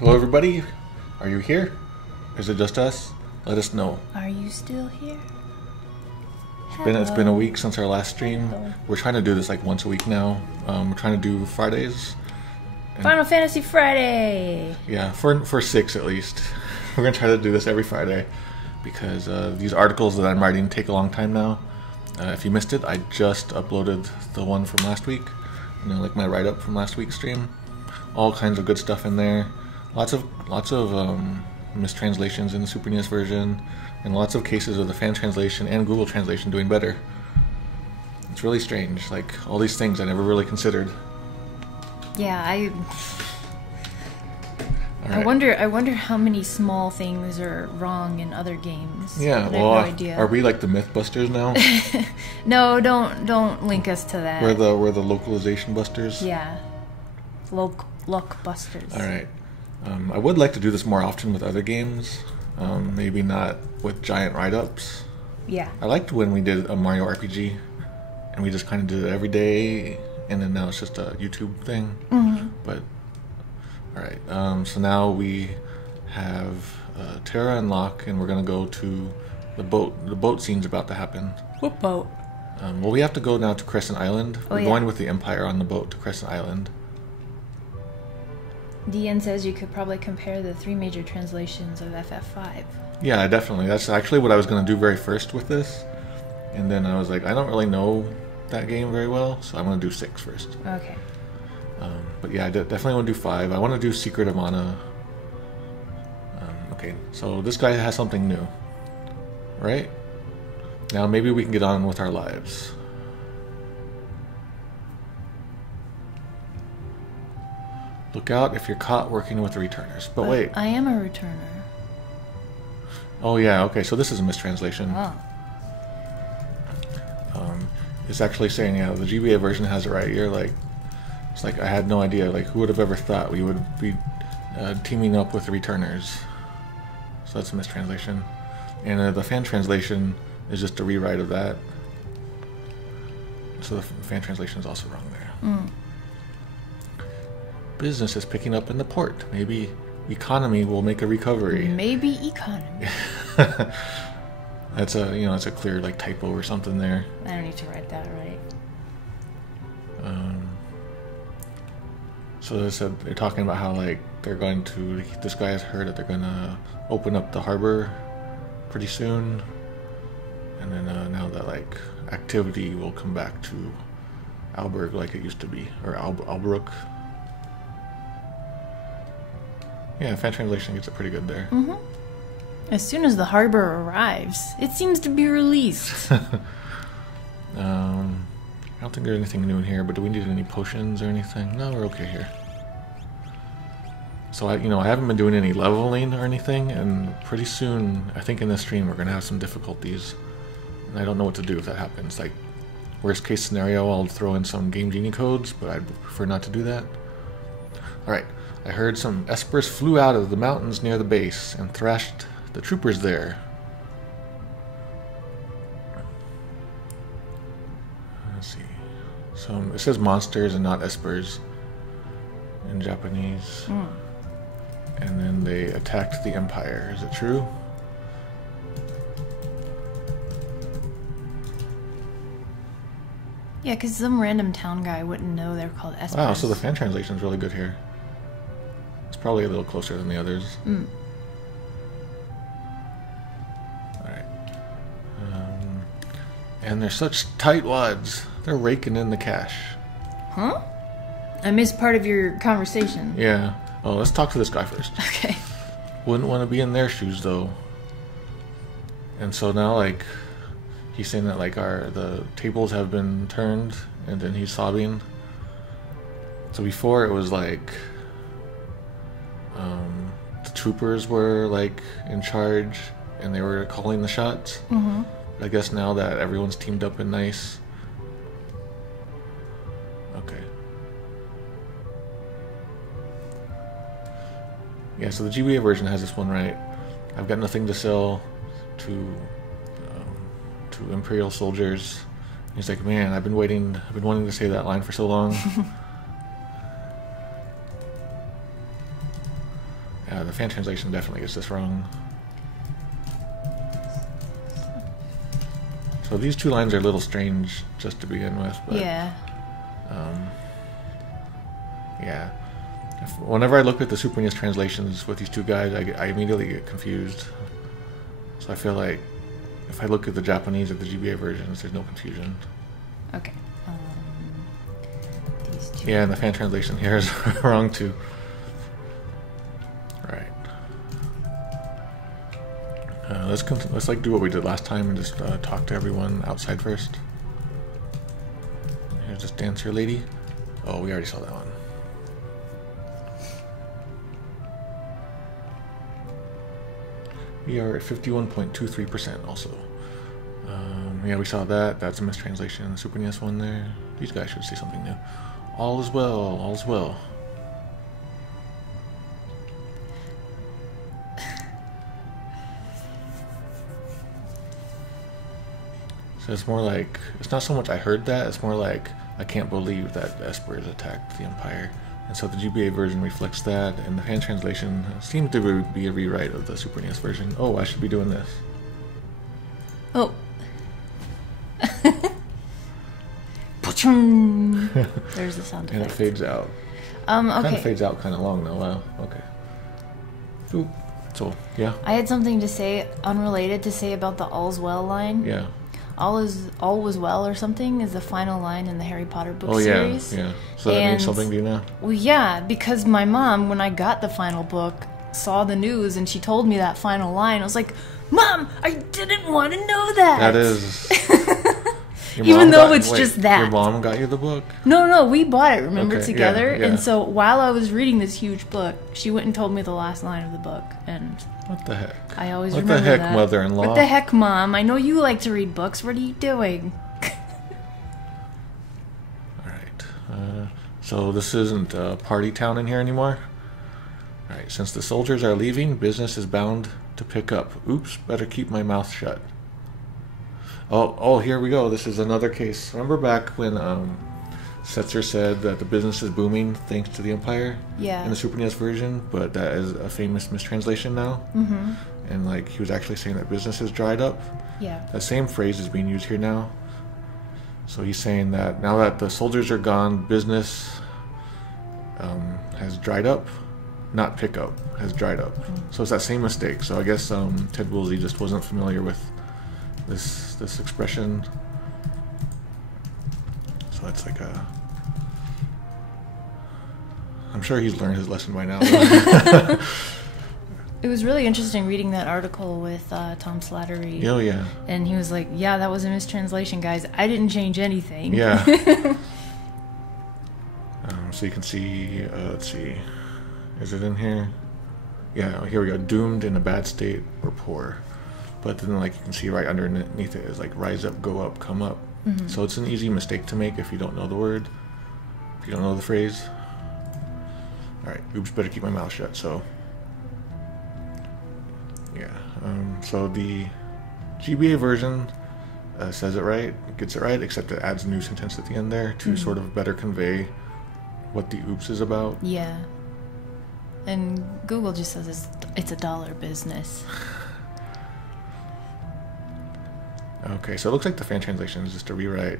Hello everybody, are you here? Is it just us? Let us know. Are you still here? It's been a week since our last stream. Hello. We're trying to do this like once a week now. We're trying to do Fridays. Final Fantasy Friday! Yeah, for 6 at least. We're going to try to do this every Friday because these articles that I'm writing take a long time now. If you missed it, I just uploaded the one from last week. You know, like my write-up from last week's stream. All kinds of good stuff in there. Lots of mistranslations in the Super NES version, and lots of cases of the fan translation and Google translation doing better. It's really strange, like all these things I never really considered. Yeah, I Right. wonder how many small things are wrong in other games. Yeah, I well, have no idea. are we like the Mythbusters now? No, don't link us to that. We're the localization busters. Yeah, Lockbusters. All right. I would like to do this more often with other games. Maybe not with giant write-ups. Yeah. I liked when we did a Mario RPG, and we just kind of did it every day, and then now it's just a YouTube thing. Mm-hmm. But all right. So now we have Terra and Locke, and we're gonna go to the boat. The boat scene's about to happen. What boat? Well, we have to go now to Crescent Island. Oh, We're yeah. going with the Empire on the boat to Crescent Island. DN says you could probably compare the 3 major translations of FF5. Yeah, definitely. That's actually what I was going to do very first with this. And then I was like, I don't really know that game very well, so I'm going to do 6 first. Okay. But yeah, I definitely want to do 5. I want to do Secret of Mana. Okay, so this guy has something new. Right? Now maybe we can get on with our lives. Look out if you're caught working with the returners. But wait. I am a returner. Oh yeah, okay, so this is a mistranslation. Oh. It's actually saying, yeah, the GBA version has it right. You're like, it's like I had no idea. Like, who would have ever thought we would be teaming up with the returners? So that's a mistranslation. And the fan translation is just a rewrite of that. So the fan translation is also wrong there. Business is picking up in the port. Maybe economy will make a recovery. Maybe economy. That's a it's a clear like typo or something there. I don't need to write that right. So they said they're talking about how like they're going to. This guy has heard that they're gonna open up the harbor pretty soon, and then now that like activity will come back to Alberg like it used to be, or Albrook. Yeah, fan translation gets it pretty good there. Mm-hmm. As soon as the harbor arrives, it seems to be released. I don't think there's anything new in here, but do we need any potions or anything? No, we're okay here. So I haven't been doing any leveling or anything, and pretty soon, I think in this stream, we're gonna have some difficulties, and I don't know what to do if that happens. Like, worst case scenario, I'll throw in some Game Genie codes, but I'd prefer not to do that. All right. I heard some espers flew out of the mountains near the base and thrashed the troopers there. Let's see. So it says monsters and not espers in Japanese. And then they attacked the Empire. Is it true? Yeah, because some random town guy wouldn't know they're called espers. Wow, so the fan translation is really good here. It's probably a little closer than the others. Alright. And they're such tightwads. They're raking in the cash. Huh? I missed part of your conversation. Yeah. Oh, let's talk to this guy first. Okay. Wouldn't want to be in their shoes, though. And so now, like, he's saying that, like, the tables have been turned, and then he's sobbing. So before it was, like... the troopers were like in charge and they were calling the shots. I guess now that everyone's teamed up and nice. Okay. Yeah, so the GBA version has this one right. I've got nothing to sell to Imperial soldiers. He's like, man, I've been wanting to say that line for so long. Yeah, the fan translation definitely gets this wrong. So these two lines are a little strange just to begin with, but Yeah. Yeah. Whenever I look at the Super NES translations with these two guys, I immediately get confused. So I feel like if I look at the Japanese or the GBA versions, there's no confusion. Okay. These two. Yeah, and the fan translation here is wrong too. Right. Let's like do what we did last time and just talk to everyone outside first. Here's this dancer lady. Oh, we already saw that one. We are at 51.23% also. Yeah, we saw that. That's a mistranslation. The Super NES one there. These guys should say something new. All is well. All is well. So it's more like, it's not so much I heard that, it's more like I can't believe that Esper has attacked the Empire. And so the GBA version reflects that, and the fan translation seems to be a rewrite of the Super NES version. Oh, I should be doing this. Oh. There's the sound effect. And it fades out. Okay. Kind of fades out kind of long though. Wow. Okay. Ooh. So, yeah. I had something to say, unrelated, to say about the all's well line. Yeah. All was well or something is the final line in the Harry Potter book series. Yeah. So that means something to you now? Well, yeah, because my mom, when I got the final book, saw the news and she told me that final line. I was like, Mom, I didn't want to know that. That is... Even though it's just that. Your mom got you the book? No, we bought it, remember, together? Yeah. And so while I was reading this huge book, she went and told me the last line of the book. And what the heck? I always what remember the heck, that. mother-in-law? What the heck, Mom? I know you like to read books. What are you doing? Alright. So this isn't a party town in here anymore? Alright, since the soldiers are leaving, business is bound to pick up. Oops, better keep my mouth shut. Oh, here we go. This is another case. Remember back when Setzer said that the business is booming thanks to the Empire? Yeah. In the Super NES version, but that is a famous mistranslation now. Mm-hmm. And like he was actually saying that business has dried up. Yeah. That same phrase is being used here now. So he's saying that now that the soldiers are gone, business has dried up, not pick up, has dried up. Mm-hmm. So it's that same mistake. So I guess Ted Woolsey just wasn't familiar with this expression. So that's like a... I'm sure he's learned his lesson by now. It was really interesting reading that article with Tom Slattery. Oh, yeah. And he was like, yeah, that was a mistranslation, guys. I didn't change anything. Yeah. So you can see, let's see. Is it in here? Yeah, here we go. Doomed, in a bad state, or poor. But then, like, you can see right underneath it is like rise up, go up, come up. Mm-hmm. So it's an easy mistake to make if you don't know the word, if you don't know the phrase. All right, oops, better keep my mouth shut. So, yeah. So the GBA version says it right, gets it right, except it adds a new sentence at the end there to sort of better convey what the oops is about. Yeah. And Google just says it's a dollar business. Okay, so it looks like the fan translation is just a rewrite.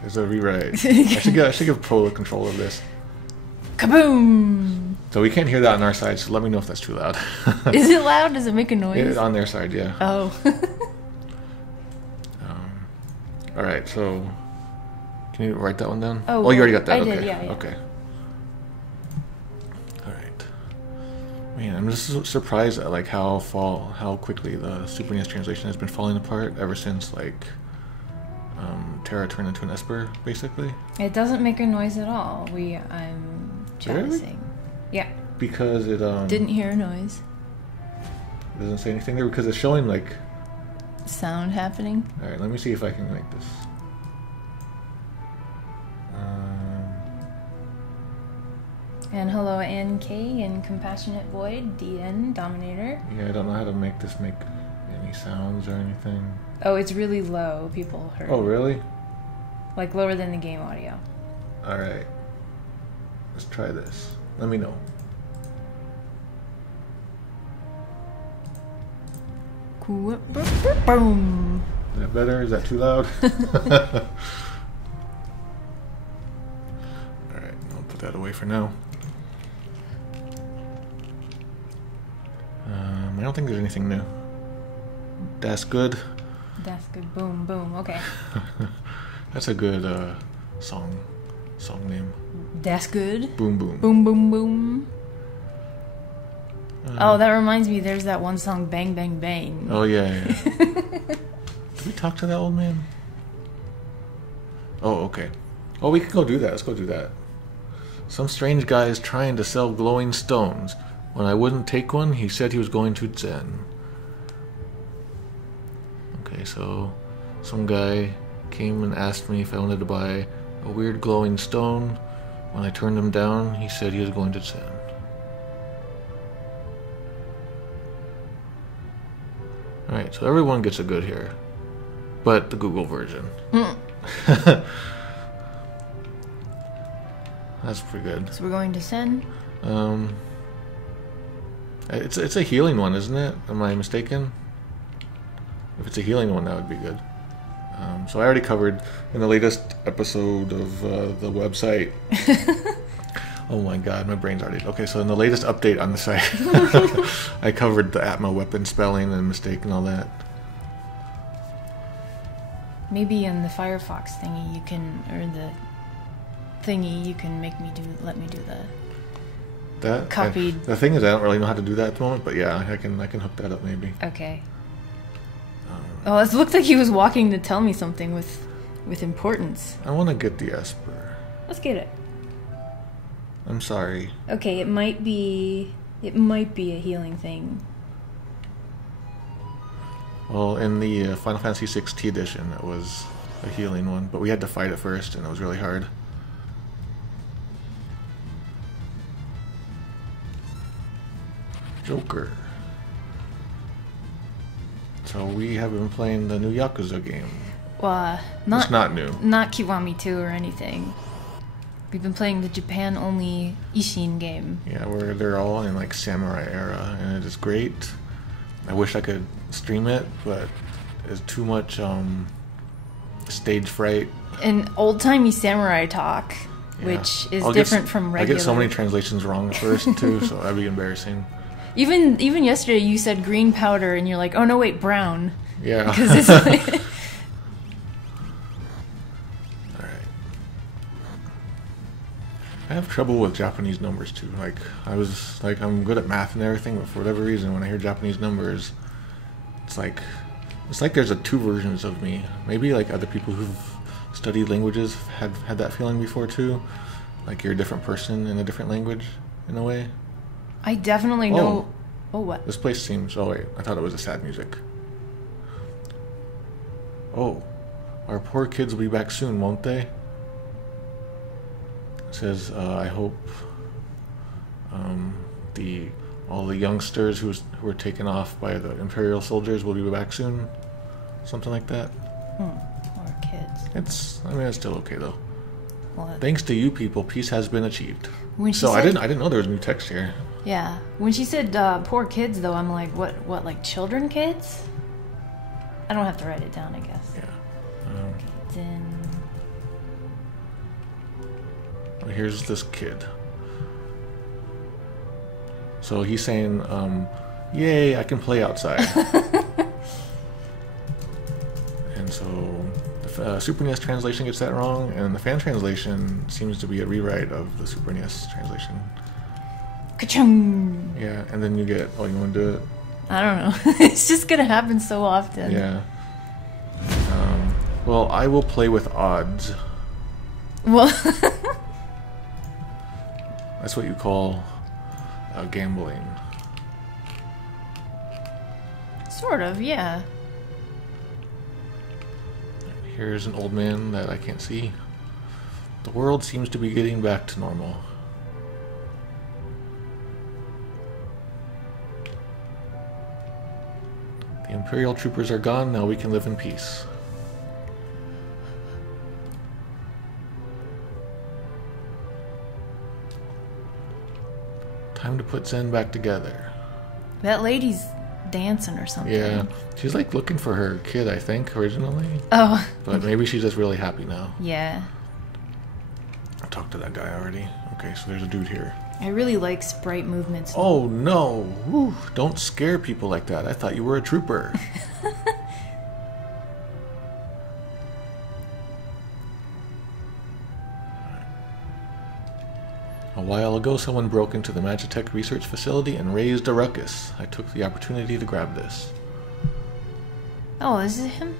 There's a rewrite. I should give Pro control of this. Kaboom! So we can't hear that on our side, so let me know if that's too loud. Is it loud? Does it make a noise? It's on their side, yeah. Oh. Alright, so... Can you write that one down? Oh, you already got that? I Okay. did, yeah. Okay. Alright. Man, I'm just so surprised at like how quickly the Super NES translation has been falling apart ever since like Terra turned into an Esper, basically. It doesn't make a noise at all. I'm jealousing. Really? Yeah. Because it didn't hear a noise. It doesn't say anything there because it's showing like sound happening. All right, let me see if I can make this. And hello, NK and Compassionate Void, DN Dominator. Yeah, I don't know how to make this make any sounds or anything. Oh, it's really low. People heard. Oh, really? Like lower than the game audio. All right. Let's try this. Let me know. Boom. Is that better? Is that too loud? Alright, I'll put that away for now. I don't think there's anything new. That's good. That's good. Boom, boom. Okay. That's a good song name. That's good. Boom, boom. Boom, boom, boom. Oh, that reminds me. There's that one song, Bang, Bang, Bang. Oh, yeah. Did we talk to that old man? Oh, okay. Oh, we can go do that. Let's go do that. Some strange guy is trying to sell glowing stones. When I wouldn't take one, he said he was going to Zen. Okay, so some guy came and asked me if I wanted to buy a weird glowing stone. When I turned him down, he said he was going to Zen. Alright, so everyone gets a good here. But the Google version. That's pretty good. So we're going to Sen? It's a healing one, isn't it? Am I mistaken? If it's a healing one, that would be good. So I already covered in the latest episode of the website. Oh my god, my brain's already... Okay, so in the latest update on the site, I covered the Atma weapon spelling and mistake and all that. Maybe in the Firefox thingy you can, or the thingy you can let me do That copied. The thing is, I don't really know how to do that at the moment, but yeah, I can hook that up maybe. Okay. Oh, it looked like he was walking to tell me something with importance. I want to get the Esper. Let's get it. I'm sorry. Okay, it might be a healing thing. Well, in the Final Fantasy 6 edition, it was a healing one, but we had to fight it first, and it was really hard. Joker. So we have been playing the new Yakuza game. It's not new. Not Kiwami 2 or anything. We've been playing the Japan-only Ishin game. Yeah, where they're all in like samurai era, and it is great. I wish I could stream it, but it's too much stage fright. And old-timey samurai talk, Yeah. which is different from regular. I get so many translations wrong at first too, so that'd be embarrassing. Even yesterday you said green powder, and you're like, oh no, wait, brown. Yeah. Because it's like... I have trouble with Japanese numbers too. Like I'm good at math and everything, but for whatever reason, when I hear Japanese numbers, it's like there's two versions of me. Maybe like other people who've studied languages have had that feeling before too. Like you're a different person in a different language, in a way. I definitely know. Oh, what? This place seems. Oh wait, I thought it was a sad music. Oh, our poor kids will be back soon, won't they? Says, I hope all the youngsters who were taken off by the Imperial soldiers will be back soon. Something like that. Poor kids. It's still okay though. Well, thanks to you people, peace has been achieved. I didn't know there was new text here. Yeah. When she said poor kids though, I'm like, what, like children kids? I don't have to write it down, I guess. Yeah. Okay, then... Here's this kid. So he's saying, yay, I can play outside. And so the Super NES translation gets that wrong, and the fan translation seems to be a rewrite of the Super NES translation. Ka-chung! Yeah, and then you get, you want to do it? I don't know. It's just gonna happen so often. Yeah. Well, I will play with odds. Well... That's what you call gambling. Sort of, yeah. Here's an old man that I can't see. The world seems to be getting back to normal. The Imperial troopers are gone, now we can live in peace. Time to put Zen back together. That lady's dancing or something. Yeah, she's like looking for her kid, I think, originally. Oh. But maybe she's just really happy now. Yeah. I talked to that guy already. Okay, so there's a dude here. I really like sprite movements. Oh no! Whew. Don't scare people like that. I thought you were a trooper. A while ago, someone broke into the Magitech research facility and raised a ruckus. I took the opportunity to grab this. Oh, is it him?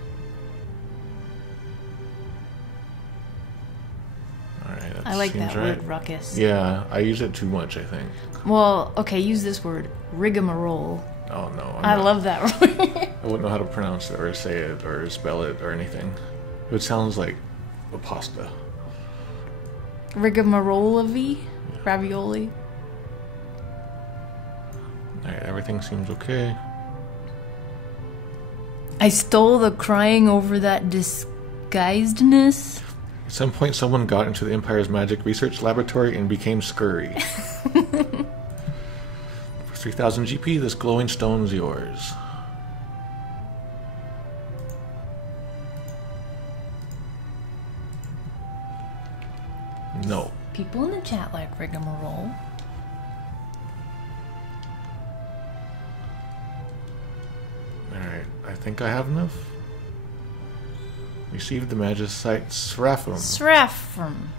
Alright, I like that right. word, ruckus. Yeah, I use it too much, I think. Well, okay, use this word, rigmarole. Oh no. I love that word. I wouldn't know how to pronounce it or say it or spell it or anything. It sounds like a pasta. Rigmarole-y? Ravioli? Alright, everything seems okay. I stole the crying over that disguisedness. At some point, someone got into the Empire's magic research laboratory and became scurry. For 3,000 GP, this glowing stone is yours. No. People in the chat like rigmarole. Alright, I think I have enough. Received the Magicite Seraphim. Seraphim.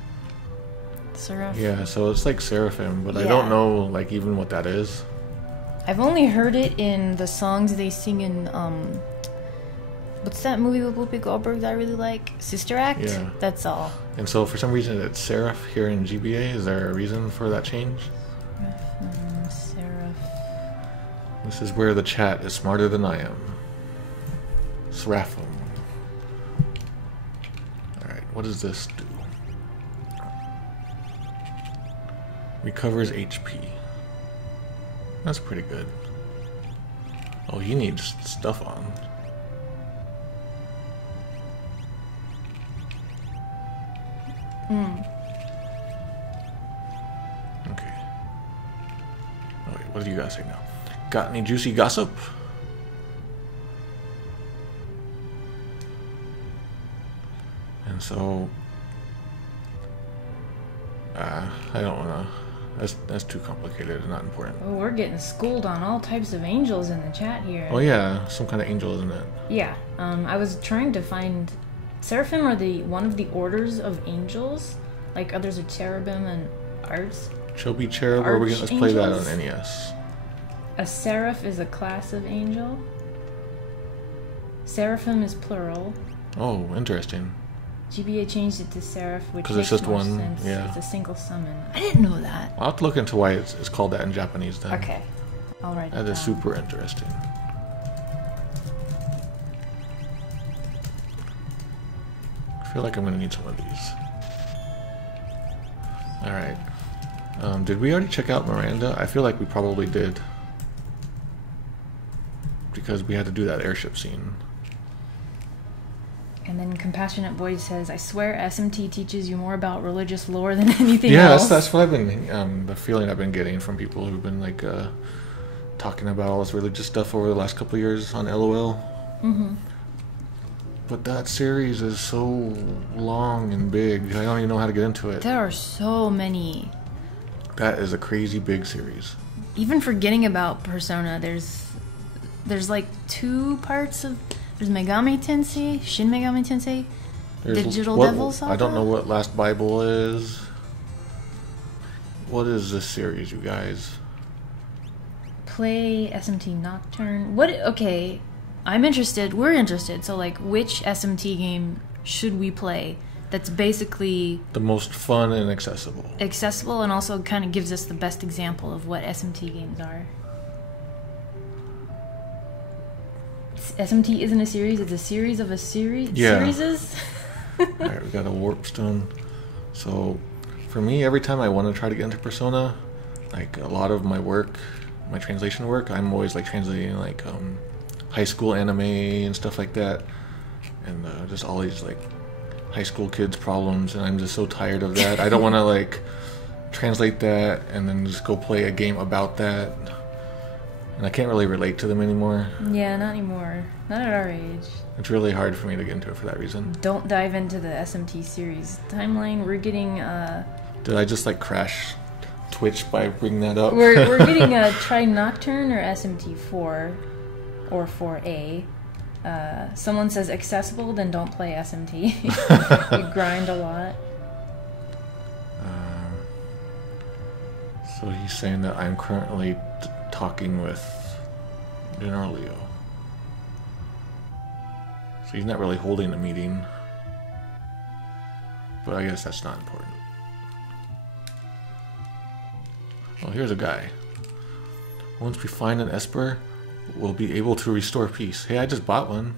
Yeah, so it's like Seraphim, but I Yeah. don't know like even what that is. I've only heard it in the songs they sing in, what's that movie with Whoopi Goldberg that I really like? Sister Act? Yeah. That's all. And so for some reason it's Seraph here in GBA. Is there a reason for that change? Seraph. This is where the chat is smarter than I am. Seraphim. Alright, what does this do? Recovers HP. That's pretty good. Oh, he needs stuff on. Okay. Oh, wait, what do you guys say now? Got any juicy gossip? And so, I don't wanna. That's too complicated and not important. Oh, we're getting schooled on all types of angels in the chat here. Oh yeah, some kind of angel, isn't it? Yeah. I was trying to find Seraphim are one of the orders of angels. Like others are cherubim and arts. Chobi Cherub, or let's play that on Archangels? NES. A seraph is a class of angel. Seraphim is plural. Oh, interesting. GBA changed it to seraph, which 'Cause makes it's just more one, sense. yeah. It's a single summon. I didn't know that. I'll have to look into why it's called that in Japanese then. Okay. I'll write it That down. is super interesting. I feel like I'm gonna need some of these. Alright. Did we already check out Miranda? I feel like we probably did. Because we had to do that airship scene. And then Compassionate Void says, I swear SMT teaches you more about religious lore than anything Yeah, else. that's what I've been, the feeling I've been getting from people who've been like, talking about all this religious stuff over the last couple of years on LOL. Mm-hmm. But that series is so long and big, I don't even know how to get into it. There are so many. That is a crazy big series. Even forgetting about Persona, there's like two parts of... There's Megami Tensei, Shin Megami Tensei, Digital Devil Saga? I don't know what Last Bible is. What is this series, you guys? Play SMT Nocturne. What? Okay, I'm interested. We're interested. So, like, which SMT game should we play that's basically The most fun and accessible. accessible and also kind of gives us the best example of what SMT games are? SMT isn't a series, it's a series of a series. Yeah. Serieses? Alright, we got a warp stone. So, for me, every time I want to try to get into Persona, like a lot of my work, my translation work, I'm always like translating like high school anime and stuff like that, and just all these like high school kids problems, and I'm just so tired of that. I don't want to like translate that and then just go play a game about that. And I can't really relate to them anymore. Yeah, not anymore. Not at our age. It's really hard for me to get into it for that reason. Don't dive into the SMT series timeline. We're getting Did I just like crash Twitch by bringing that up? we're getting a Try Nocturne or SMT4 or 4A. Someone says accessible, then don't play SMT. You grind a lot. So he's saying that I'm currently talking with General Leo. So he's not really holding a meeting. But I guess that's not important. Well, here's a guy. Once we find an Esper, we'll be able to restore peace. Hey, I just bought one.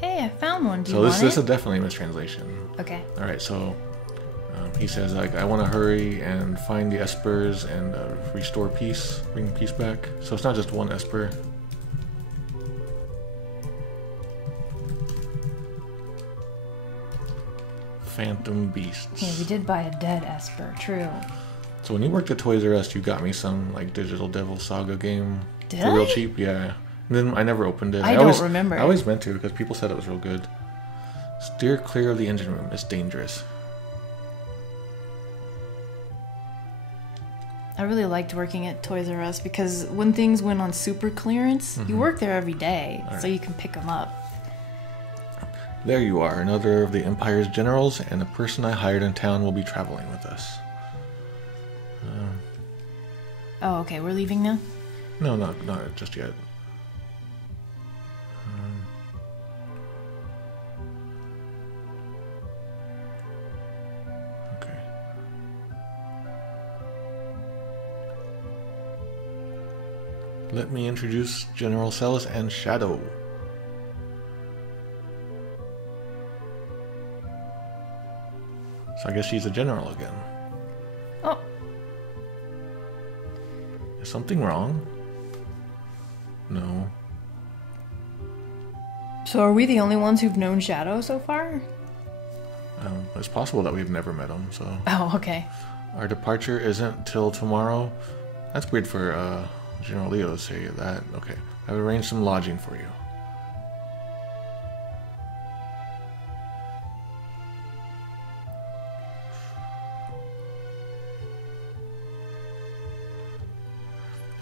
Hey, I found one. Do you So want this it? is definitely a mistranslation. Okay. Alright, so he says, like, I want to hurry and find the Espers and restore peace, bring peace back. So it's not just one Esper. Phantom Beasts. Yeah, we did buy a dead Esper. True. So when you worked at Toys R Us, you got me some, like, Digital Devil Saga game. Did for real I? cheap, yeah. And then I never opened it. I don't remember. I always meant to because people said it was real good. Steer clear of the engine room. It's dangerous. I really liked working at Toys R Us because when things went on super clearance, you work there every day, so you can pick them up. There you are, another of the Empire's generals, and the person I hired in town will be traveling with us. Oh, okay, we're leaving now? No, not just yet. Okay. Let me introduce General Celis and Shadow. So I guess she's a general again. Oh, Is something wrong? No. so are we the only ones who've known Shadow so far? It's possible that we've never met him, so... Oh, okay. Our departure isn't till tomorrow. That's weird for General Leo to say that. Okay. I've arranged some lodging for you.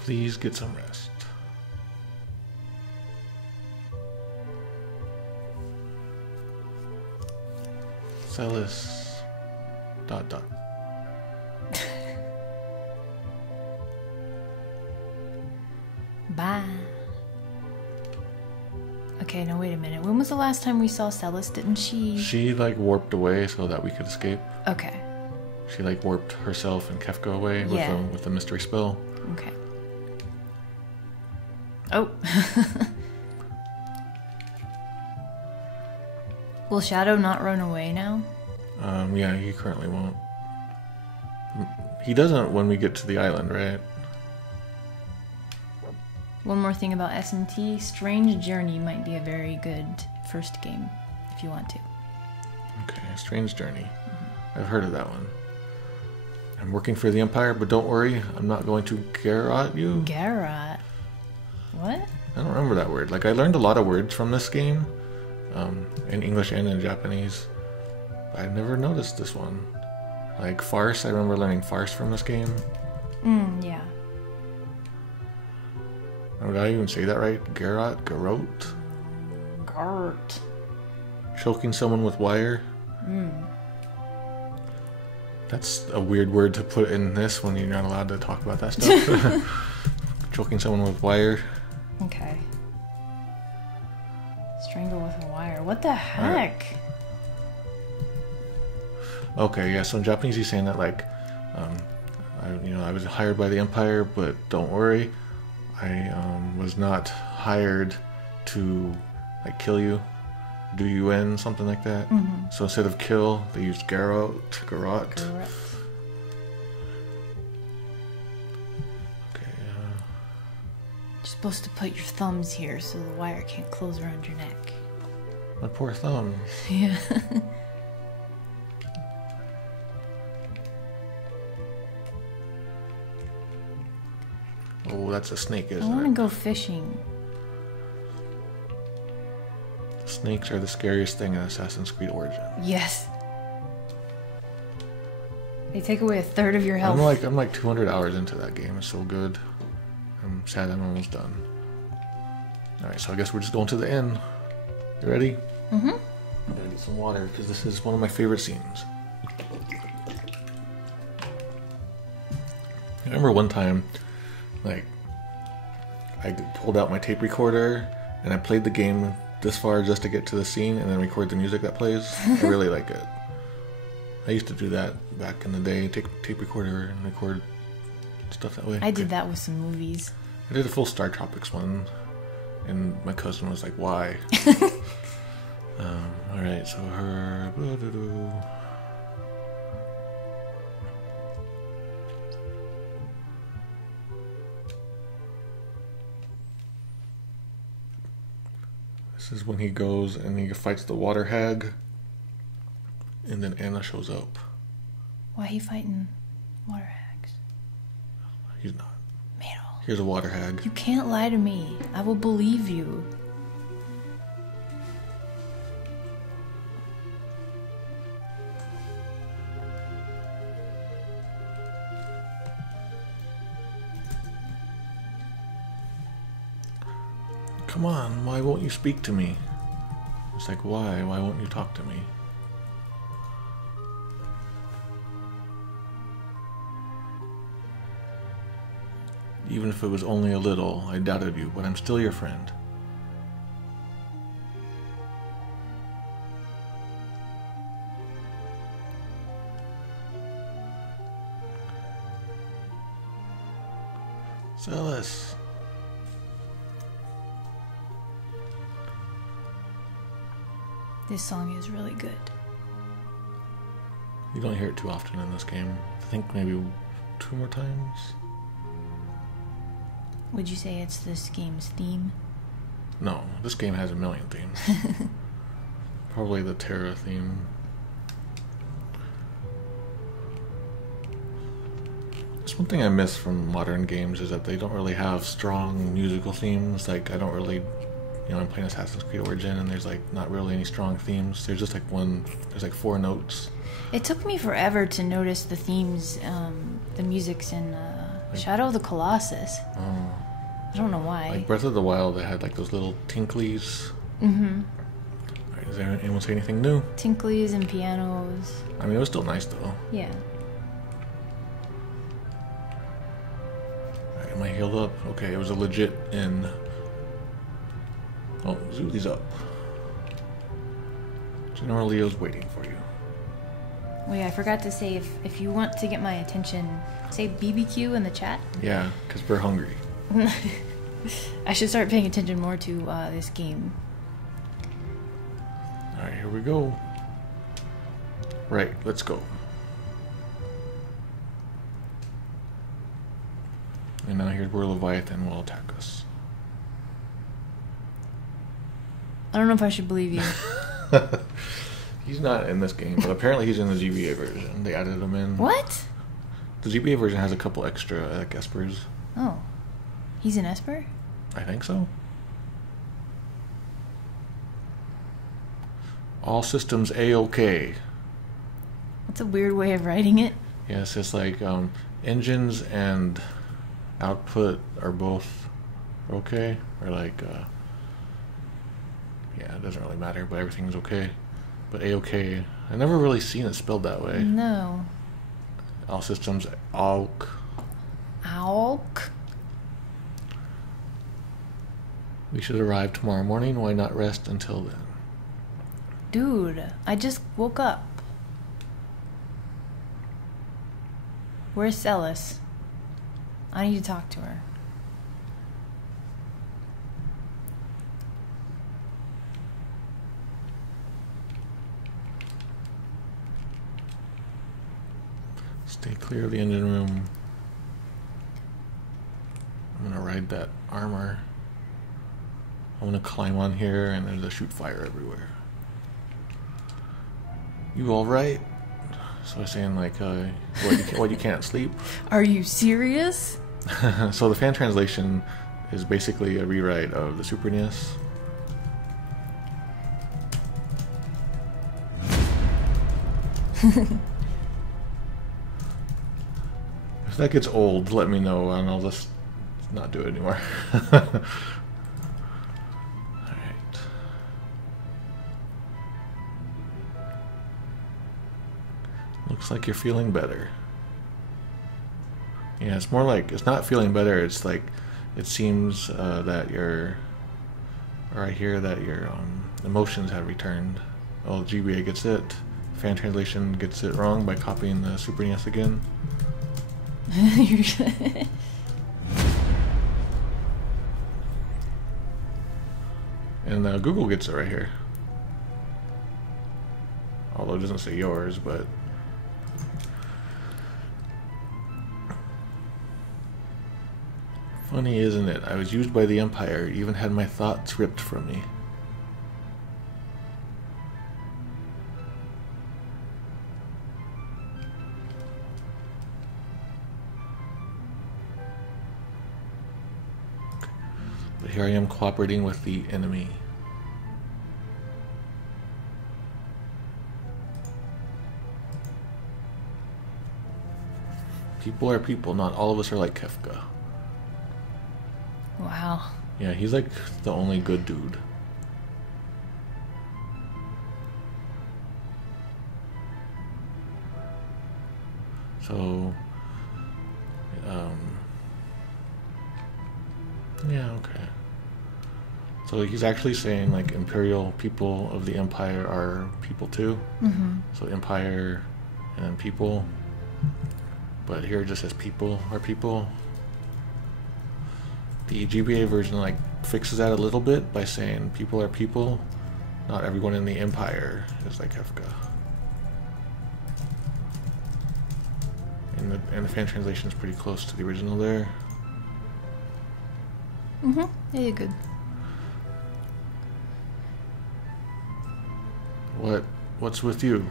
Please get some rest. Celis... ... Bye. Okay, now wait a minute. When was the last time we saw Celis? Didn't she... She, like, warped away so that we could escape. Okay. She, like, warped herself and Kefka away with the mystery spell. Okay. Oh. Will Shadow not run away now? Yeah, he currently won't. He doesn't when we get to the island, right? One more thing about SMT. Strange Journey might be a very good first game, if you want to. Okay, Strange Journey. I've heard of that one. I'm working for the Empire, but don't worry, I'm not going to garrot you. Garrot? What? I don't remember that word. Like, I learned a lot of words from this game, in English and in Japanese. But I've never noticed this one. Like, farce, I remember learning farce from this game. Yeah. Did I even say that right? Garrot? Garrote? Gart. Choking someone with wire? That's a weird word to put in this when you're not allowed to talk about that stuff. Choking someone with wire. Okay. Strangle with a wire. What the heck? Okay, yeah, so in Japanese he's saying that, like, I was hired by the Empire, but don't worry, I was not hired to, like, kill you, do you in, something like that. So instead of kill, they used garrot. Okay, You're supposed to put your thumbs here so the wire can't close around your neck. my poor thumb. Yeah. Oh, that's a snake, I isn't want to it? go fishing. Snakes are the scariest thing in Assassin's Creed Origin. Yes. They take away a third of your health. I'm like 200 hours into that game. It's so good. I'm sad I'm almost done. Alright, so I guess we're just going to the inn. You ready? Mm-hmm. I'm gonna get some water because this is one of my favorite scenes. I remember one time, like, I pulled out my tape recorder and I played the game this far just to get to the scene and then record the music that plays. I really like it. I used to do that back in the day, take tape recorder and record stuff that way. I did that with some movies. I did a full Star Tropics one, and my cousin was like, why? Alright, so her... This is when he goes and he fights the water hag, and then Anna shows up. Why he fighting water hags? He's not. Meryl. Here's a water hag. You can't lie to me. I will believe you. Come on, why won't you speak to me? It's like, why? Why won't you talk to me? Even if it was only a little, I doubted you, but I'm still your friend. Celis. This song is really good. You don't hear it too often in this game. I think maybe 2 more times. Would you say it's this game's theme? No, this game has a million themes. Probably the Terra theme. That's one thing I miss from modern games is that they don't really have strong musical themes. Like, I don't really... You know, I'm playing Assassin's Creed Origin and there's like not really any strong themes. There's just like there's like 4 notes. It took me forever to notice the themes, the music's in Shadow of the Colossus. I don't know why. Like Breath of the Wild, they had like those little tinklies. Mm-hmm. Alright, does anyone say anything new? Tinklies and pianos. I mean, it was still nice though. Yeah. Alright, am I healed up? Okay, it was a legit inn. Oh, Zuli's up. General Leo's waiting for you. Wait, I forgot to say, if you want to get my attention, say BBQ in the chat. Yeah, because we're hungry. I should start paying attention more to this game. Alright, here we go. Right, let's go. And now here's where Leviathan will attack us. I don't know if I should believe you. He's not in this game, but apparently he's in the GBA version. They added him in. What? The GBA version has a couple extra espers. Oh. He's an Esper? I think so. All systems A-OK. That's a weird way of writing it. Yeah, it's just like engines and output are both okay. Or like, yeah, it doesn't really matter, but everything's okay. But A-OK, I've never really seen it spelled that way. No. All systems AUK. AUK? We should arrive tomorrow morning. Why not rest until then? Dude, I just woke up. Where's Celis? I need to talk to her. Stay clear of the engine room. I'm gonna ride that armor. I'm gonna climb on here and there's a shoot fire everywhere. You alright? So I was saying like, what, you can't sleep? Are you serious? So the fan translation is basically a rewrite of the Super NES. If that gets old, let me know and I'll just not do it anymore. Alright. Looks like you're feeling better. Yeah, it's more like, it's not feeling better, it's like, it seems that your, or I hear that your emotions have returned. Oh, GBA gets it. Fan translation gets it wrong by copying the Super NES again. And Google gets it right here. Although it doesn't say yours, but... Funny, isn't it? I was used by the Empire, even had my thoughts ripped from me. But here I am cooperating with the enemy. People are people, not all of us are like Kefka. Wow. Yeah, he's like the only good dude. So, yeah, okay. So he's actually saying like Imperial people of the Empire are people too. Mm-hmm. So Empire and then people. But here it just says people are people. The GBA version like fixes that a little bit by saying people are people. Not everyone in the Empire is like Kefka. And the fan translation is pretty close to the original there. Mm-hmm. Yeah, you're good. What's with you?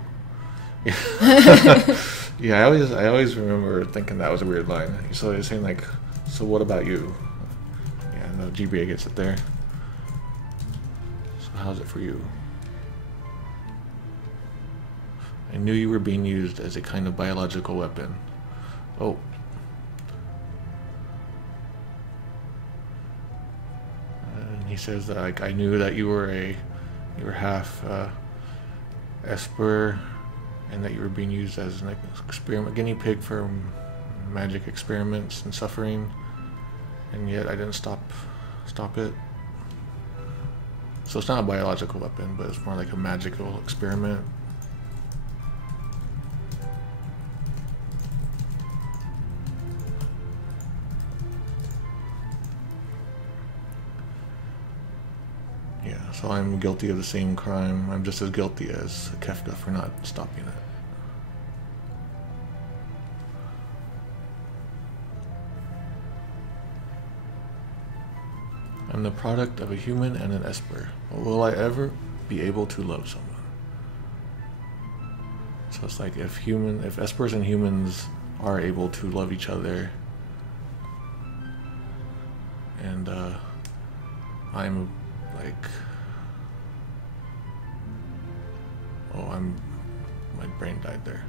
Yeah, I always remember thinking that was a weird line. So he's saying like, so what about you? Yeah, no, GBA gets it there. So how's it for you? I knew you were being used as a kind of biological weapon. Oh. And he says that like I knew that you were half Esper, and that you were being used as an experiment guinea pig for magic experiments and suffering, and yet I didn't stop it. So it's not a biological weapon, but it's more like a magical experiment. Yeah, so I'm guilty of the same crime. I'm just as guilty as Kefka for not stopping it. I'm the product of a human and an Esper. Will I ever be able to love someone? So it's like if Espers and humans are able to love each other, and I'm like, my brain died there.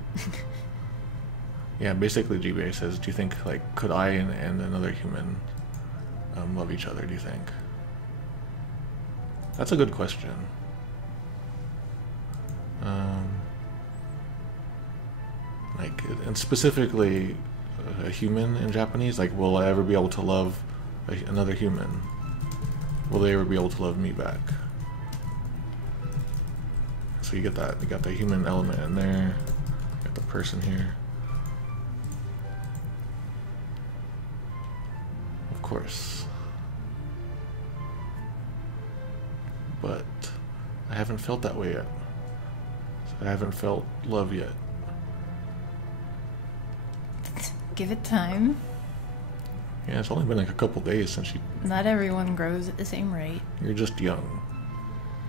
Yeah, basically GBA says, do you think like could I and another human love each other, do you think? That's a good question. Like, and specifically a human in Japanese, like will I ever be able to love another human? Will they ever be able to love me back? So you get that, you got the human element in there, you got the person here. Of course. But I haven't felt that way yet. So I haven't felt love yet. Give it time. Yeah, it's only been like a couple days since you... Not everyone grows at the same rate. You're just young.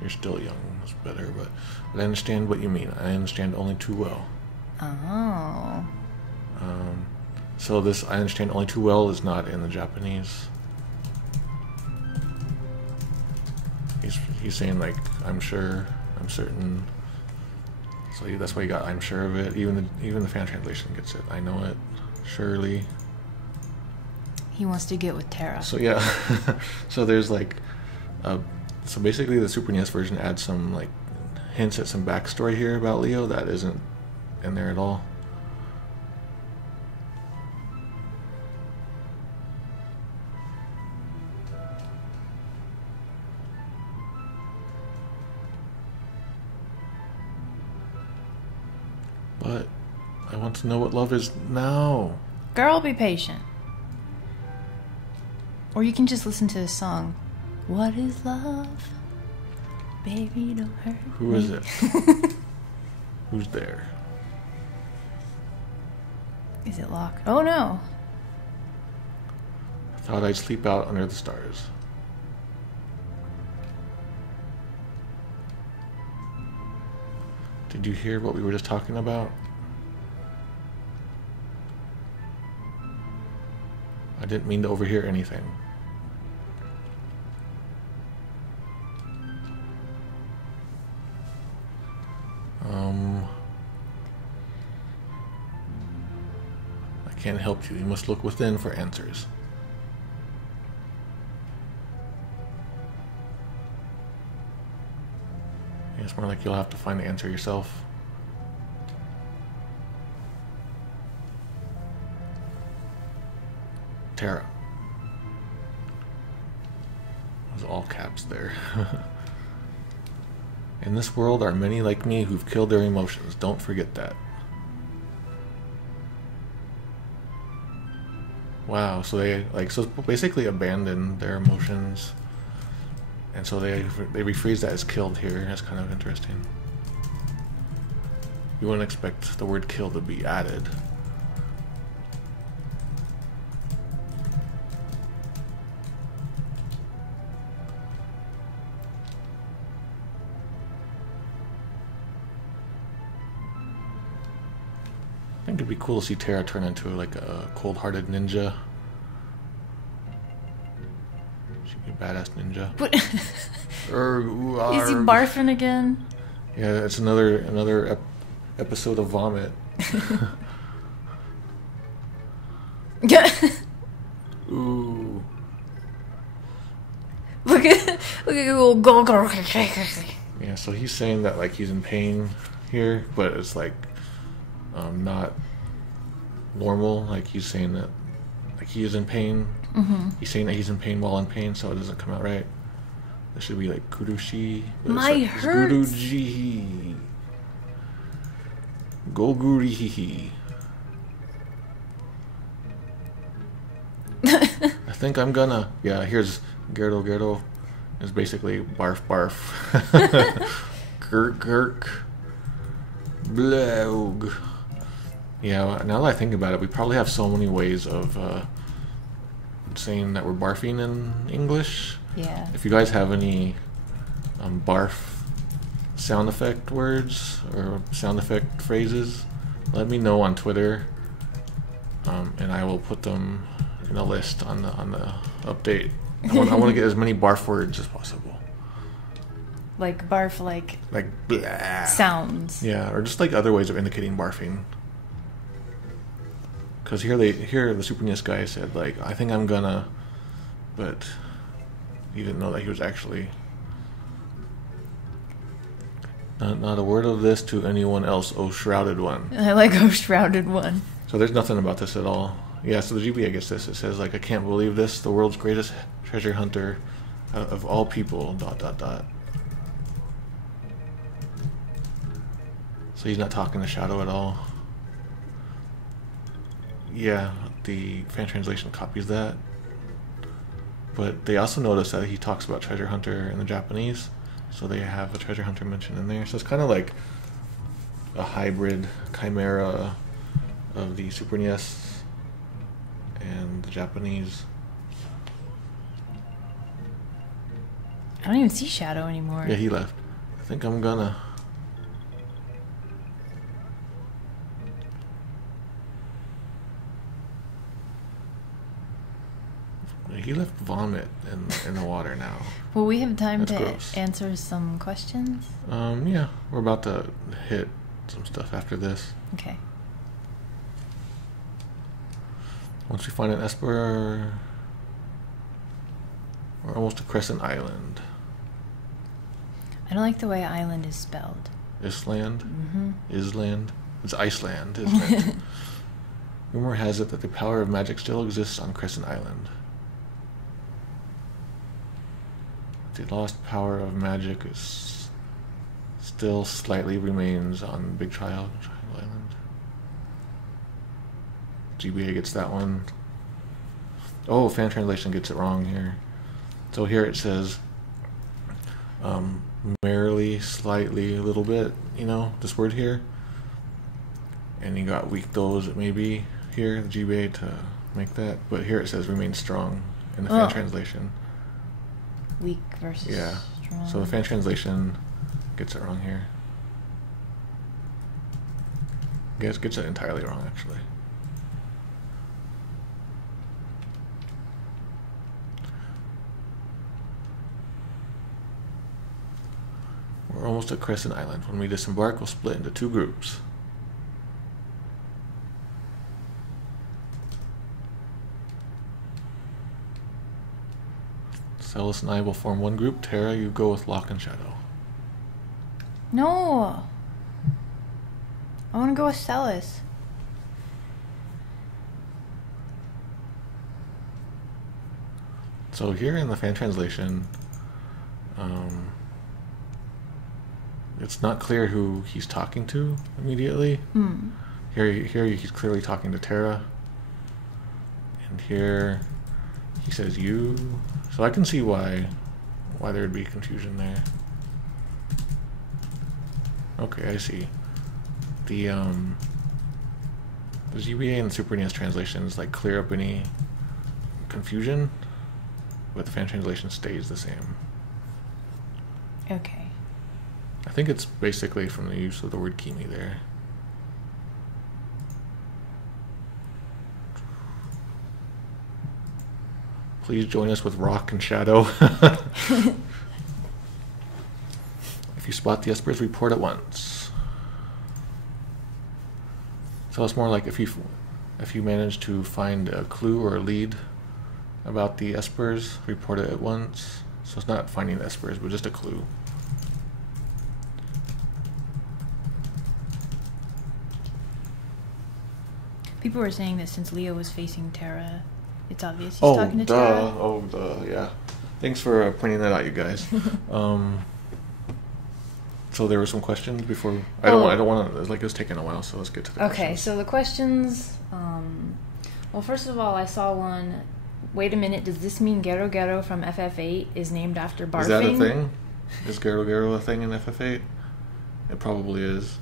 You're still young. It's better, but I understand what you mean. I understand only too well. Oh. So this I understand only too well is not in the Japanese. He's saying like I'm sure, I'm certain. So that's why you got I'm sure of it. Even the fan translation gets it. I know it. Surely. He wants to get with Terra. So yeah. So there's like so basically the Super NES version adds some like hints at some backstory here about Leo that isn't in there at all. But I want to know what love is now. Girl, be patient. Or you can just listen to this song. What is love? Baby, don't hurt Who me. is it? Who's there? Is it locked? Oh no. I thought I'd sleep out under the stars. Did you hear what we were just talking about? I didn't mean to overhear anything. I can't help you. You must look within for answers. Yeah, it's more like you'll have to find the answer yourself. Terra. It was all caps there. In this world are many like me who've killed their emotions. Don't forget that. Wow, so they basically abandoned their emotions, and so they rephrase that as killed here. That's kind of interesting. You wouldn't expect the word kill to be added. I think it'd be cool to see Terra turn into like a cold-hearted ninja. She'd be a badass ninja. What? Is he barfing again? Yeah, it's another episode of vomit. Ooh. Look at go. Yeah, so he's saying that like he's in pain here, but it's like not normal. Like he's saying that like he is in pain. Mm-hmm. He's saying that he's in pain while in pain, so it doesn't come out right. It should be like kurushi. My like, hurts. Guruji. Gogurihi. I think I'm gonna. Yeah, here's Gerdo. It's basically barf barf. Gurk. Blog. Yeah, now that I think about it, we probably have so many ways of saying that we're barfing in English. Yeah. If you guys have any barf sound effect words or sound effect phrases, let me know on Twitter, and I will put them in a list on the update. I want to get as many barf words as possible. Like barf, like blah. Sounds. Yeah, or just like other ways of indicating barfing. Because here the Super NES guy said like, I think I'm gonna, but he didn't know that he was actually. Not a word of this to anyone else, oh shrouded one. I like oh shrouded one. So there's nothing about this at all. Yeah, so the GBA gets this. It says like, I can't believe this, the world's greatest treasure hunter of all people, ... So he's not talking to Shadow at all. Yeah, the fan translation copies that. But they also notice that he talks about treasure hunter in the Japanese, so they have a treasure hunter mentioned in there. So it's kind of like a hybrid chimera of the Super NES and the Japanese. I don't even see Shadow anymore. Yeah, he left. I think I'm gonna. He left vomit in the water now. Will we have time That's to gross. answer some questions? Yeah, we're about to hit some stuff after this. Okay. Once we find an Esper, we're almost to Crescent Island. I don't like the way island is spelled. Island? Mm-hmm. Island? It's Iceland, isn't it? Rumor has it that the power of magic still exists on Crescent Island. The lost power of magic is still slightly remains on Big Triangle Island. GBA gets that one. Oh, fan translation gets it wrong here. So here it says, merely, slightly, a little bit, you know, this word here. And you got weak those maybe here, the GBA to make that. But here it says remain strong in the fan translation. Weak versus strong. So the fan translation gets it wrong here. I guess gets it entirely wrong actually. We're almost at Crescent Island. When we disembark, we'll split into 2 groups. Celis and I will form one group. Tara, you go with Lock and Shadow. No! I want to go with Celis. So here in the fan translation, it's not clear who he's talking to immediately. Here he's clearly talking to Tara. And here he says you. So I can see why there would be confusion there. Okay, I see. The GBA and Super NES translations like clear up any confusion, but the fan translation stays the same. Okay. I think it's basically from the use of the word Kimi there. Please join us with Rock and Shadow. If you spot the Espers, report at once. So it's more like if you manage to find a clue or a lead about the Espers, report it at once. So it's not finding the Espers, but just a clue. People were saying that since Leo was facing Tara, it's obvious he's talking to Tara. Oh, duh, yeah. Thanks for pointing that out, you guys. So there were some questions before. I don't want to. Like, it's taking a while, so let's get to the questions. Okay, so the questions. Well, first of all, I saw one. Wait a minute. Does this mean Gero Gero from FF8 is named after barfing? Is that a thing? Is Gero Gero a thing in FF8? It probably is.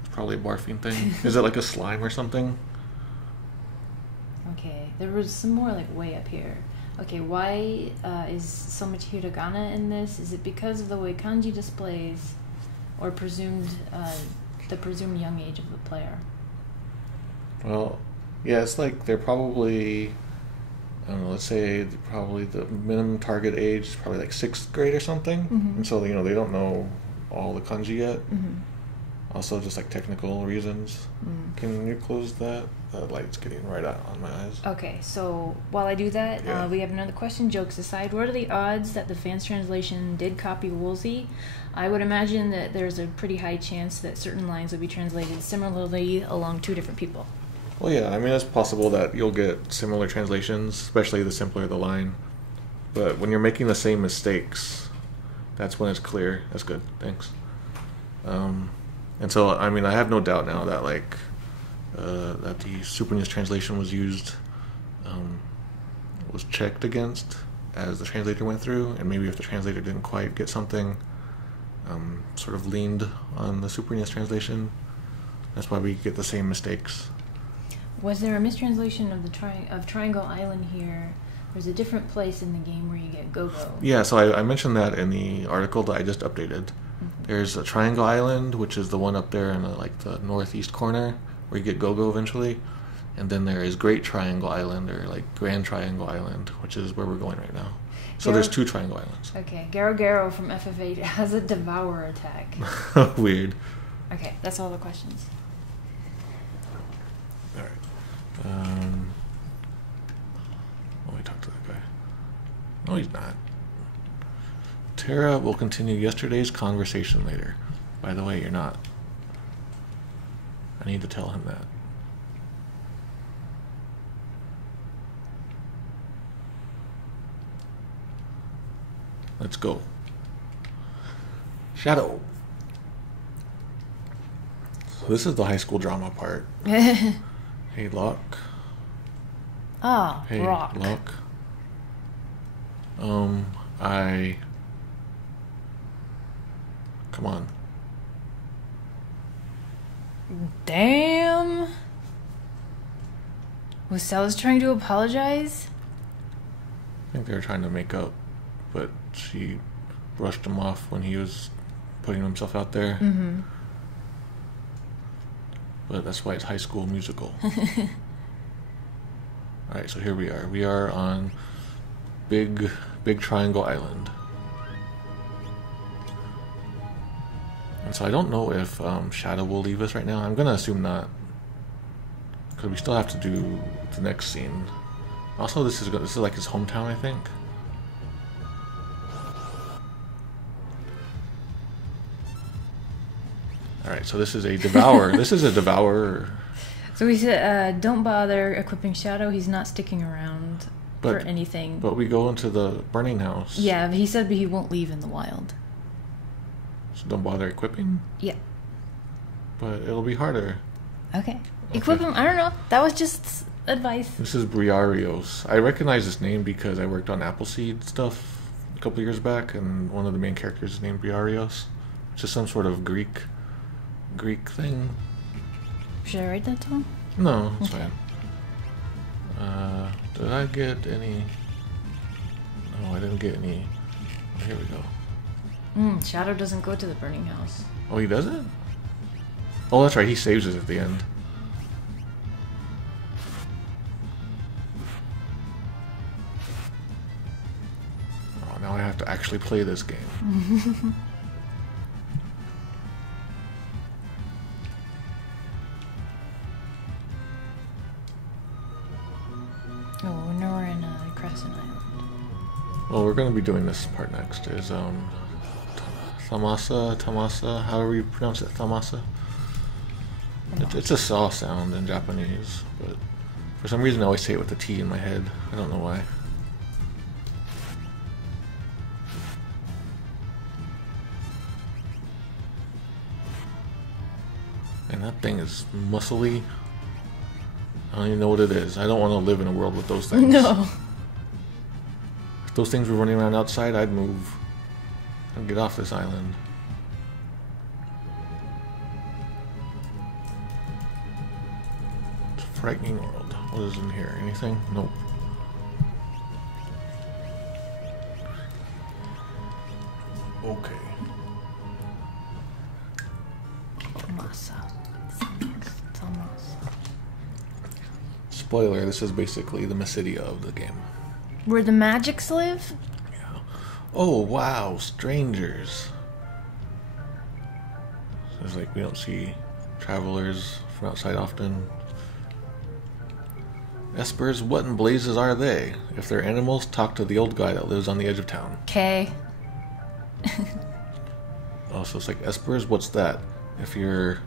It's probably a barfing thing. Is it like a slime or something? Okay, there was some more like way up here. Okay, why is so much hiragana in this? Is it because of the way kanji displays, or the presumed young age of the player? Well, yeah, it's like they're probably, I don't know, let's say probably the minimum target age is probably like 6th grade or something. Mm-hmm. And so, they don't know all the kanji yet. Mm-hmm. Also, just like technical reasons. Mm. Can you close that? The light's getting right out on my eyes. Okay, so while I do that, Yeah. we have another question. Jokes aside, what are the odds that the fans' translation did copy Woolsey? I would imagine that there's a pretty high chance that certain lines would be translated similarly along 2 different people. Well, yeah, I mean, it's possible that you'll get similar translations, especially the simpler the line. But when you're making the same mistakes, that's when it's clear. That's good, thanks. And so, I mean, I have no doubt now that, like, that the Super NES translation was used, was checked against as the translator went through, and maybe if the translator didn't quite get something, sort of leaned on the Super NES translation. That's why we get the same mistakes. Was there a mistranslation of Triangle Island here? There's a different place in the game where you get Go-Go. Yeah, so I mentioned that in the article that I just updated. Mm-hmm. There's a Triangle Island, which is the one up there in like the northeast corner, where you get Go-Go eventually. And then there is Great Triangle Island, or like Grand Triangle Island, which is where we're going right now. So there's 2 Triangle Islands. Okay, Garo from FF8 has a Devour attack. Weird. Okay, that's all the questions. Alright. Let me talk to that guy. No, he's not. Tara will continue yesterday's conversation later. By the way, you're not. I need to tell him that. Let's go. Shadow. So this is the high school drama part. Hey, Locke. Ah, Hey, Rock. Locke. Come on. Damn. Was Sal's trying to apologize? I think they were trying to make up, but she brushed him off when he was putting himself out there. Mm-hmm. But that's why it's High School Musical. Alright, so here we are. We are on Big Triangle Island. And so I don't know if Shadow will leave us right now. I'm going to assume not. Because we still have to do the next scene. Also, this is like his hometown, I think. Alright, so this is a Devourer. This is a Devourer. So he said, don't bother equipping Shadow. He's not sticking around for anything. But we go into the burning house. Yeah, he said he won't leave in the wild. So don't bother equipping? Yeah. But it'll be harder. Okay. Equip him. I don't know. That was just advice. This is Briarios. I recognize this name because I worked on Appleseed stuff a couple years back, and one of the main characters is named Briarios, which is some sort of Greek thing. Should I write that down? No, it's Okay. fine. Did I get any? No, I didn't get any. Oh, here we go. Shadow doesn't go to the burning house. Oh, he doesn't? Oh, that's right. He saves us at the end. Oh, now I have to actually play this game. Oh, now we're in Crescent Island. Well, we're going to be doing this part next. Is Tamasa, however you pronounce it, Tamasa. It's a saw sound in Japanese, but for some reason I always say it with a T in my head. I don't know why. And that thing is muscly. I don't even know what it is. I don't want to live in a world with those things. No. If those things were running around outside, I'd move. I'd get off this island. It's a frightening world. What is in here? Anything? Nope. Okay. Masa. Spoiler, this is basically the Mysidia of the game. Where the magics live? Yeah. Oh, wow, strangers. So it's like we don't see travelers from outside often. Espers, what in blazes are they? If they're animals, talk to the old guy that lives on the edge of town. Okay. Oh, so it's like Espers, what's that? If you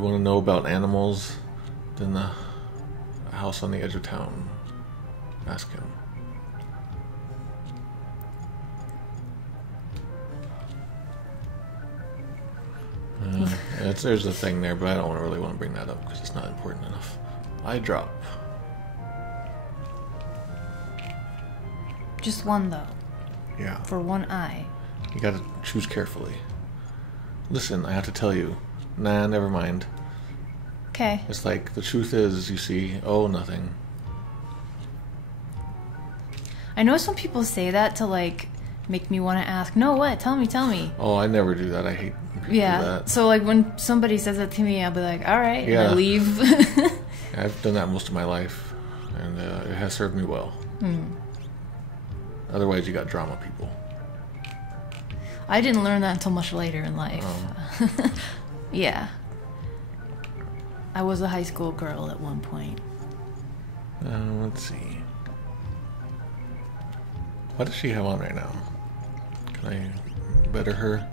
want to know about animals, then the house on the edge of town. Ask him. There's a thing there, but I don't really want to bring that up because it's not important enough. I drop. Just one, though. Yeah. For one eye. You gotta choose carefully. Listen, I have to tell you. Nah, never mind. Okay. It's like, the truth is, you see, oh, nothing. I know some people say that to, like, make me want to ask, no, what? Tell me. Oh, I never do that. I hate when people do Yeah. that. So, like, when somebody says that to me, I'll be like, all right, and Yeah. I leave. I've done that most of my life, and it has served me well. Otherwise, you got drama people. I didn't learn that until much later in life. Oh. Yeah. I was a high school girl at one point. Let's see. What does she have on right now? Can I better her?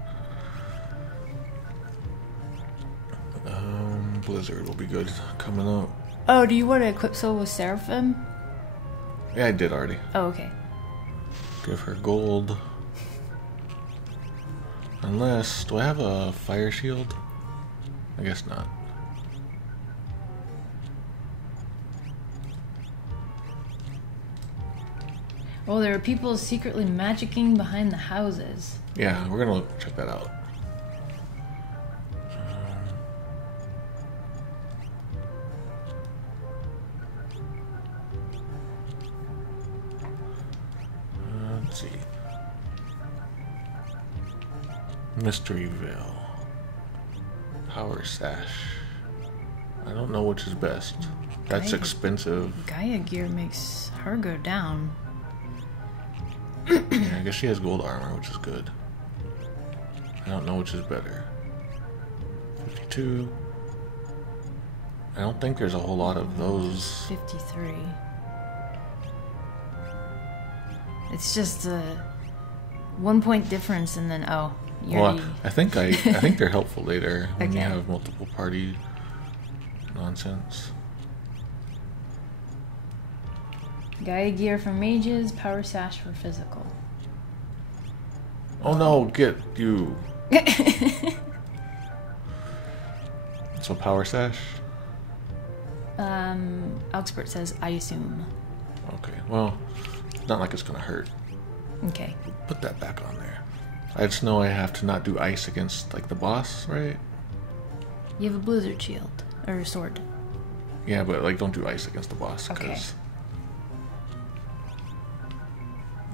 Blizzard will be good coming up. Oh, do you want to equip Soul with Seraphim? Yeah, I did already. Oh, okay. Give her gold. Unless, do I have a fire shield? I guess not. Oh, there are people secretly magicking behind the houses. Yeah, we're gonna check that out. Let's see. Mystery Veil. Power Sash. I don't know which is best. That's expensive. Gaia gear makes her go down. Yeah, I guess she has gold armor, which is good. I don't know which is better. 52. I don't think there's a whole lot of those. 53. It's just a 1 point difference, and then you're Well, I think they're helpful later when you Okay. have multiple party nonsense. Gaia gear for mages, power sash for physical. Oh no, get you. So power sash? Augsburg says, I assume. Okay, well, it's not like it's gonna hurt. Okay. Put that back on there. I just know I have to not do ice against like the boss, right? You have a blizzard shield. Or sword. Yeah, but like don't do ice against the boss. Okay.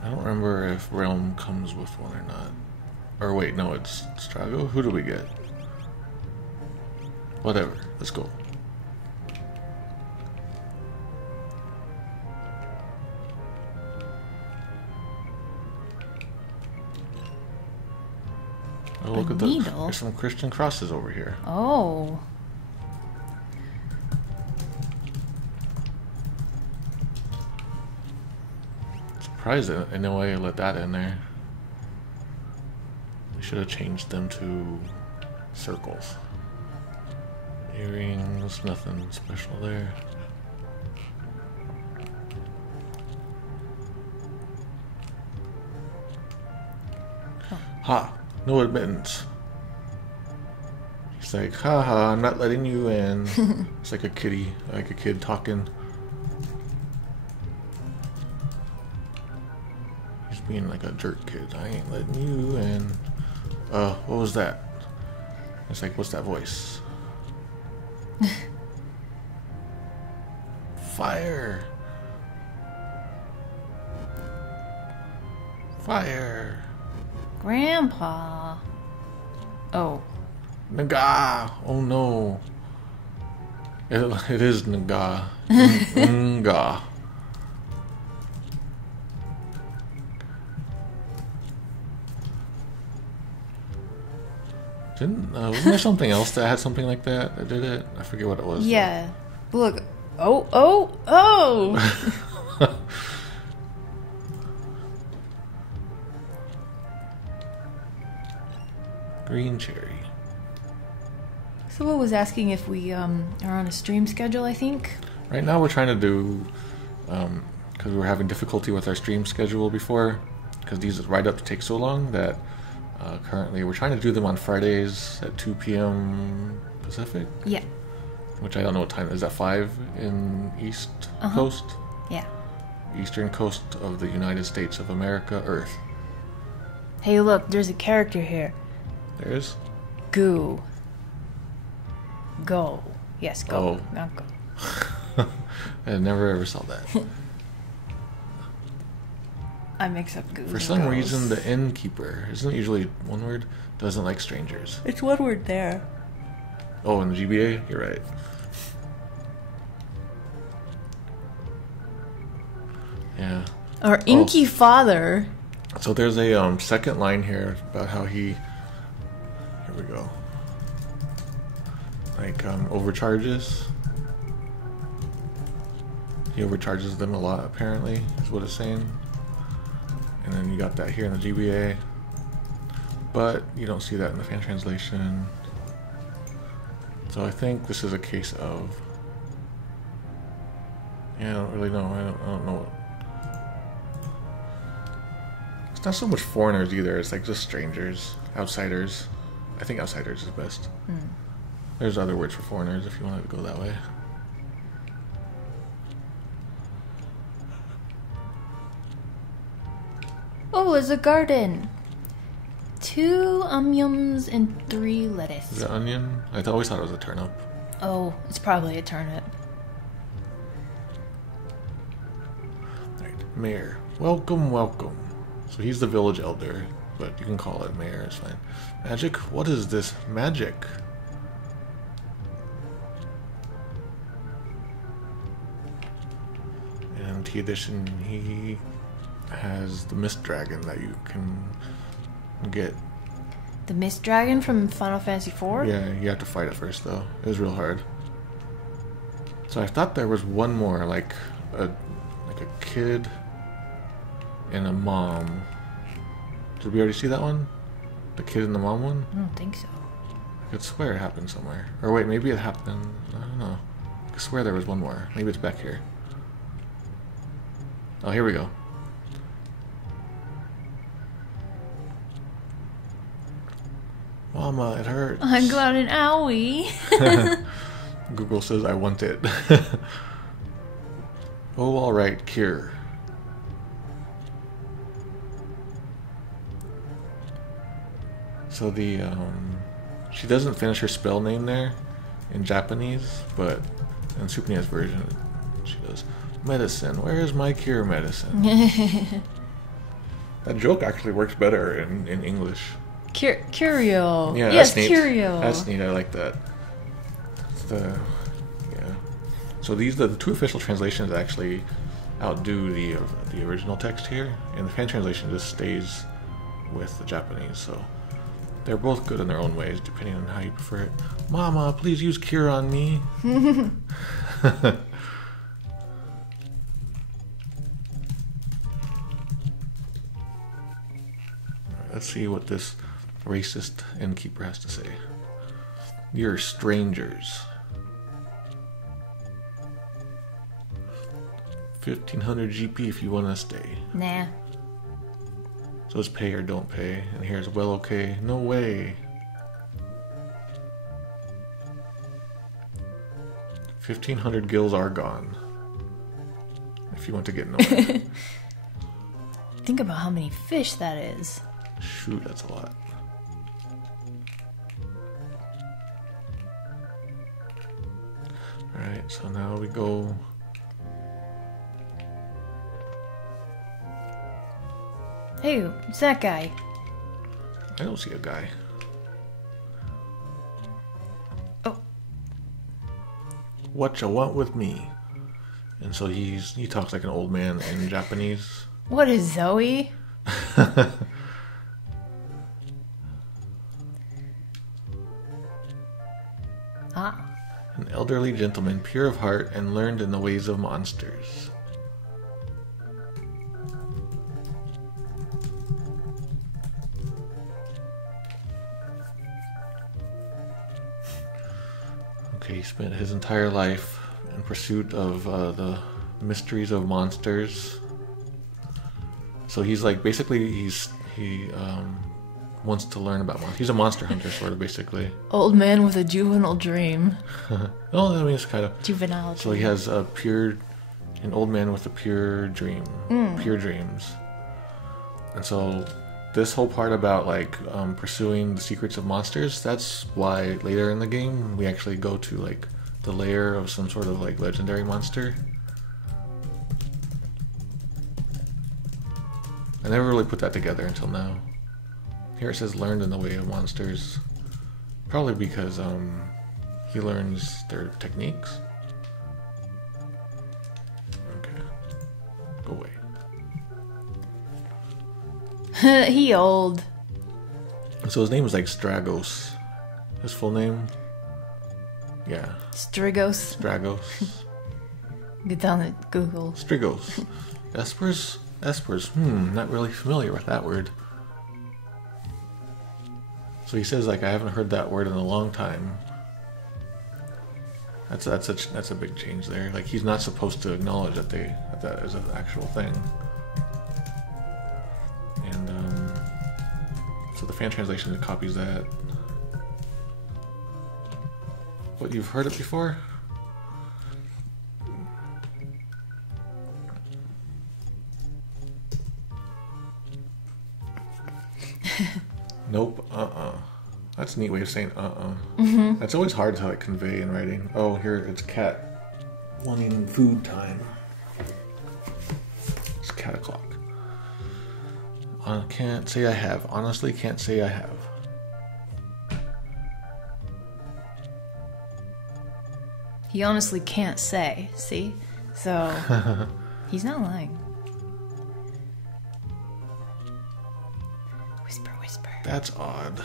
I don't remember if Realm comes with one or not. Or wait, no, it's Strago? Who do we get? Whatever, let's go. Oh, look at those. Needle? There's some Christian crosses over here. Oh. Surprised that in a way I let that in there. We should have changed them to circles. Earrings, nothing special there. Oh. Ha! No admittance. He's like, haha, I'm not letting you in. It's like a kitty, like a kid talking. He's being like a jerk kid. I ain't letting you in. What was that? It's like, what's that voice? Fire! Fire! Grandpa. Oh. Naga! Oh no. It is Naga. Nga. Wasn't there something else that had something like that that did it? I forget what it was. Yeah. Look. Oh! Green cherry. Someone was asking if we are on a stream schedule, I think. Right now we're trying to do, because we were having difficulty with our stream schedule before, because these write-ups take so long that currently we're trying to do them on Fridays at 2 p.m. Pacific. Yeah. Which I don't know what time is that 5 in East Coast? Yeah. Eastern coast of the United States of America, Earth. Hey, look, there's a character here. There is? Goo. Go. Yes, go. Oh. Not go. I never ever saw that. I mix up goos. For some reason, the innkeeper, isn't it usually one word, doesn't like strangers. It's one word there. Oh, in the GBA? You're right. Yeah. Our inky father. So there's a second line here about how he. Here we go. Like overcharges. He overcharges them a lot, apparently, is what it's saying. And then you got that here in the GBA. But you don't see that in the fan translation. So I think this is a case of... Yeah, I don't really know. I don't know. It's not so much foreigners either. It's like just strangers, outsiders. I think outsiders is best. There's other words for foreigners if you wanted to go that way. Oh, it's a garden. 2 onions and 3 lettuce. Is it onion? I always thought it was a turnip. Oh, it's probably a turnip. Right. Mayor. Welcome, welcome. So he's the village elder, but you can call it mayor, it's fine. Magic? What is this magic? And T edition, he has the mist dragon that you can get. The mist dragon from Final Fantasy IV? Yeah, you have to fight it first though. It was real hard. So I thought there was one more, like a kid and a mom. Did we already see that one? The kid and the mom one? I don't think so. I could swear it happened somewhere. Or wait, maybe it happened. I don't know. I could swear there was one more. Maybe it's back here. Oh, here we go. Mama, it hurts. I got an owie. Google says I want it. Oh, alright, cure. So the, she doesn't finish her spell name there in Japanese, but in Super NES version, she does. Medicine, where is my cure medicine? That joke actually works better in English. Curio. Yeah, yes, that's neat. Curio. That's neat, I like that. Yeah. So these, the 2 official translations actually outdo the original text here, and the fan translation just stays with the Japanese, so they're both good in their own ways, depending on how you prefer it. Mama, please use cure on me. Let's see what this racist innkeeper has to say. You're strangers. 1500 GP if you want to stay. Nah. So it's pay or don't pay. And here's well okay. No way. 1500 gills are gone. If you want to get no way. Think about how many fish that is. Shoot, that's a lot. Alright, so now we go. Hey, it's that guy. I don't see a guy. Oh. What you want with me? And so he talks like an old man in Japanese. What is Zoe? Ah. An elderly gentleman, pure of heart and learned in the ways of monsters. Okay, he spent his entire life in pursuit of the mysteries of monsters. So he's like, basically, he wants to learn about monsters. He's a monster hunter, sort of, basically. Old man with a juvenile dream. Oh, I mean, it's kind of... Juvenile So he has an old man with a pure dream. Pure dreams. And so this whole part about, like, pursuing the secrets of monsters, that's why later in the game we actually go to, like, the lair of some sort of, like, legendary monster. I never really put that together until now. Here it says learned in the way of monsters. Probably because he learns their techniques. Okay. Go away. He old. So his name is like Stragos. His full name? Yeah. Strigos. Stragos. Get down at Google. Strigos. Espers? Espers. Not really familiar with that word. So he says, like, I haven't heard that word in a long time. That's a big change there. Like, he's not supposed to acknowledge that that is an actual thing. And so the fan translation copies that. What, you've heard it before? Nope. That's a neat way of saying Mm-hmm. That's always hard to like convey in writing. Oh, here it's cat wanting food time. It's cat o'clock. Can't say I have. Honestly, can't say I have. He honestly can't say. See? So, he's not lying. Whisper, whisper. That's odd.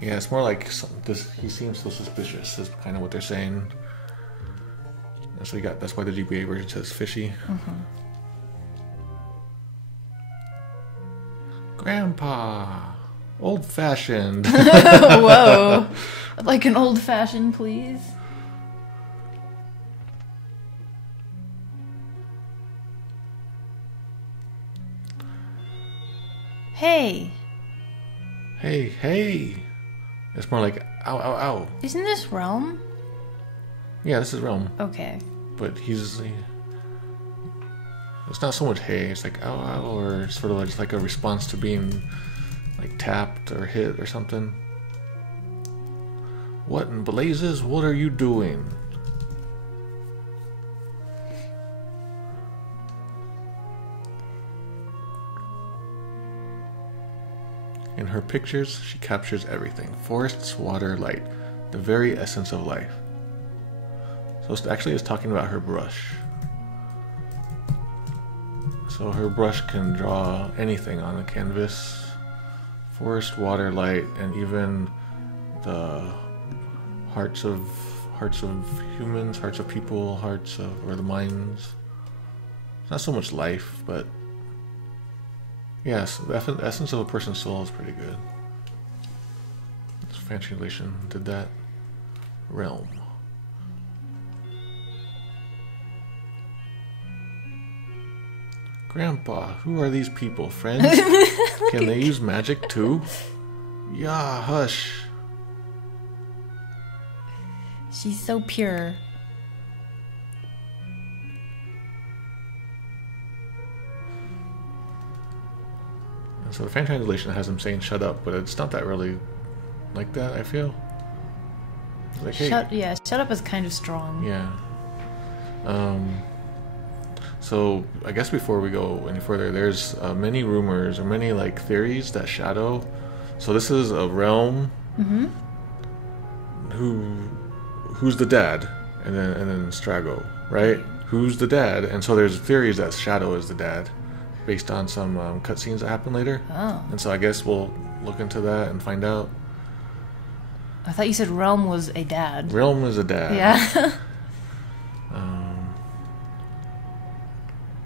Yeah, it's more like this. He seems so suspicious. Is kind of what they're saying. And so that's why the GBA version says fishy. Mm-hmm. Grandpa, old-fashioned. Whoa! I'd like an old-fashioned, please. Hey. Hey, hey. It's more like ow, ow, ow. Isn't this Realm? Yeah, this is Realm. Okay. But it's not so much hey, it's like ow, ow, or sort of just like a response to being like tapped or hit or something. What in blazes? What are you doing? In her pictures, she captures everything. Forests, water, light. The very essence of life. So it's talking about her brush. So her brush can draw anything on the canvas. Forest, water, light, and even the hearts of humans, hearts of people, or the minds. It's not so much life, but yes, the essence of a person's soul is pretty good. This fan translation did that. Realm. Grandpa, who are these people? Friends? Can they use magic too? Yeah, hush. She's so pure. And so the fan translation has him saying shut up, but it's not that really like that, I feel. It's like, hey. Shut up is kind of strong. Yeah. So I guess before we go any further, there's many rumors or many like theories that Shadow. So this is a realm. Mm-hmm. Who's the dad, and then Strago, right? Who's the dad? And so there's theories that Shadow is the dad, based on some cutscenes that happen later. Oh. And so I guess we'll look into that and find out. I thought you said Realm was a dad. Realm is a dad. Yeah.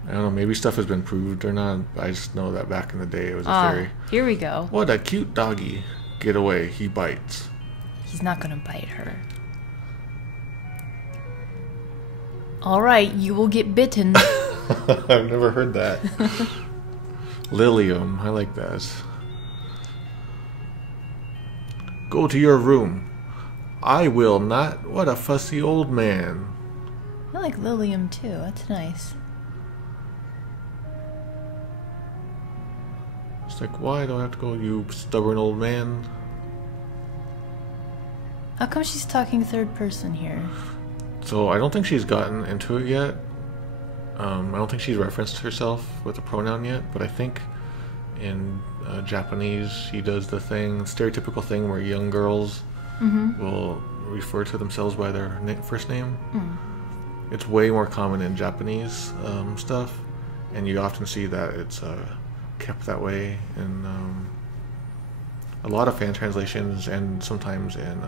I don't know, maybe stuff has been proved or not. I just know that back in the day it was a theory. Here we go. What a cute doggy. Get away, he bites. He's not gonna bite her. Alright, you will get bitten. I've never heard that. Lilium, I like that. Go to your room. I will not. What a fussy old man. I like Lilium too, that's nice. It's like, why do I have to go, you stubborn old man? How come she's talking third person here? So I don't think she's gotten into it yet. I don't think she's referenced herself with a pronoun yet, but I think in Japanese she does the stereotypical thing where young girls will refer to themselves by their first name. It's way more common in Japanese stuff, and you often see that it's kept that way in a lot of fan translations and sometimes in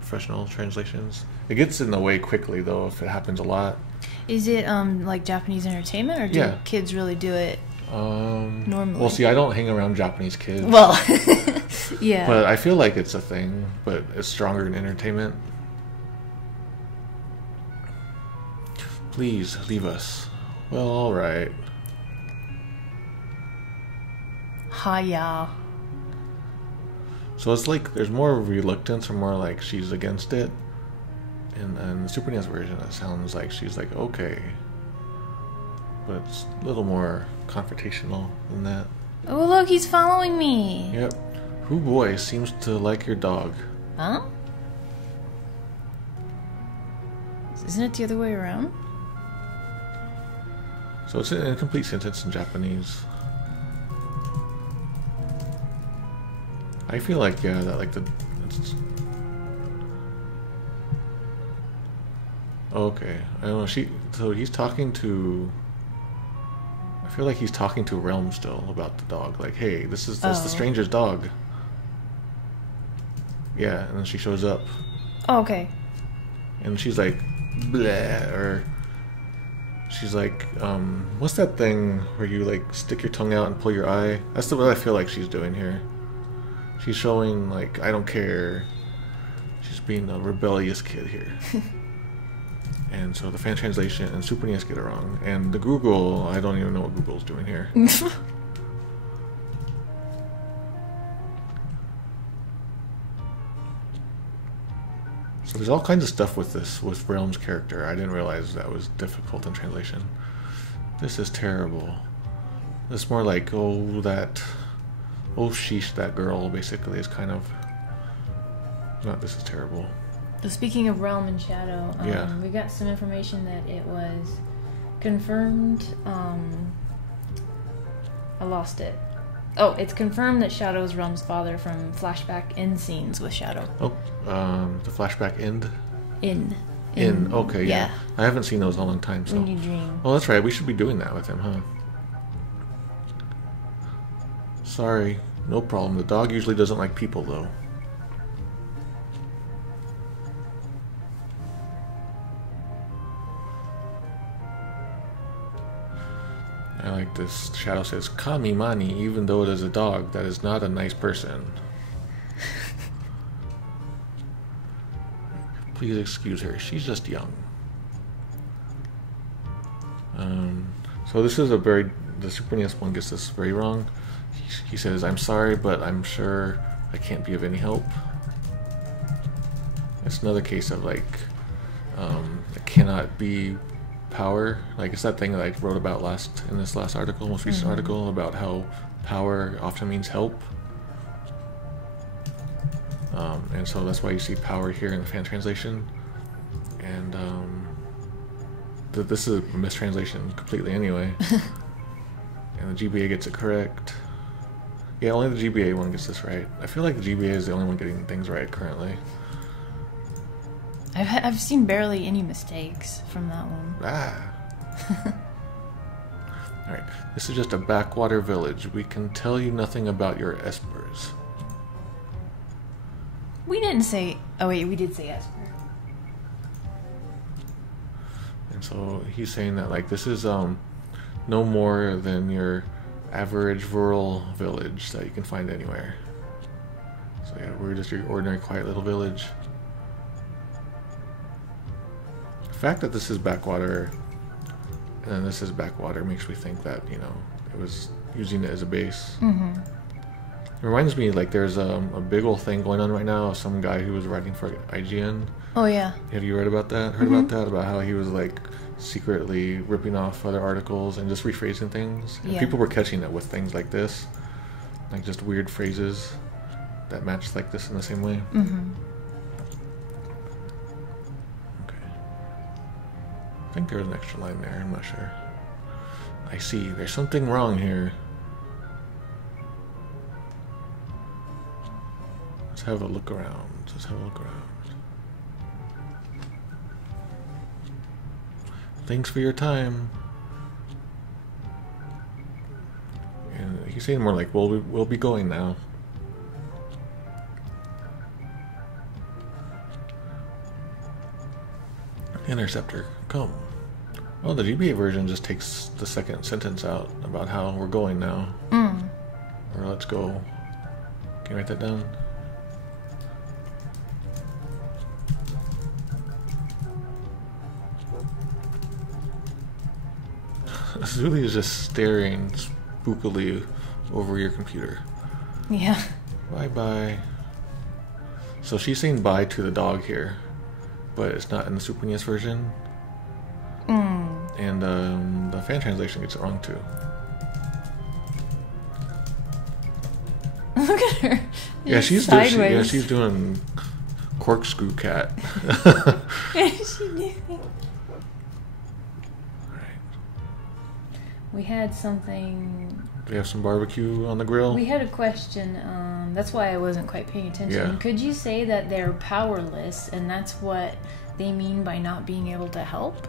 professional translations. It gets in the way quickly though if it happens a lot. Is it like Japanese entertainment, or do kids really do it normally? Well, see, I don't hang around Japanese kids. Well, yeah. But I feel like it's a thing, but it's stronger in entertainment. Please leave us. Well, alright. Hiya. So it's like there's more reluctance or more like she's against it. And the Super NES version, it sounds like she's like, okay. But it's a little more confrontational than that. Oh, look, he's following me. Yep. Who boy seems to like your dog? Huh? Isn't it the other way around? So it's an incomplete sentence in Japanese. I feel like, yeah, that like okay. I don't know, so he's talking to... I feel like he's talking to Realm still about the dog. Like, hey, that's the stranger's dog. Yeah, and then she shows up. Oh, okay. And she's like, bleh, or... She's like, what's that thing where you like stick your tongue out and pull your eye? That's what I feel like she's doing here. She's showing like, I don't care. She's being a rebellious kid here. And so the fan translation and Super NES get it wrong. And the Google, I don't even know what Google's doing here. So there's all kinds of stuff with this, with Realm's character. I didn't realize that was difficult in translation. This is terrible. It's more like, oh sheesh, that girl, basically, is kind of... Not, this is terrible. So speaking of Realm and Shadow, we got some information that it was confirmed, I lost it. Oh, it's confirmed that Shadow is Realm's father from flashback end scenes with Shadow. Oh, the flashback end? In, okay, yeah. I haven't seen those in a long time, so... When you dream. Well, that's right, we should be doing that with him, huh? Sorry, no problem. The dog usually doesn't like people, though. I like this. Shadow says, Kami Mani, even though it is a dog, that is not a nice person. Please excuse her. She's just young. So this is the Super NES one gets this very wrong. He says, I'm sorry, but I'm sure I can't be of any help. It's another case of like, it cannot be power. Like, it's that thing that I wrote about in this last article, most recent article, about how power often means help. And so that's why you see power here in the fan translation. And this is a mistranslation completely anyway. And the GBA gets it correct. Yeah, only the GBA one gets this right. I feel like the GBA is the only one getting things right currently. I've seen barely any mistakes from that one. Alright, this is just a backwater village. We can tell you nothing about your espers. We didn't say... Oh wait, we did say esper. And so he's saying that like this is no more than your average rural village that you can find anywhere. So yeah, we're just your ordinary quiet little village. The fact that this is backwater and then this is backwater makes me think that, you know, it was using it as a base. It reminds me, like, there's a big old thing going on right now of some guy who was writing for IGN. Oh, yeah. Have you read about that? Heard about that? About how he was, like, secretly ripping off other articles and just rephrasing things? And people were catching it with things like this. Like, just weird phrases that match like this in the same way. Okay. I think there's an extra line there. I'm not sure. I see. There's something wrong here. Let's have a look around. Let's have a look around. Thanks for your time. And He's saying more like, we'll be going now. Interceptor, come. Well, the GBA version just takes the second sentence out about how we're going now. Or let's go. Can you write that down? Zuli is just staring spookily over your computer. Yeah. Bye-bye. So she's saying bye to the dog here, but it's not in the Super NES version. And the fan translation gets it wrong too. Look at her. Yeah, she's doing corkscrew cat. What is she doing? We had something. Do we have some barbecue on the grill? We had a question. That's why I wasn't quite paying attention. Yeah. Could you say that they're powerless, and that's what they mean by not being able to help?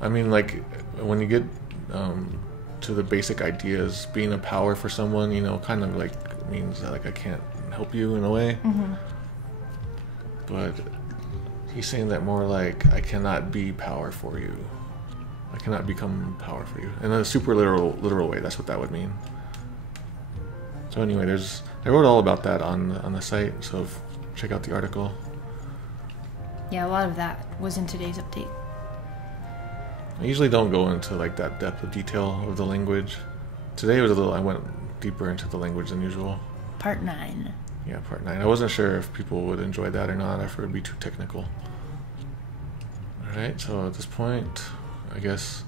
I mean, like, when you get to the basic ideas, being a power for someone, you know, kind of like means that, like, I can't help you in a way. But he's saying that more like, I cannot be power for you. I cannot become power for you. In a super literal way, that's what that would mean. So anyway, I wrote all about that on the site, so check out the article. Yeah, a lot of that was in today's update. I usually don't go into like that depth of detail of the language. Today was I went deeper into the language than usual. Part 9. Yeah, part 9. I wasn't sure if people would enjoy that or not, if it would be too technical. Alright, so at this point, I guess,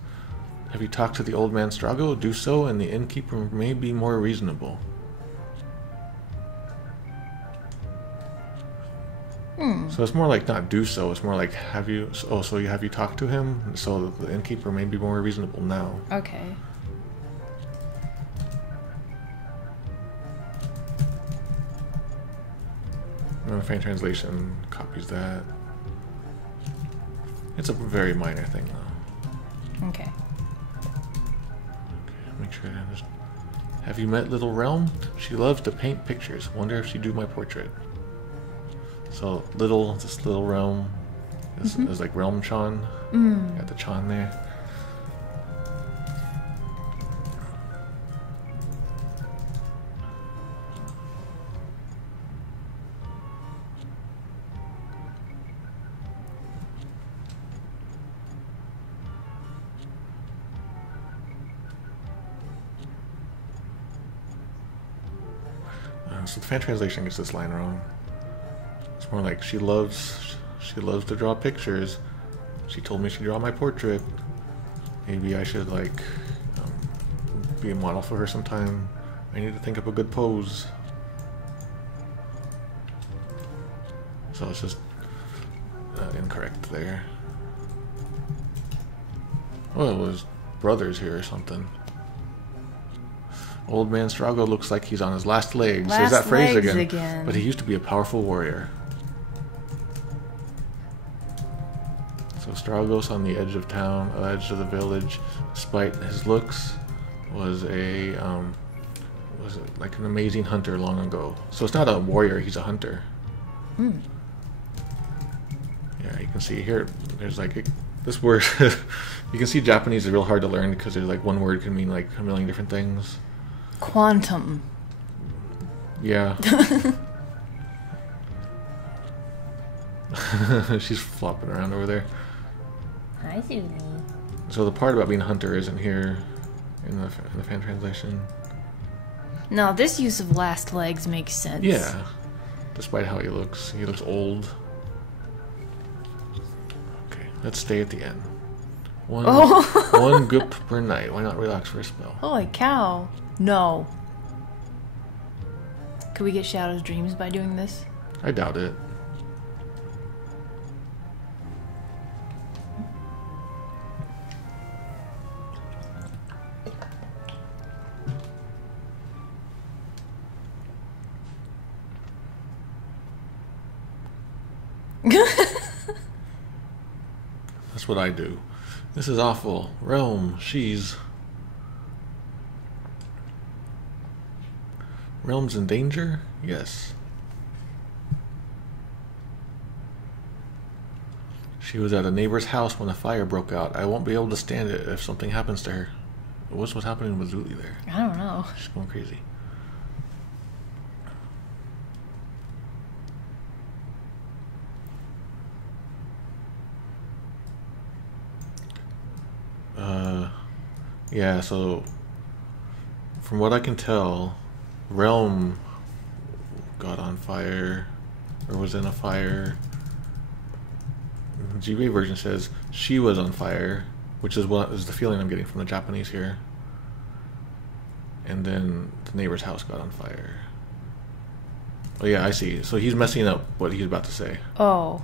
have you talked to the old man Strago? Do so, and the innkeeper may be more reasonable. So it's more like not do so, it's more like have you talked to him? So the innkeeper may be more reasonable now. Okay. And the fan translation copies that. It's a very minor thing though. Okay. Make sure I just... Have you met Little Realm? She loves to paint pictures. Wonder if she'd do my portrait. So this little realm is like Realm Chan. Got the Chan there. So the fan translation gets this line wrong. It's more like she loves to draw pictures. She told me she'd draw my portrait. Maybe I should like be a model for her sometime. I need to think up a good pose. So it's just incorrect there. Oh, it was brothers here or something. Old man Strago looks like he's on his last legs. There's that phrase again. But he used to be a powerful warrior. So Strago's on the edge of town, edge of the village. Despite his looks, was like an amazing hunter long ago. So it's not a warrior; he's a hunter. Yeah, you can see here. There's like this word. You can see Japanese is real hard to learn because there's like one word can mean like a million different things. Quantum. Yeah. She's flopping around over there. Hi, Susie. So the part about being a hunter isn't here in the fan translation. No, this use of last legs makes sense. Yeah. Despite how he looks old. Okay, let's stay at the end. One goop per night. Why not relax for a spell? Holy cow. No. Could we get Shadow's dreams by doing this? I doubt it. That's what I do. This is awful. Realm, she's... Realms in danger? Yes. She was at a neighbor's house when a fire broke out. I won't be able to stand it if something happens to her. What's happening with Zuli there? I don't know. She's going crazy. Yeah, so from what I can tell, Realm got on fire, or was in a fire. The GBA version says she was on fire, which is what is the feeling I'm getting from the Japanese here. And then the neighbor's house got on fire. Oh yeah, I see. So he's messing up what he's about to say. Oh.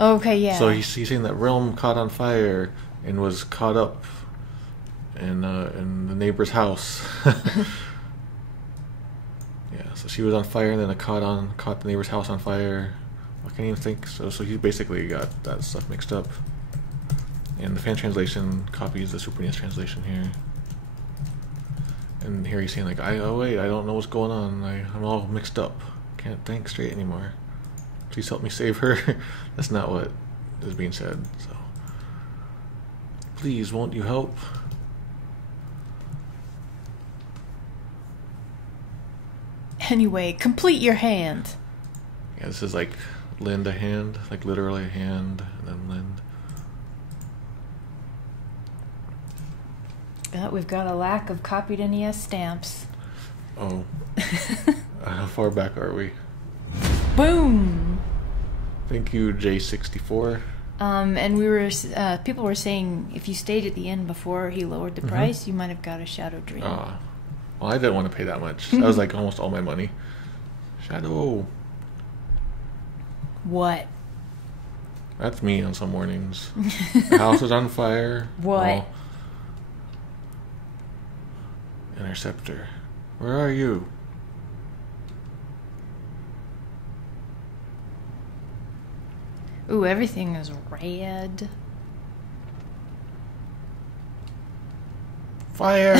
Okay, yeah. So he's saying that Realm caught on fire and was caught up in the neighbor's house. Yeah, so she was on fire and then it caught the neighbor's house on fire. I can't even think. So he basically got that stuff mixed up. And the fan translation copies the Super NES translation here. And here he's saying like, oh wait, I don't know what's going on. I'm all mixed up. Can't think straight anymore. Please help me save her. That's not what is being said. So please, won't you help? Anyway, complete your hand. Yeah, this is like lend a hand, like literally a hand, and then lend. We've got a lack of copied NES stamps. Oh. How far back are we? Boom! Thank you, J64. And we were, people were saying if you stayed at the end before he lowered the price, you might have got a Shadow Dream. Well, I didn't want to pay that much. That was like almost all my money. Shadow. What? That's me on some mornings. The house is on fire. What? Oh. Interceptor. Where are you? Ooh, everything is red. Fire!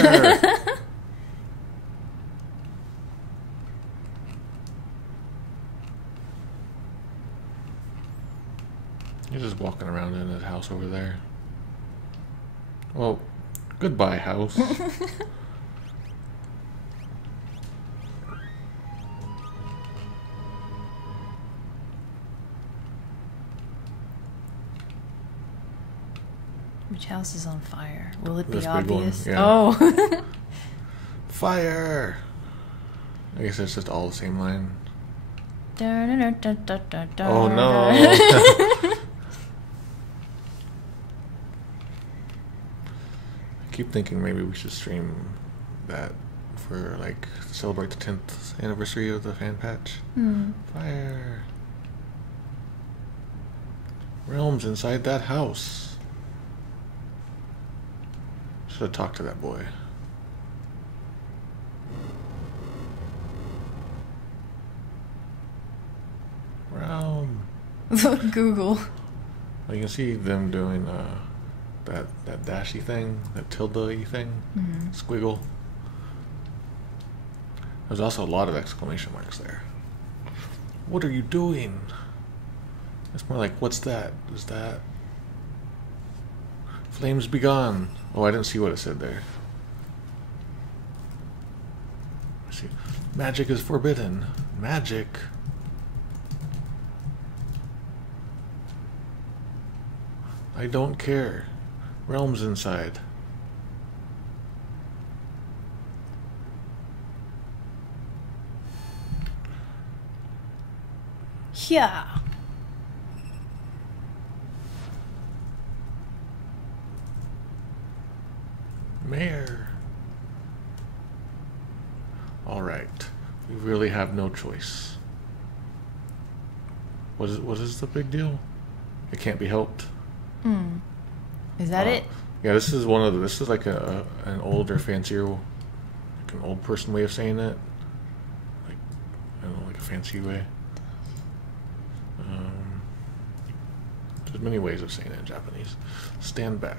You're just walking around in his house over there. Well, goodbye, house. Which house is on fire? Will it be This big one, obvious? yeah. Oh. Fire! I guess it's just all the same line. Oh no! I keep thinking maybe we should stream that for like to celebrate the 10th anniversary of the fan patch. Fire! Realms inside that house. Should have talked to that boy. Realm. Google. Well, you can see them doing that dashy thing, that tilde-y thing, squiggle. There's also a lot of exclamation marks there. What are you doing? It's more like, what's that? Is that flames be gone? Oh, I didn't see what it said there. Let's see. Magic is forbidden. Magic. I don't care. Realms inside. Yeah. Mayor. All right. We really have no choice. What is the big deal? It can't be helped. Is that it? Yeah, this is this is like an older, fancier, like an old person way of saying it. Like, I don't know, like a fancy way. There's many ways of saying it in Japanese. Stand back.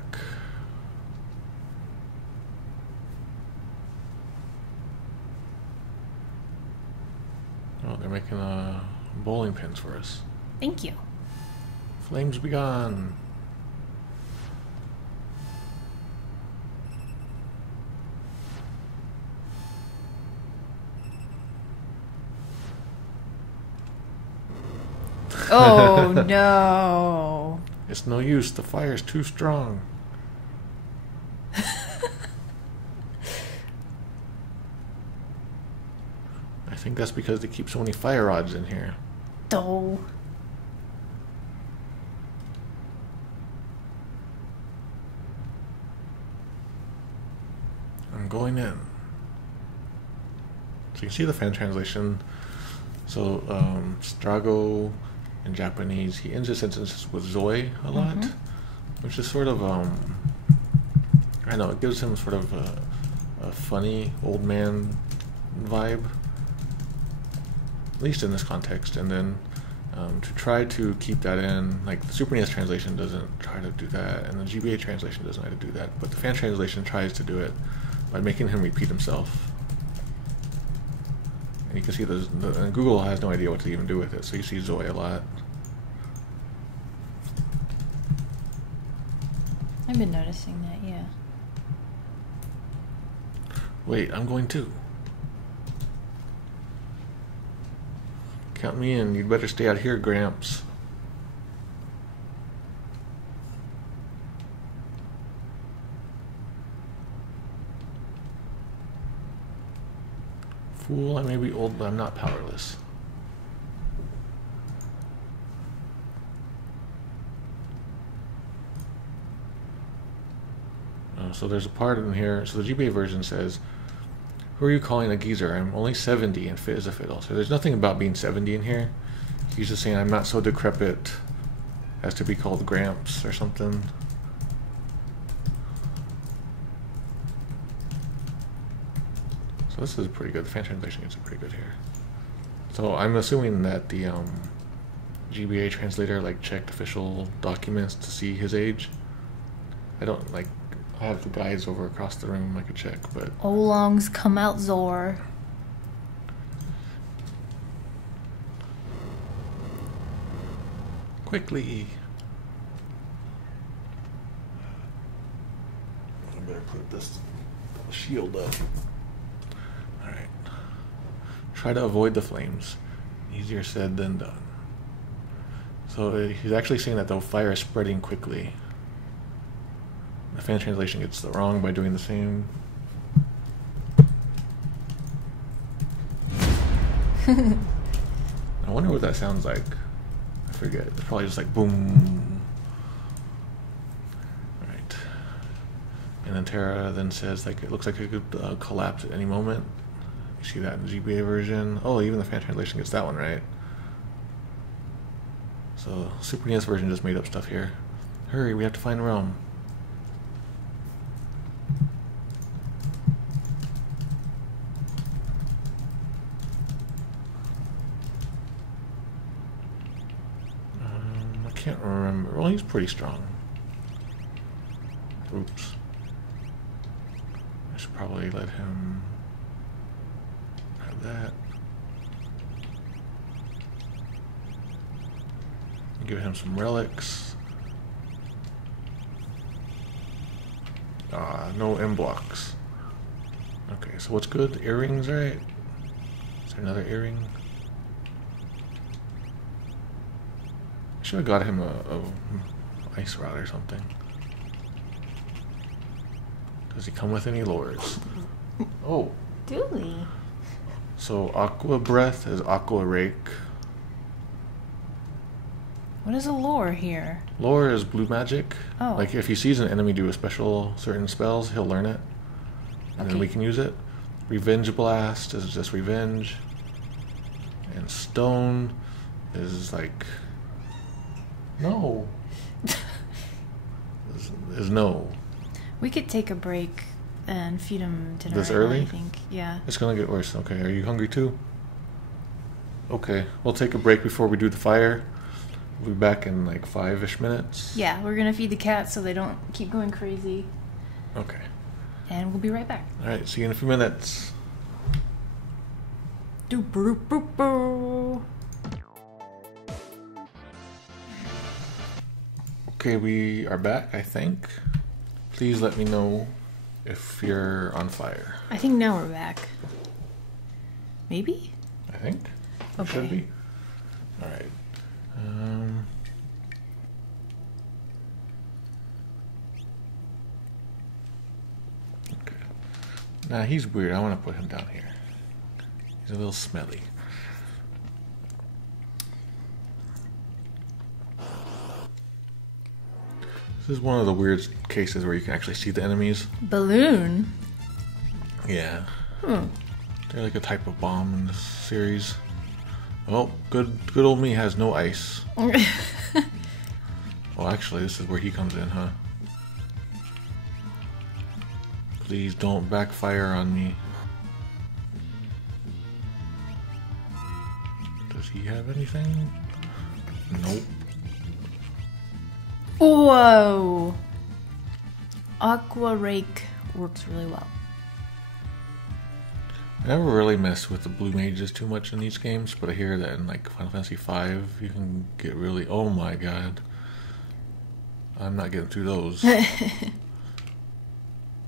Oh, they're making bowling pins for us. Thank you. Flames be gone. Oh no. It's no use, the fire's too strong. I think that's because they keep so many fire rods in here. Oh. I'm going in. So you can see the fan translation. So Strago in Japanese, he ends his sentences with Zoe a lot, which is sort of I know, it gives him sort of a funny old man vibe, at least in this context. And then to try to keep that in, like the Super NES translation doesn't try to do that, and the GBA translation doesn't try to do that, but the fan translation tries to do it by making him repeat himself. And you can see and Google has no idea what to even do with it, so you see Zoe a lot. I've been noticing that, yeah. Wait, I'm going too. Count me in. You'd better stay out here, Gramps. Fool, I may be old, but I'm not powerless. So there's a part in here. So the GBA version says, "Who are you calling a geezer? I'm only 70 and fit as a fiddle." So there's nothing about being 70 in here. He's just saying I'm not so decrepit as to be called Gramps or something. So this is pretty good. The fan translation gets it pretty good here. So I'm assuming that the GBA translator like checked official documents to see his age. I don't like. I have the guides over across the room I could check, but Oolongs come out, Zor. quickly. I better put this shield up. Alright. Try to avoid the flames. Easier said than done. So he's actually saying that the fire is spreading quickly. The fan translation gets it wrong by doing the same. I wonder what that sounds like. I forget. It's probably just like boom. Alright. And then Terra then says like it looks like it could collapse at any moment. You see that in the GBA version. Oh, even the fan translation gets that one right. So Super NES version just made up stuff here. Hurry, we have to find Realm. I can't remember. Well, he's pretty strong. Oops. I should probably let him have that. Give him some relics. No M blocks. Okay, so what's good? Earrings, right? Is there another earring? I should have got him a ice rod or something. Does he come with any lures? Oh. Do we? So Aqua Breath is Aqua Rake. What is a lore here? Lore is blue magic. Oh. Like if he sees an enemy do a special certain spells, he'll learn it. And then we can use it. Revenge Blast is just revenge. And Stone is like no. is no. We could take a break and feed him dinner. This right now, early? I think. Yeah. It's gonna get worse. Okay, are you hungry too? Okay, we'll take a break before we do the fire. We'll be back in like 5-ish minutes. Yeah, we're gonna feed the cats so they don't keep going crazy. Okay. And we'll be right back. Alright, see you in a few minutes. Okay, we are back, I think. Please let me know if you're on fire. I think now we're back. Maybe? I think. Okay. Should be. Alright. Okay. Nah, he's weird. I want to put him down here. He's a little smelly. This is one of the weird cases where you can actually see the enemies. Balloon? Yeah. Hmm. They're like a type of bomb in this series. Oh, good old me has no ice. Well, actually, this is where he comes in, huh? Please don't backfire on me. Does he have anything? Nope. Whoa! Aqua Rake works really well. I never really mess with the blue mages too much in these games, but I hear that in like Final Fantasy V, you can get really... Oh my god. I'm not getting through those.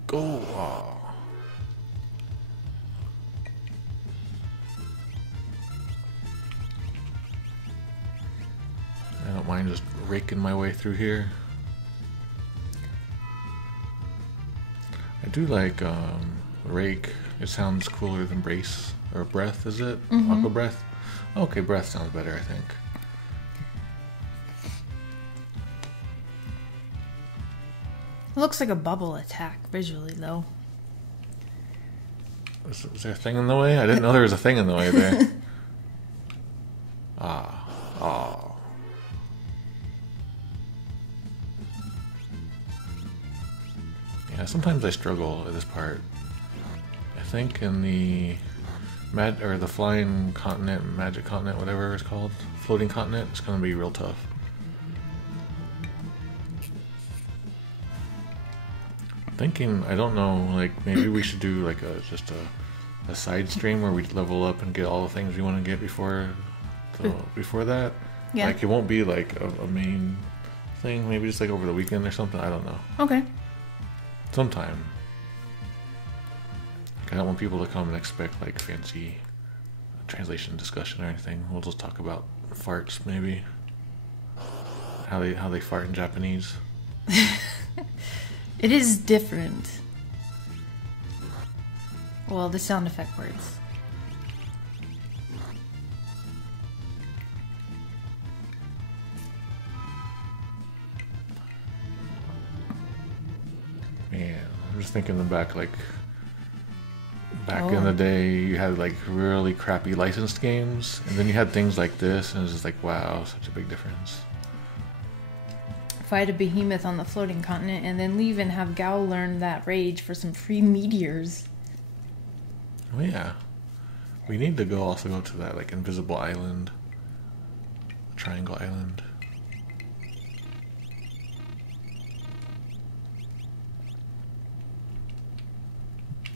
Go! Oh. I don't mind just raking my way through here. I do like rake. It sounds cooler than brace or breath, is it? Mm-hmm. Aqua breath? Okay, breath sounds better, I think. It looks like a bubble attack visually, though. Is there a thing in the way? I didn't know there was a thing in the way there. Oh. Yeah, sometimes I struggle at this part. I think in the the flying continent, magic continent, whatever it's called, floating continent, it's gonna be real tough. Thinking, I don't know, like maybe we should do like just a side stream where we level up and get all the things we want to get before that. Yeah. Like it won't be like a main thing. Maybe just like over the weekend or something. I don't know. Okay. Sometime. Like, I don't want people to come and expect like fancy translation discussion or anything. We'll just talk about farts maybe. How they fart in Japanese. It is different. Well, the sound effect words. Man, I'm just thinking back in the day, you had like really crappy licensed games, and then you had things like this, and it's just like, wow, such a big difference. Fight a behemoth on the floating continent, and then leave and have Gao learn that rage for some free meteors. Oh yeah, we need to also go to that like invisible island, triangle island.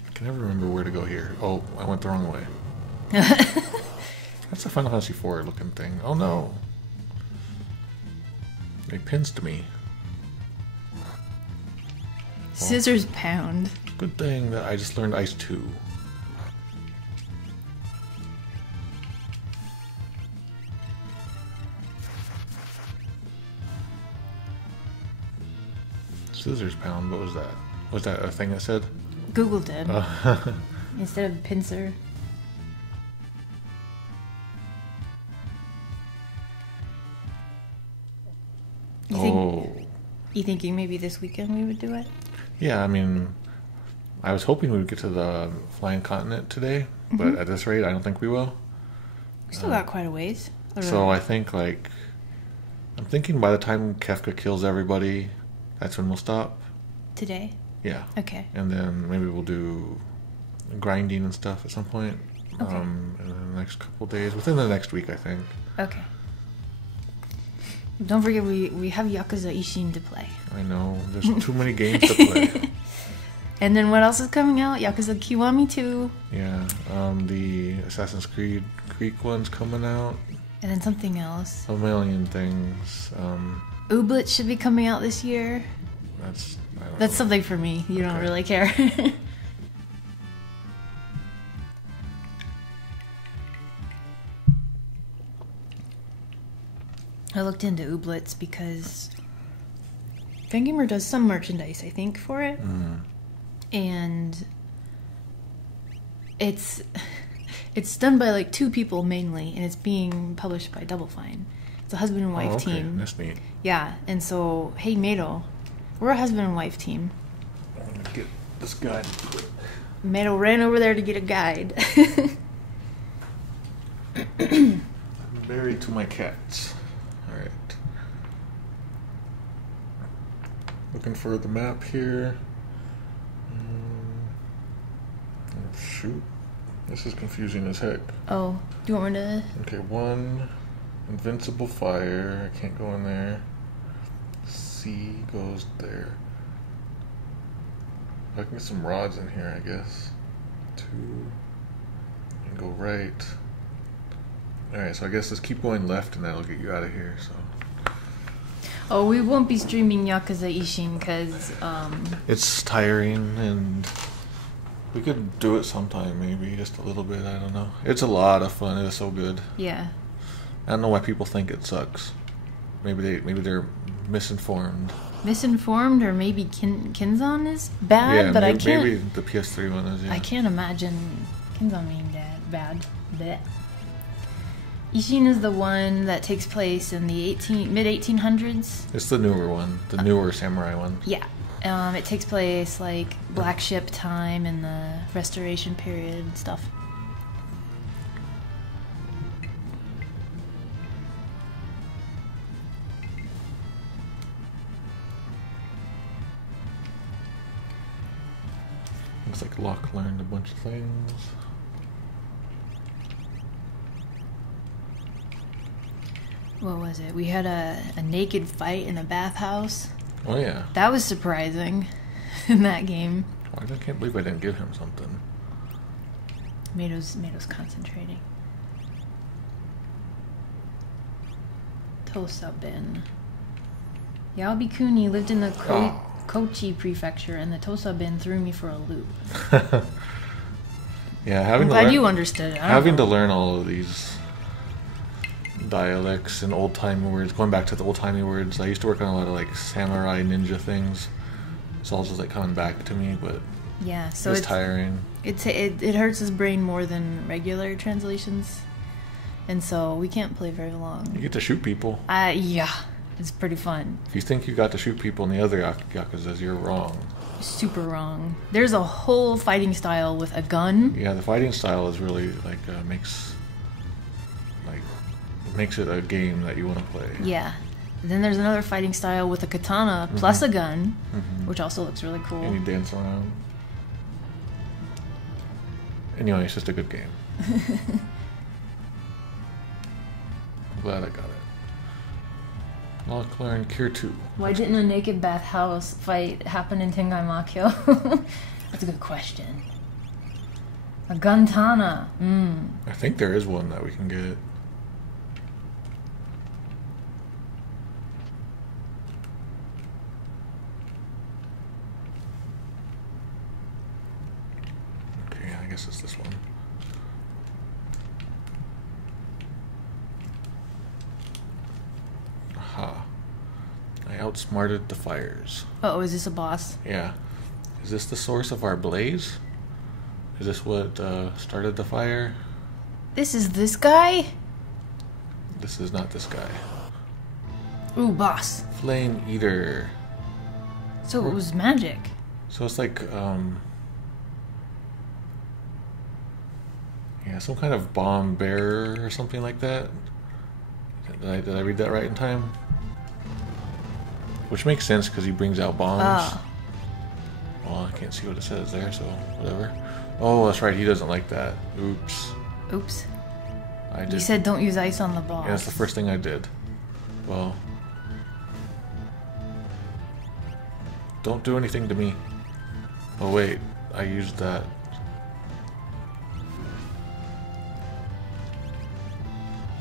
I can never remember where to go here. Oh, I went the wrong way. That's a Final Fantasy IV looking thing. Oh no. They pinched me. Scissors pound. Good thing that I just learned Ice 2. Scissors pound, what was that? Was that a thing that said? Google did. Instead of pincer. You thinking maybe this weekend we would do it? Yeah, I mean, I was hoping we would get to the flying continent today, but at this rate, I don't think we will. We still got quite a ways. So I think, like, I'm thinking by the time Kefka kills everybody, that's when we'll stop. Today? Yeah. Okay. And then maybe we'll do grinding and stuff at some point. Okay. In the next couple of days, within the next week, I think. Okay. Don't forget, we have Yakuza Ishin to play. I know. There's too many games to play. And then what else is coming out? Yakuza Kiwami 2. Yeah, the Assassin's Creed Greek one's coming out. And then something else. A million things. Ooblets should be coming out this year. That's know. Something for me. You don't really care. I looked into Ooblets because Fangamer does some merchandise, I think, for it. And it's done by like 2 people mainly, and it's being published by Double Fine. It's a husband and wife team. That's neat. Yeah, and so, hey Mado, we're a husband and wife team. I'm gonna get this guide. Mado ran over there to get a guide. I'm married to my cats. Alright. Looking for the map here. Oh, shoot. This is confusing as heck. Oh, do you want me to... Okay, 1. Invincible fire. I can't go in there. C goes there. I can get some rods in here, I guess. 2. And go right. Alright, so I guess just keep going left and that'll get you out of here, so... Oh, we won't be streaming Yakuza Ishin because, It's tiring, and we could do it sometime, maybe, just a little bit, I don't know. It's a lot of fun, it's so good. Yeah. I don't know why people think it sucks. Maybe they're misinformed. Misinformed, or maybe Kinzon is bad, Yeah, but maybe, I can't... maybe the PS3 one is, yeah. I can't imagine Kinzon being bad. Blech. Ishin is the one that takes place in the mid-1800s. It's the newer one, the newer samurai one. Yeah. It takes place like Black Ship time and the Restoration period and stuff. Looks like Locke learned a bunch of things. What was it? We had a naked fight in a bathhouse. Oh yeah. That was surprising in that game. I can't believe I didn't give him something. Mado's concentrating. Tosa Bin. Yaobi Kuni lived in the Kochi prefecture, and the Tosa Bin threw me for a loop. Yeah, I'm glad you understood it. Having to learn all of these dialects and old-timey words, going back to the old-timey words. I used to work on a lot of like samurai ninja things. It's all just like coming back to me, but yeah, so it's tiring. It hurts his brain more than regular translations, and so we can't play very long. You get to shoot people. Yeah, it's pretty fun. If you think you got to shoot people in the other Yakuzas, you're wrong. Super wrong. There's a whole fighting style with a gun. Yeah, the fighting style is really like makes it a game that you want to play. Yeah. And then there's another fighting style with a katana plus a gun, which also looks really cool. And you dance around. Anyway, it's just a good game. I'm glad I got it. Locke learned Cure 2. Why didn't a naked bathhouse fight happen in Tengai Makyo? That's a good question. A guntana. I think there is one that we can get. Okay, I guess it's this one. Aha. I outsmarted the fires. Oh, is this a boss? Yeah. Is this the source of our blaze? Is this what started the fire? This is this guy? This is not this guy. Ooh, boss. Flame Eater. So it was magic. So it's like, yeah, some kind of bomb bearer or something like that. Did I read that right in time? Which makes sense because he brings out bombs. Oh. Well, I can't see what it says there, so whatever. Oh, that's right, he doesn't like that. Oops. Oops. I did. You said don't use ice on the boss. Yeah, that's the first thing I did. Well, don't do anything to me. Oh wait, I used that.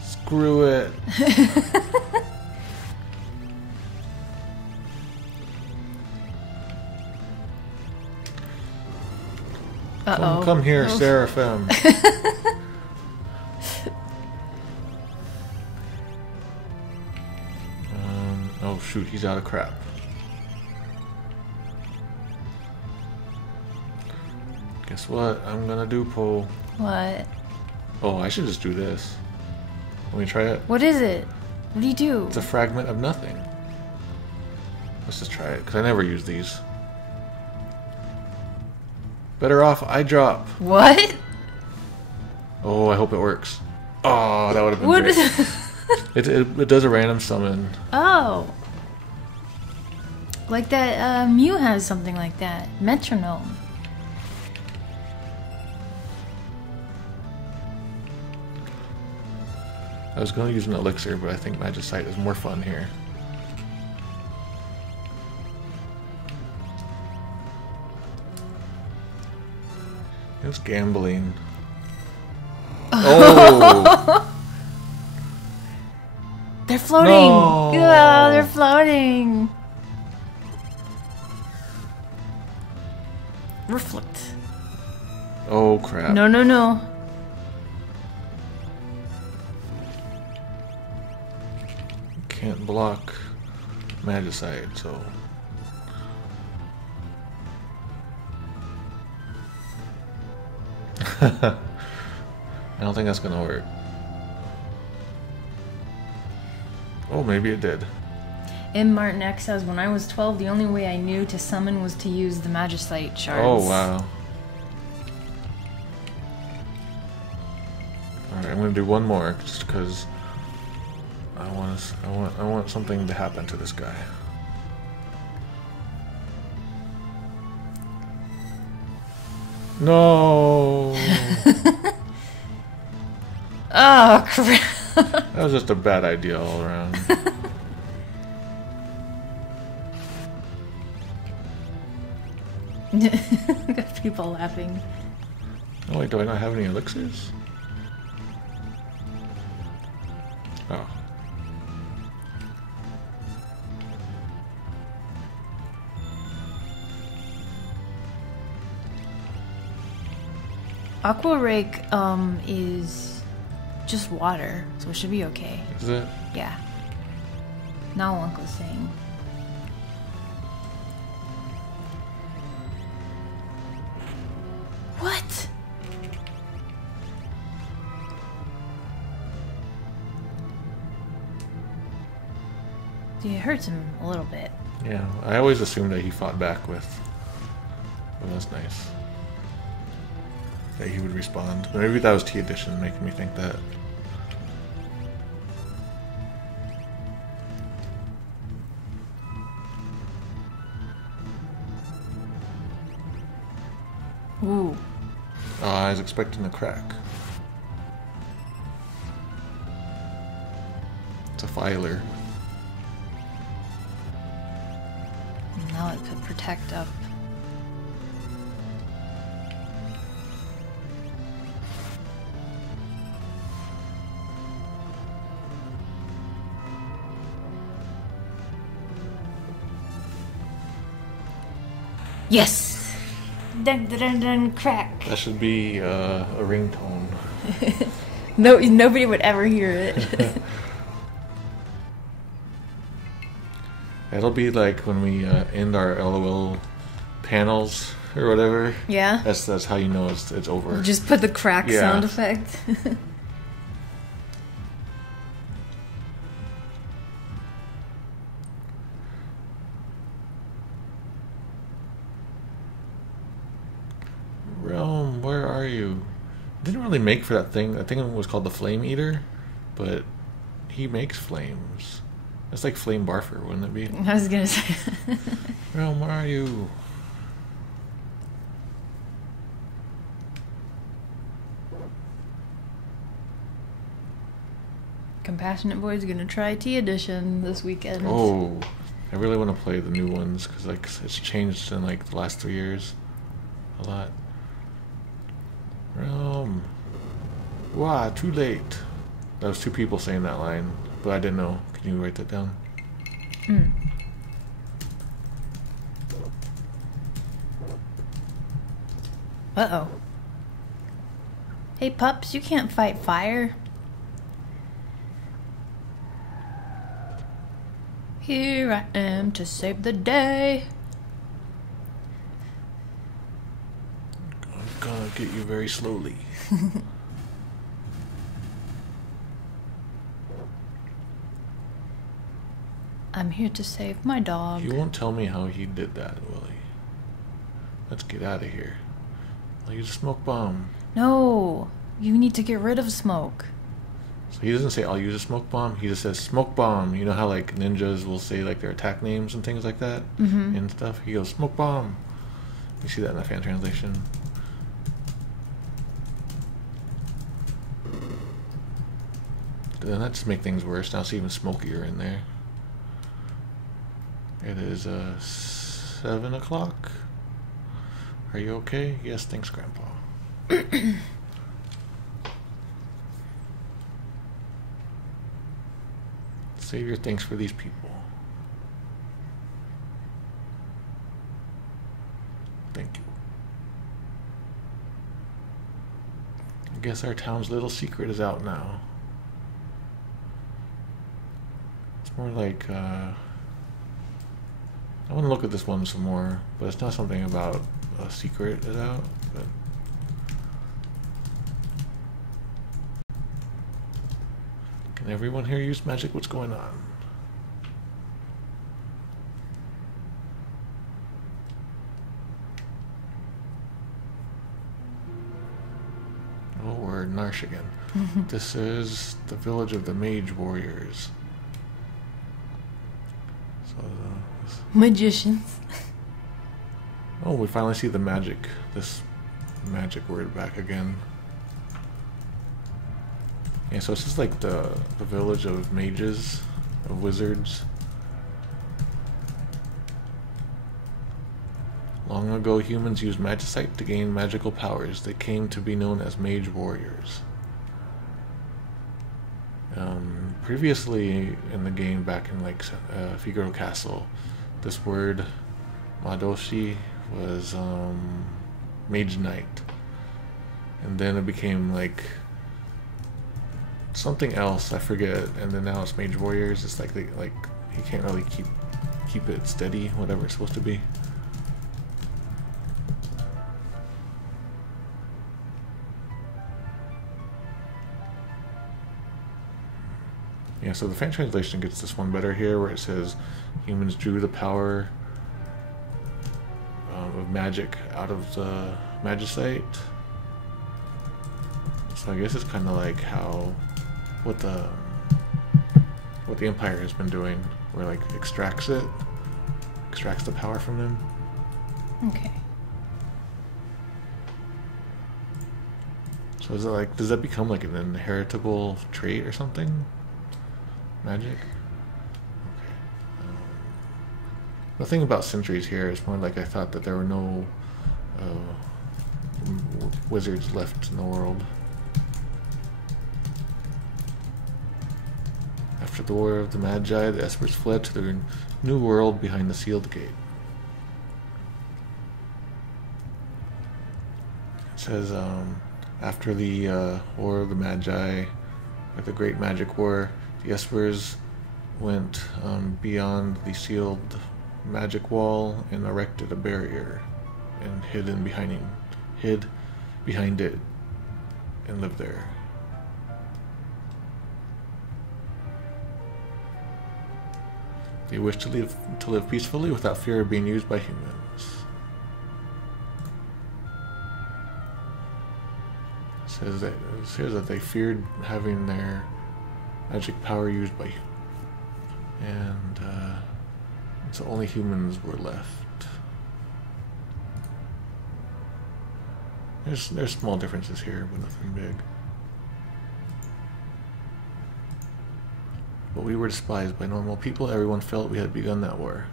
Screw it. Uh-oh. Come here, Seraphim. Oh shoot, he's out of crap. Guess what? I'm gonna do pull. What? Oh, I should just do this. Let me try it. What is it? What do you do? It's a fragment of nothing. Let's just try it, because I never use these. Better off I drop. What? Oh, I hope it works. Oh, that would have been What? great. It does a random summon. Oh. Like that, Mew has something like that. Metronome. I was going to use an elixir, but I think Magicite is more fun here. It's gambling. Oh! They're floating! No. Oh, they're floating! Reflect. Oh crap. No, no, no. Can't block Magicite, so... I don't think that's gonna work. Oh, maybe it did. M. Martin X says, when I was 12, the only way I knew to summon was to use the Magicite shards. Oh, wow. Alright, I'm gonna do one more, just because I want something to happen to this guy. No! Oh, crap. That was just a bad idea all around. Got people laughing. Oh wait, do I not have any elixirs? Oh. Aqua Rake, is just water, so it should be okay. Is it? Yeah. Now Uncle's saying. What? Dude, it hurts him a little bit. Yeah, I always assumed that he fought back with. Well, that's nice. That he would respond. But maybe that was T Edition making me think that. Ooh. Oh, I was expecting a crack. It's a filer. Now it put protect up. Yes! Dun dun dun dun, crack! That should be a ringtone. No, nobody would ever hear it. It'll be like when we end our LOL panels or whatever. Yeah? That's how you know it's over. Just put the crack Yeah. sound effect. Realm, where are you? Didn't really make for that thing. I think it was called the Flame Eater, but he makes flames. That's like Flame Barfer, wouldn't it be? I was gonna say. Realm, where are you? Compassionate Boy's gonna try T Edition this weekend. Oh, I really want to play the new ones because like it's changed in like the last 3 years. a lot. Wow, too late. That was two people saying that line, but I didn't know. Can you write that down? Uh-oh. Hey, pups, you can't fight fire. Here I am to save the day. I'm gonna get you very slowly. I'm here to save my dog. You won't tell me how he did that, will he? Let's get out of here. I'll use a smoke bomb. No, you need to get rid of smoke. So he doesn't say, I'll use a smoke bomb. He just says, smoke bomb. You know how, like, ninjas will say, like, their attack names and things like that? And stuff? He goes, smoke bomb. You see that in the fan translation. Then that just makes things worse. Now it's even smokier in there. It is 7 o'clock. Are you okay? Yes, thanks, Grandpa. Save your thanks for these people. Thank you. I guess our town's little secret is out now. It's more like, I want to look at this one some more, but it's not something about a secret is out, but... Can everyone here use magic? What's going on? Oh, we're in Narsh again. This is the village of the mage warriors. So, Magicians. oh, we finally see the magic. This magic word back again. Yeah, so it's just like the village of mages, of wizards. Long ago, humans used magicite to gain magical powers. They came to be known as mage warriors. Previously in the game, back in like Figaro Castle, this word Madoshi was mage knight, and then it became like something else, I forget, and then now it's mage warriors. It's like you can't really keep it steady, whatever it's supposed to be. Yeah, so the fan translation gets this one better here, where it says humans drew the power of magic out of the magicite. So I guess it's kind of like how what the Empire has been doing, where like extracts the power from them. Okay. So is it like, does that become like an inheritable trait or something? Magic? Okay. Nothing about centuries here. It's more like I thought that there were no wizards left in the world. After the War of the Magi, the Espers fled to their new world behind the sealed gate. It says, after the War of the Magi, or the Great Magic War, the Espers went beyond the sealed magic wall and erected a barrier and hid behind it and lived there. They wish to live peacefully without fear of being used by humans. It says that they feared having their magic power used by humans, and so only humans were left. There's small differences here, but nothing big. But we were despised by normal people. Everyone felt we had begun that war.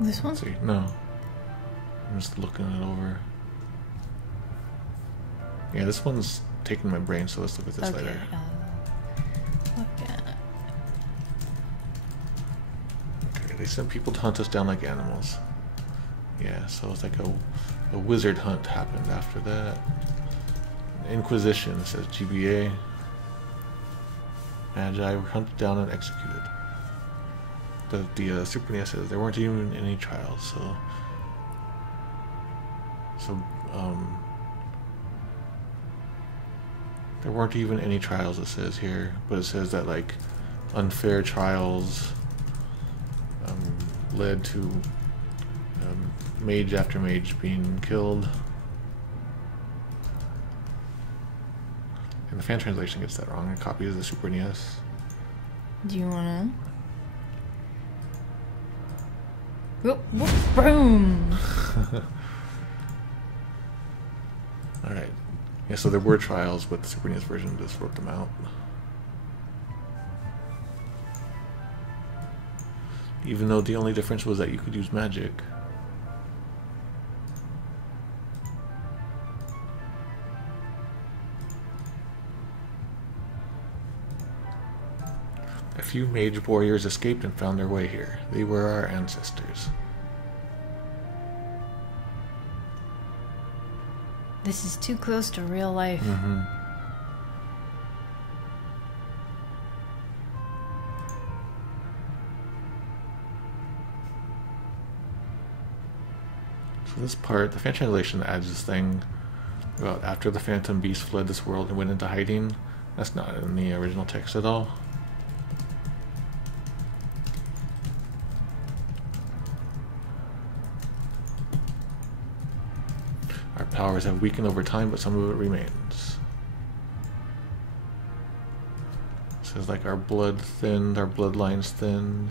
This one? Let's see. No. I'm just looking it over. Yeah, this one's taking my brain, so let's look at this later. Okay. Okay, they sent people to hunt us down like animals. Yeah, so it's like a wizard hunt happened after that. Inquisition, it says GBA. Magi were hunted down and executed. The Super NES says there weren't even any trials, so there weren't even any trials, it says here, but it says that like unfair trials led to mage after mage being killed. And the fan translation gets that wrong. It copies the Super NES. Do you wanna? Whoop, whoop, boom! Alright. Yeah, so there were trials, but the Super NES version just wrote them out. Even though the only difference was that you could use magic. A few mage warriors escaped and found their way here. They were our ancestors. This is too close to real life. Mm-hmm. So this part, the fan translation adds this thing about after the Phantom Beast fled this world and went into hiding. That's not in the original text at all. Our powers have weakened over time, but some of it remains. It says like our blood thinned, our bloodlines thinned,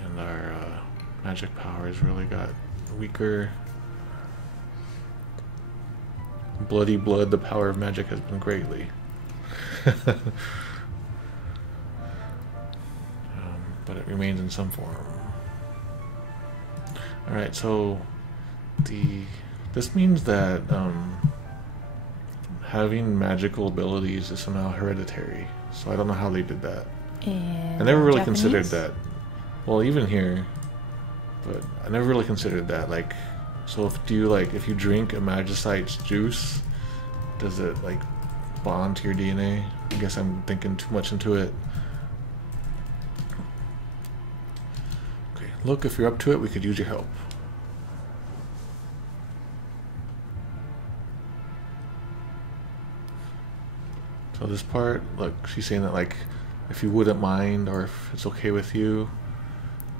and our magic powers really got weaker. Bloody blood, the power of magic has been greatly. But it remains in some form. Alright, so this means that having magical abilities is somehow hereditary. So I don't know how they did that. And I never really Japanese? considered that. Well, even here, but I never really considered that. Like, so if you drink a magicite's juice, does it like bond to your DNA? I guess I'm thinking too much into it. Okay, look, if you're up to it, we could use your help. So this part, look, she's saying that like, if you wouldn't mind, or if it's okay with you,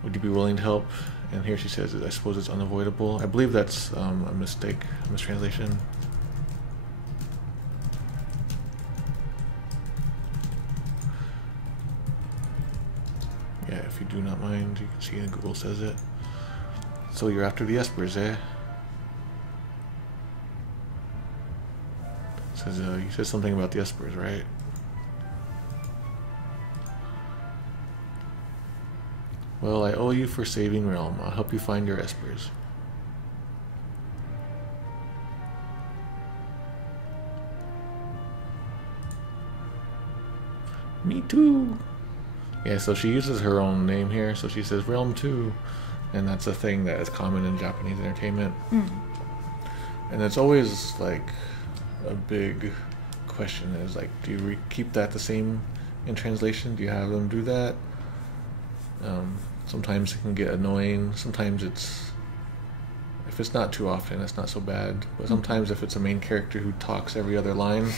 would you be willing to help? And here she says, I suppose it's unavoidable. I believe that's a mistake, a mistranslation. Yeah, if you do not mind, you can see in Google says it. So you're after the espers, eh? Says you said something about the espers, right? Well, I owe you for saving Realm. I'll help you find your espers. Me too. Yeah, so she uses her own name here. So she says Realm 2, and that's a thing that is common in Japanese entertainment. And it's always like a big question is like, do you keep that the same in translation? Do you have them do that? Sometimes it can get annoying. Sometimes if it's not too often, it's not so bad. But sometimes if it's a main character who talks every other line,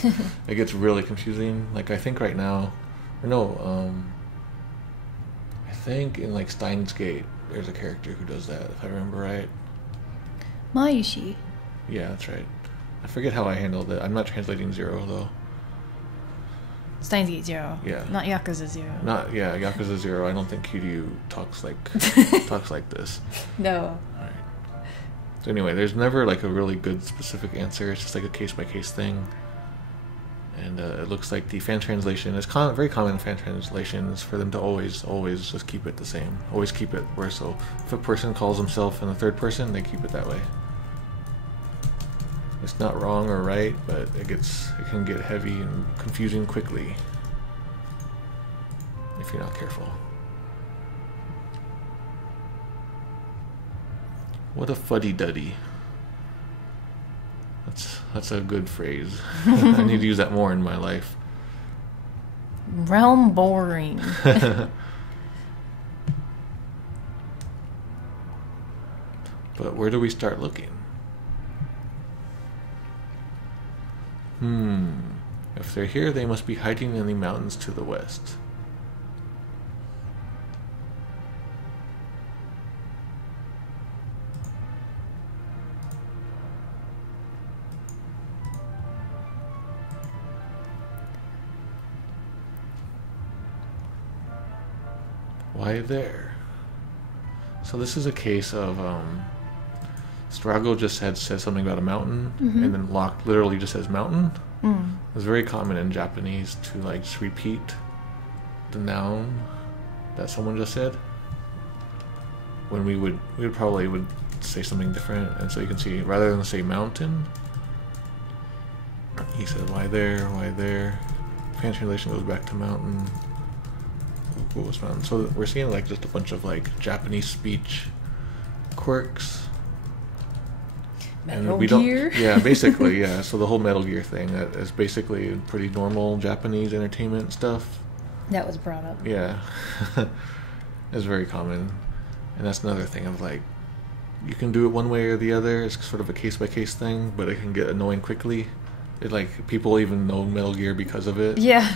it gets really confusing. Like I think right now, or no, I think in like Steins Gate, there's a character who does that, if I remember right. Mayushi. Yeah, that's right. I forget how I handled it. I'm not translating Zero though. Steins Gate 0. Yeah. Not Yakuza 0. Yakuza 0. I don't think Kiryu talks like this. No. Alright. So anyway, there's never like a really good specific answer. It's just like a case by case thing. And it looks like the fan translation is very common in fan translations for them to always just keep it the same. Always keep it where, so if a person calls himself in the third person, they keep it that way. It's not wrong or right, but it can get heavy and confusing quickly if you're not careful. What a fuddy-duddy. That's a good phrase. I need to use that more in my life. Realm boring. But where do we start looking? If they're here, they must be hiding in the mountains to the west. Why there? So this is a case of Strago just says something about a mountain, and then Locke literally just says mountain. It's very common in Japanese to like just repeat the noun that someone just said. When we probably would say something different, and so you can see rather than say mountain, he said why there, why there. Fan translation goes back to mountain. What was mountain? So we're seeing like just a bunch of like Japanese speech quirks. Metal Gear? Yeah, basically, yeah. So the whole Metal Gear thing, that is basically pretty normal Japanese entertainment stuff. That was brought up. Yeah. It's very common. And that's another thing of like, you can do it one way or the other. It's sort of a case-by-case thing, but it can get annoying quickly. It like, people even know Metal Gear because of it. Yeah.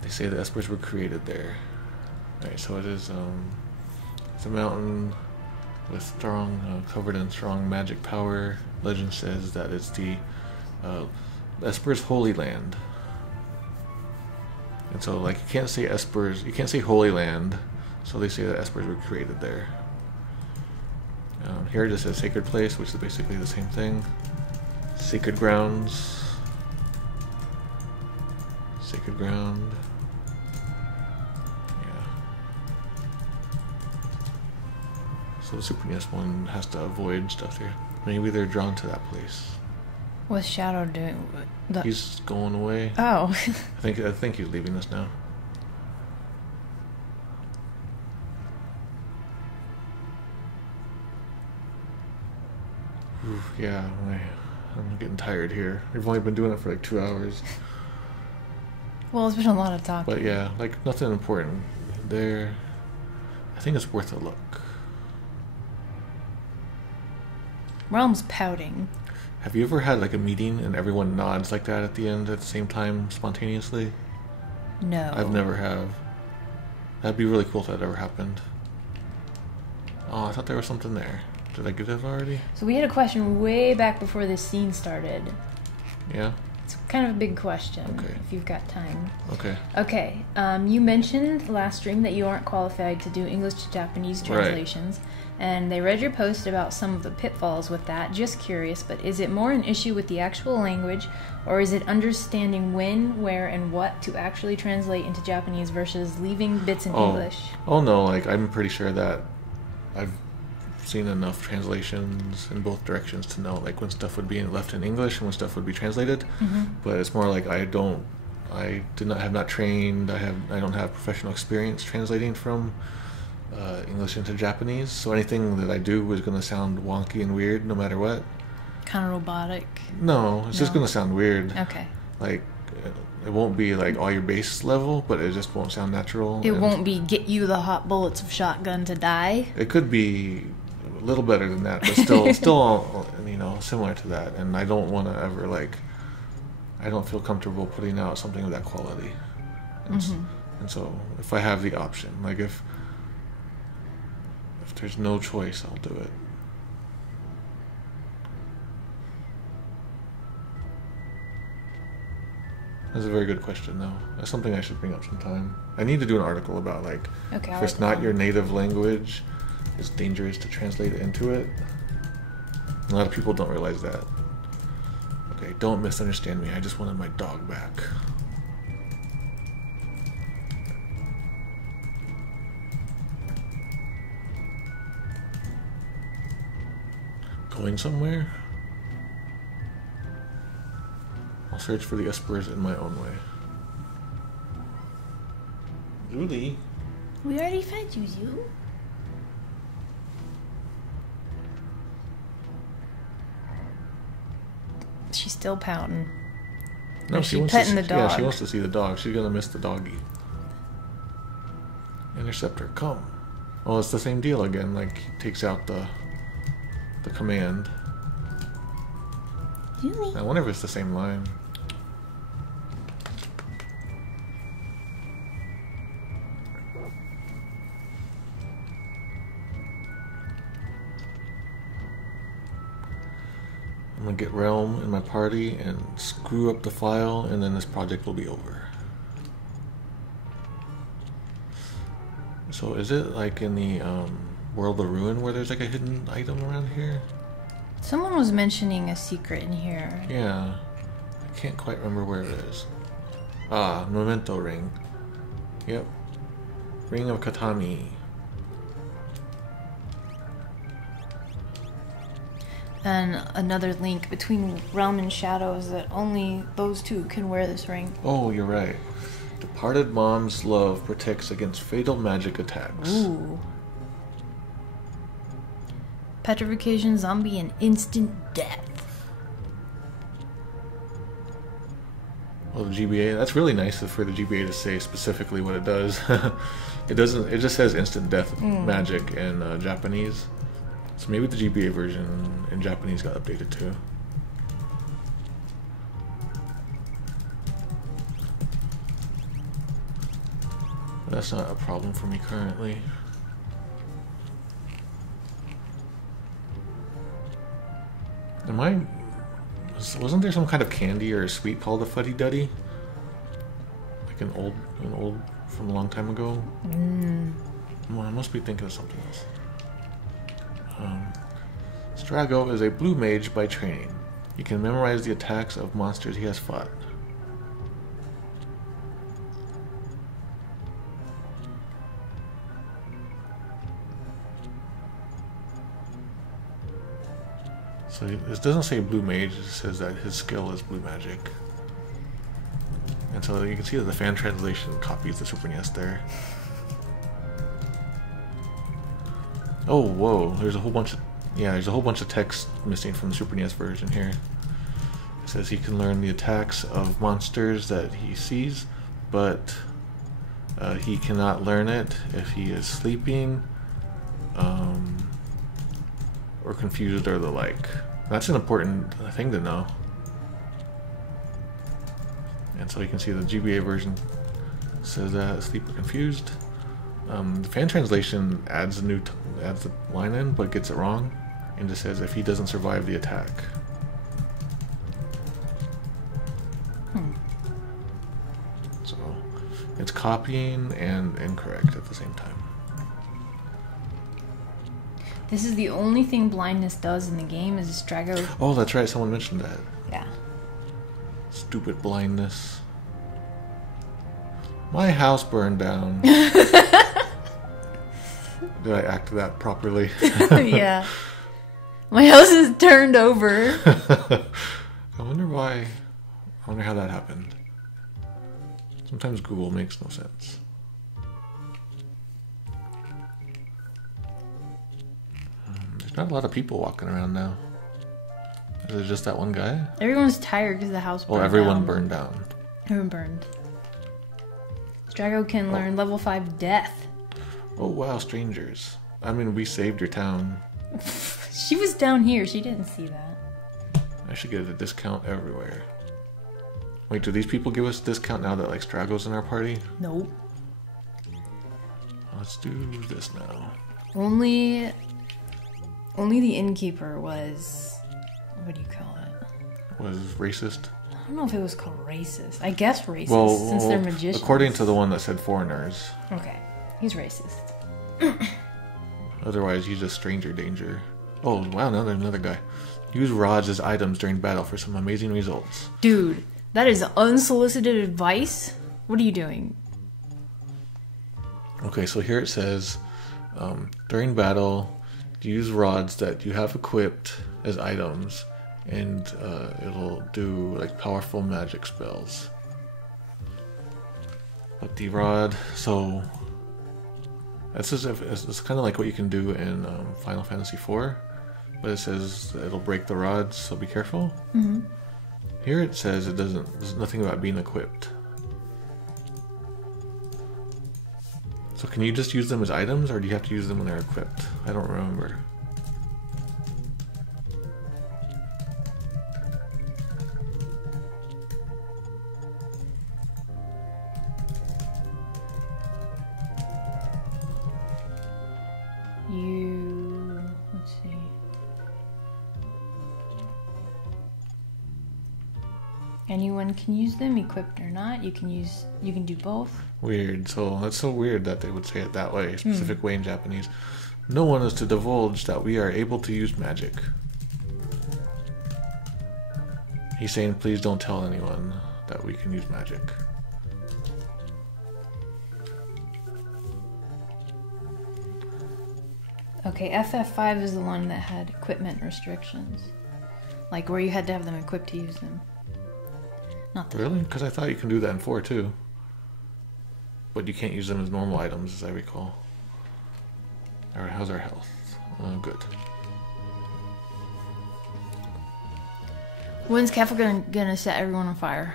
They say the espers were created there. Alright, so it is, it's a mountain with strong, covered in strong magic power. Legend says that it's the Esper's Holy Land. And so, like, you can't say Espers, you can't say Holy Land, so they say that Espers were created there. Here it just says Sacred Place, which is basically the same thing. Sacred Grounds. Sacred Ground. So the Super NES one has to avoid stuff here. Maybe they're drawn to that place. What's Shadow doing? He's going away. Oh. I think he's leaving us now. Oof, yeah, I'm getting tired here. We've only been doing it for like 2 hours. Well, it's been a lot of talking. But yeah, like nothing important there. I think it's worth a look. Realm's pouting. Have you ever had like a meeting and everyone nods like that at the end at the same time spontaneously? No. I've never have. That'd be really cool if that ever happened. Oh, I thought there was something there. Did I get it already? So we had a question way back before this scene started. Yeah? It's kind of a big question, Okay. if you've got time. Okay. Okay, you mentioned last stream that you aren't qualified to do English to Japanese translations. Right. And they read your post about some of the pitfalls with that. Just curious, but is it more an issue with the actual language, or is it understanding when, where, and what to actually translate into Japanese versus leaving bits in English? Oh no, like I'm pretty sure that I've seen enough translations in both directions to know like when stuff would be left in English and when stuff would be translated. But it's more like I have not trained. I don't have professional experience translating from English into Japanese, so anything that I do is going to sound wonky and weird no matter what. Kind of robotic. No, it's just going to sound weird. Okay. Like it won't be like all your base level, but it just won't sound natural. It won't be get you the hot bullets of shotgun to die. It could be a little better than that, but still similar to that. And I don't want to ever I don't feel comfortable putting out something of that quality. And so if I have the option, like if there's no choice, I'll do it. That's a very good question, though. That's something I should bring up sometime. I need to do an article about if it's not your native language, it's dangerous to translate it into it. A lot of people don't realize that. Okay, don't misunderstand me. I just wanted my dog back. Going somewhere? I'll search for the Espers in my own way. Julie? We already fed you, you. She's still pouting. No, she wants petting to the see, yeah, dog. she wants to see the dog. She's gonna miss the doggy. Interceptor, come. Well, it's the same deal again. Like, he takes out the command. Really? I wonder if it's the same line. I'm gonna get Realm in my party and screw up the file, and then this project will be over. So is it like in the World of Ruin where there's like a hidden item around here? Someone was mentioning a secret in here. Yeah. I can't quite remember where it is. Ah, Memento Ring. Yep. Ring of Katami. And another link between Realm and Shadow is that only those two can wear this ring. Oh, you're right. Departed mom's love protects against fatal magic attacks. Ooh. Petrification, zombie, and instant death. Well, the GBA, that's really nice for the GBA to say specifically what it does. It doesn't, it just says instant death magic in Japanese. So maybe the GBA version in Japanese got updated too. But that's not a problem for me currently. Wasn't there some kind of candy or a sweet called a Fuddy Duddy? Like an old from a long time ago? Well, I must be thinking of something else. Strago is a blue mage by training. He can memorize the attacks of monsters he has fought. So it doesn't say blue mage, it says that his skill is blue magic. And so you can see that the fan translation copies the Super NES there. Oh, whoa, there's a whole bunch of text missing from the Super NES version here. It says he can learn the attacks of monsters that he sees, but he cannot learn it if he is sleeping, or confused or the like. That's an important thing to know. And so you can see the GBA version says that sleep or confused. The fan translation adds the line in, but gets it wrong, and just says if he doesn't survive the attack. So it's copying and incorrect at the same time. This is the only thing blindness does in the game is Strago. Oh, that's right. Someone mentioned that. Yeah. Stupid blindness. My house burned down. Did I act that properly? Yeah. My house is turned over. I wonder why. I wonder how that happened. Sometimes Google makes no sense. There's not a lot of people walking around now. Is it just that one guy? Everyone's tired because the house burned down. Oh, everyone burned down. Everyone burned. Strago can learn level 5 death. Oh wow, strangers. I mean, we saved your town. She was down here. She didn't see that. I should get a discount everywhere. Wait, do these people give us a discount now that like Strago's in our party? Nope. Let's do this now. Only the innkeeper was, what do you call it? Was racist? I don't know if it was called racist. I guess racist, Well, since they're magicians. according to the one that said foreigners. Okay, he's racist. Otherwise, he's just stranger danger. Oh, wow, now there's another guy. Use rods as items during battle for some amazing results. Dude, that is unsolicited advice? What are you doing? Okay, so here it says, during battle, use rods that you have equipped as items, and it'll do like powerful magic spells. But the rod, so that's as if it's kind of like what you can do in Final Fantasy IV, but it says it'll break the rods, so be careful. Mm-hmm. Here it says it doesn't. There's nothing about being equipped. So can you just use them as items, or do you have to use them when they're equipped? I don't remember. Let's see. Anyone can use them, equipped or not. You can do both. Weird. So that's so weird that they would say it that way, specific way in Japanese. No one is to divulge that we are able to use magic. He's saying, please don't tell anyone that we can use magic. Okay, FF5 is the one that had equipment restrictions. Like where you had to have them equipped to use them. Not Really? Because I thought you can do that in 4 too. But you can't use them as normal items, as I recall. Alright, how's our health? Good. When's Kefka gonna set everyone on fire?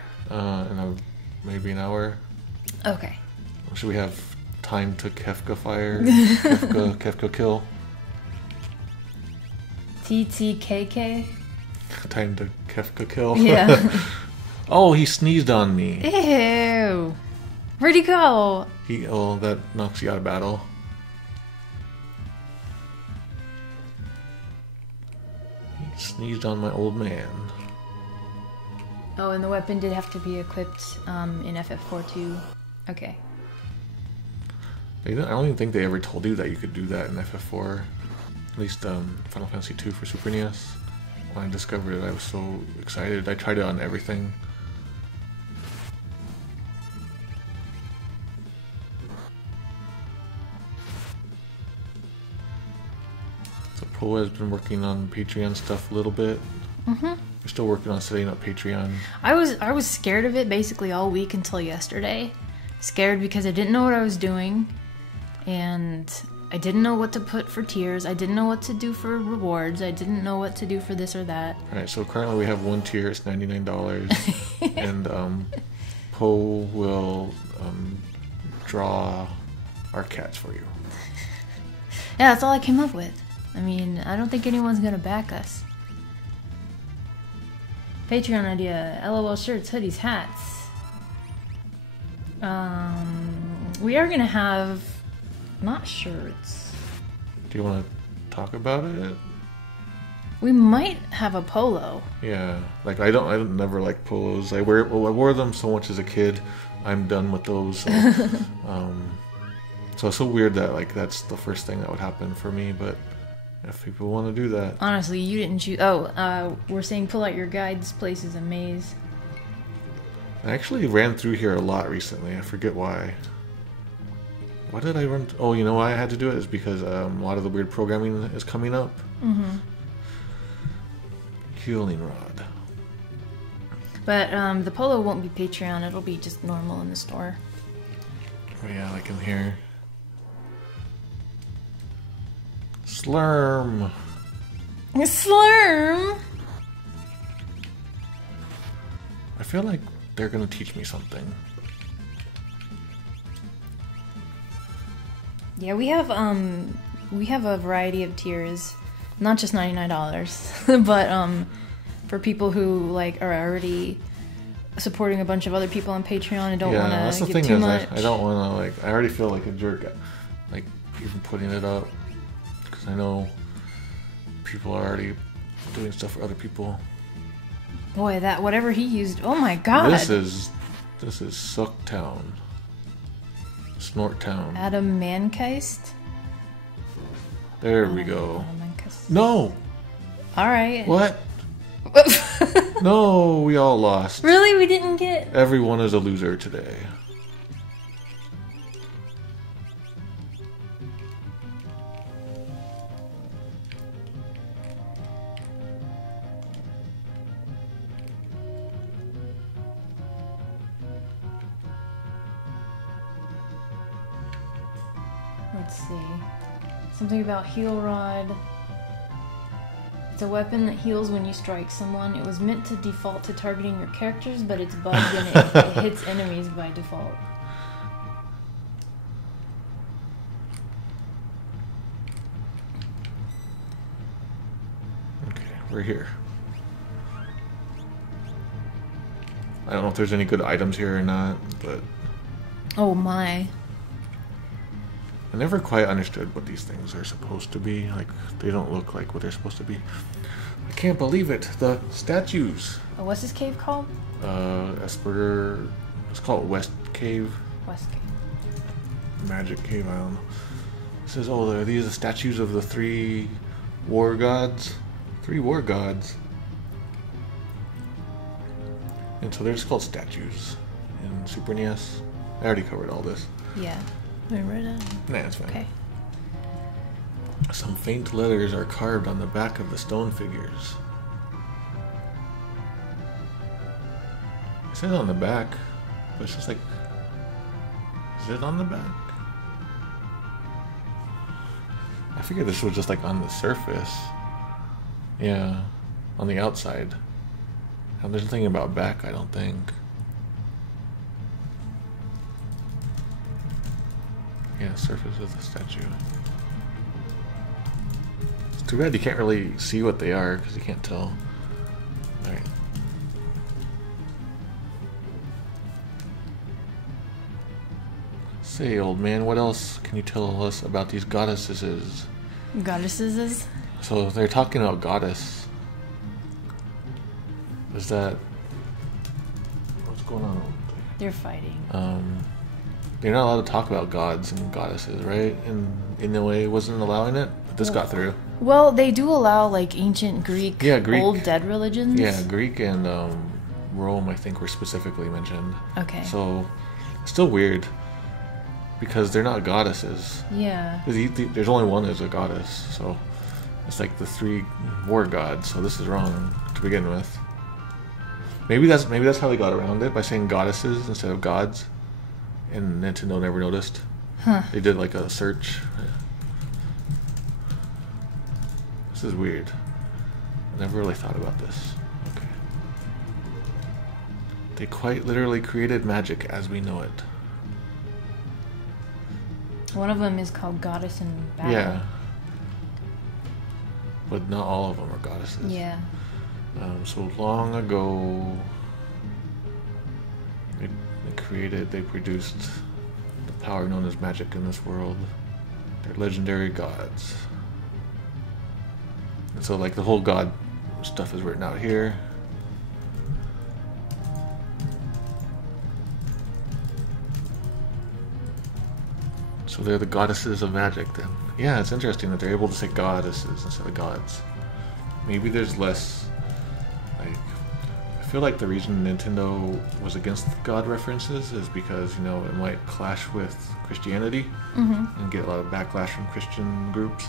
Maybe an hour. Okay. Should we have time to Kefka fire? Kefka kill? TTKK? Time to Kefka kill? Yeah. Oh, he sneezed on me. Ew. Where'd he go? Oh, that knocks you out of battle. He sneezed on my old man. Oh, and the weapon did have to be equipped in FF4 too. Okay. I don't even think they ever told you that you could do that in FF4. At least Final Fantasy II for Super NES. When I discovered it, I was so excited. I tried it on everything. So Poa has been working on Patreon stuff a little bit. Mm-hmm. We're still working on setting up Patreon. I was scared of it basically all week until yesterday. Scared because I didn't know what I was doing, and I didn't know what to put for tiers. I didn't know what to do for rewards. I didn't know what to do for this or that. Alright, so currently we have one tier, it's $99, and Poe will draw our cats for you. Yeah, that's all I came up with. I mean, I don't think anyone's gonna back us. Patreon idea: LOL shirts, hoodies, hats. We are gonna have not shirts. Do you want to talk about it? We might have a polo. Yeah, like I never like polos. I wore them so much as a kid. I'm done with those. So, so it's so weird that like that's the first thing that would happen for me. But if people want to do that, honestly, you didn't choose. Oh, we're saying pull out your guide. This place is a maze. I actually ran through here a lot recently. I forget why. Why did I run? Oh, you know why I had to do it is because a lot of the weird programming is coming up. Mm-hmm. Healing rod. But the polo won't be Patreon. It'll be just normal in the store. Oh yeah, like in here. Slurm. Slurm. I feel like they're gonna teach me something. Yeah, we have a variety of tiers, not just $99, but for people who like are already supporting a bunch of other people on Patreon and don't want to give too much. I don't want to like. I already feel like a jerk, like even putting it up, because I know people are already doing stuff for other people. Boy, that whatever he used. Oh my god. This is Sucktown. Snort Town. Adam Mankeist. There we go. lost. No! Alright. What? No, we all lost. Really? We didn't get... Everyone is a loser today. Let's see. Something about heal rod. It's a weapon that heals when you strike someone. It was meant to default to targeting your characters, but it's bugged and it hits enemies by default. Okay, we're here. I don't know if there's any good items here or not, but... Oh my. I never quite understood what these things are supposed to be. Like, they don't look like what they're supposed to be. I can't believe it. The statues. Oh, what's this cave called? Esper... Let's call it West Cave. West Cave. Magic Cave, I don't know. It says, oh, are these the statues of the 3 war gods? 3 war gods. And so they're just called statues in Super NES. I already covered all this. Yeah. Remember that? Nah, it's fine. Okay. Some faint letters are carved on the back of the stone figures. It says on the back, but it's just like... Is it on the back? I figured this was just like on the surface. Yeah, on the outside. And there's nothing about back, I don't think. Yeah, surface of the statue. It's too bad you can't really see what they are, because you can't tell. Alright. Say, old man, what else can you tell us about these goddesses? Goddesses? So they're talking about goddess. Is that... What's going on over there? They're fighting. They're not allowed to talk about gods and goddesses, right? And Inoue wasn't allowing it, but this got through. Well, they do allow like ancient Greek, old dead religions. Yeah, Greek and Rome, I think, were specifically mentioned. Okay. So, it's still weird because they're not goddesses. Yeah. There's only one as a goddess, so it's like the 3 war gods. So this is wrong to begin with. Maybe that's how they got around it, by saying goddesses instead of gods. And Nintendo never noticed. Huh. They did like a search. This is weird. I never really thought about this. Okay. They quite literally created magic as we know it. One of them is called Goddess in Battle. Yeah. But not all of them are goddesses. Yeah. So long ago, they produced the power known as magic in this world. They're legendary gods. And so like the whole god stuff is written out here. So they're the goddesses of magic then. Yeah, it's interesting that they're able to say goddesses instead of gods. Maybe there's less, like, I feel like the reason Nintendo was against god references is because, you know, it might clash with Christianity and get a lot of backlash from Christian groups.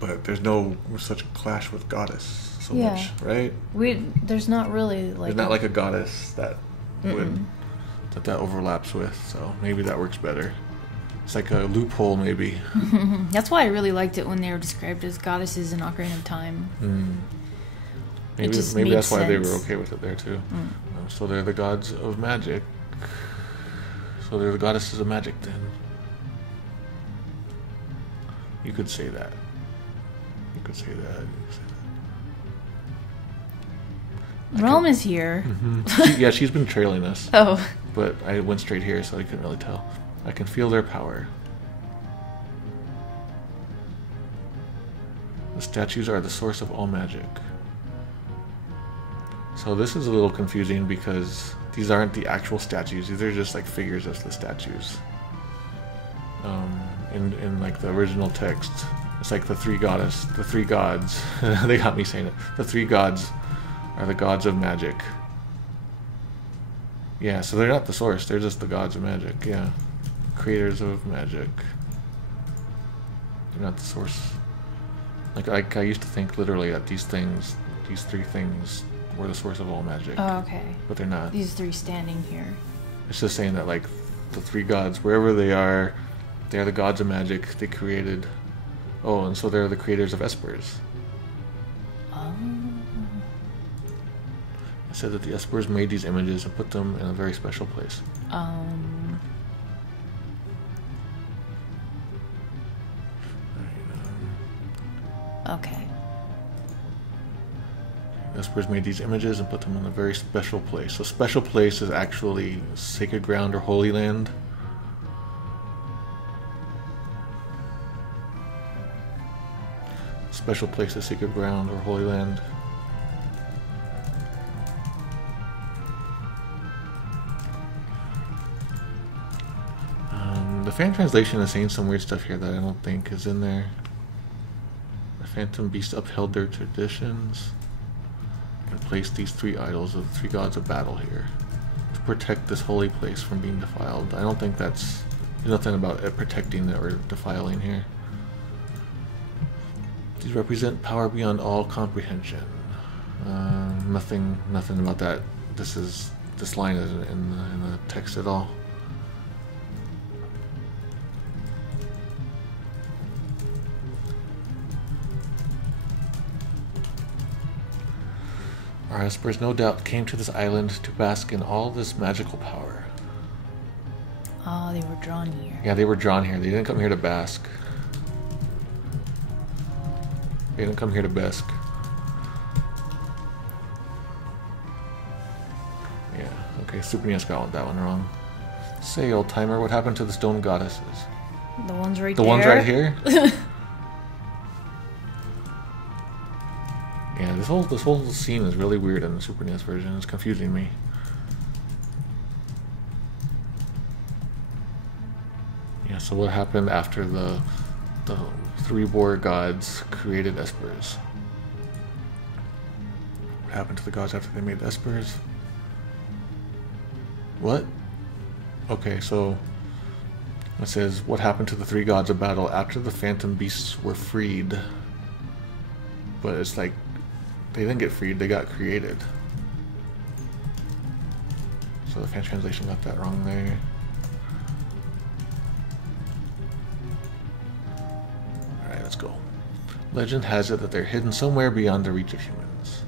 But there's no such clash with goddess so much, right? There's not really like... There's not like a goddess that that overlaps with, so maybe that works better. It's like a loophole, maybe. That's why I really liked it when they were described as goddesses in Ocarina of Time. Maybe that's why they were okay with it there too. So they're the gods of magic. So they're the goddesses of magic then. You could say that. You could say that. You could say that. Rome is here. Yeah, she's been trailing us. Oh. But I went straight here, so I couldn't really tell. I can feel their power. The statues are the source of all magic. So this is a little confusing because these aren't the actual statues. These are just like figures of the statues. In like the original text, It's like the three gods. They got me saying it. The three gods are the gods of magic. Yeah, so they're not the source. They're just the gods of magic. Yeah, creators of magic. They're not the source. Like I used to think literally that these three things, were the source of all magic. Oh, okay. But they're not. These three standing here. It's just saying that like the three gods, wherever they are the gods of magic. They created. Oh, and so they're the creators of espers. Oh. It said that the espers made these images and put them in a very special place. Okay. Espers made these images and put them in a very special place. So special place is actually sacred ground or holy land. Special place is sacred ground or holy land. The fan translation is saying some weird stuff here that I don't think is in there. The Phantom Beast upheld their traditions and placed these three idols of the three gods of battle here to protect this holy place from being defiled. I don't think there's nothing about it protecting it or defiling here. These represent power beyond all comprehension. Nothing about that. This line isn't in the text at all. Our espers no doubt came to this island to bask in all this magical power. Oh, they were drawn here. Yeah, they were drawn here. They didn't come here to bask. They didn't come here to bask. Yeah, okay, Super NES got that one wrong. Say, old timer, what happened to the stone goddesses? The ones right there? The ones right here? Yeah, this whole scene is really weird in the Super NES version. It's confusing me. Yeah, so what happened after the three war gods created espers? What happened to the gods after they made espers? What? Okay, so it says, what happened to the three gods of battle after the phantom beasts were freed? But it's like, they didn't get freed, they got created. So the fan translation got that wrong there. Alright, let's go. Legend has it that they're hidden somewhere beyond the reach of humans.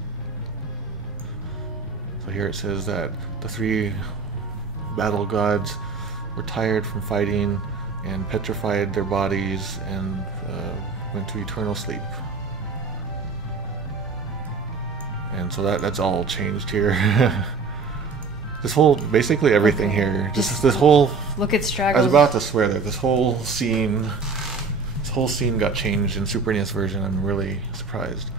So here it says that the three battle gods were tired from fighting and petrified their bodies and went to eternal sleep. And so that's all changed here. This whole, basically everything here, this whole. Look at Straggles. I was about to swear that this whole scene got changed in Super NES version. I'm really surprised.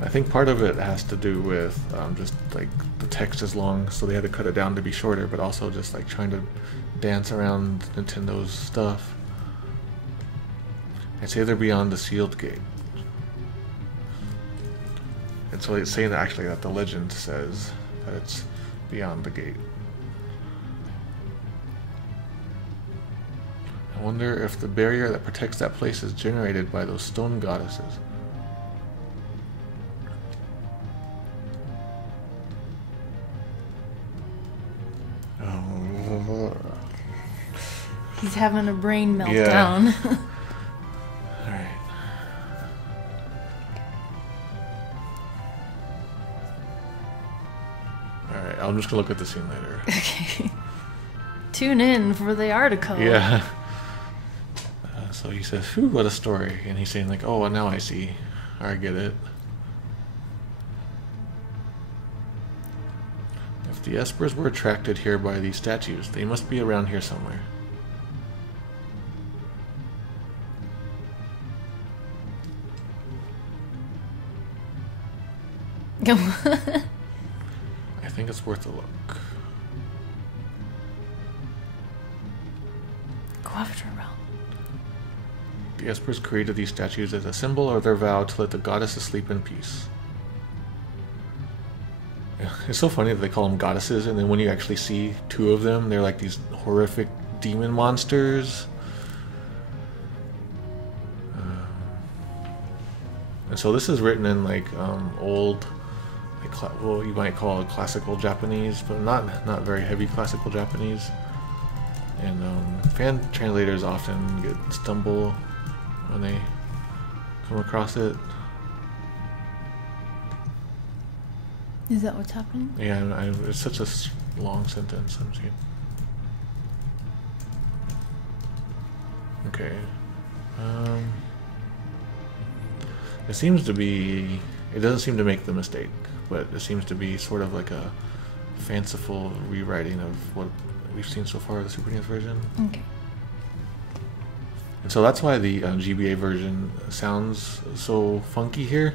I think part of it has to do with just like the text is long, so they had to cut it down to be shorter, but also just like trying to dance around Nintendo's stuff. I'd say they're beyond the sealed gate. And so it's saying that actually that the legend says that it's beyond the gate. I wonder if the barrier that protects that place is generated by those stone goddesses. Oh. He's having a brain meltdown. Yeah. Alright, I'm just gonna look at the scene later. Okay. Tune in for the article. Yeah. So he says, "Whew, what a story." And he's saying like, "Oh, now I see. I get it." If the espers were attracted here by these statues, they must be around here somewhere. I think it's worth a look. Go after a realm. The Espers created these statues as a symbol of their vow to let the goddesses sleep in peace. It's so funny that they call them goddesses, and then when you actually see two of them, they're like these horrific demon monsters. And so this is written in like old, like, well, you might call it classical Japanese, but not very heavy classical Japanese. And fan translators often stumble when they come across it. Is that what's happening? Yeah, it's such a long sentence. I'm seeing. Okay. It seems to be. It doesn't seem to make the mistake, but it seems to be sort of like a fanciful rewriting of what we've seen so far of the Super NES version. Okay. And so that's why the GBA version sounds so funky here.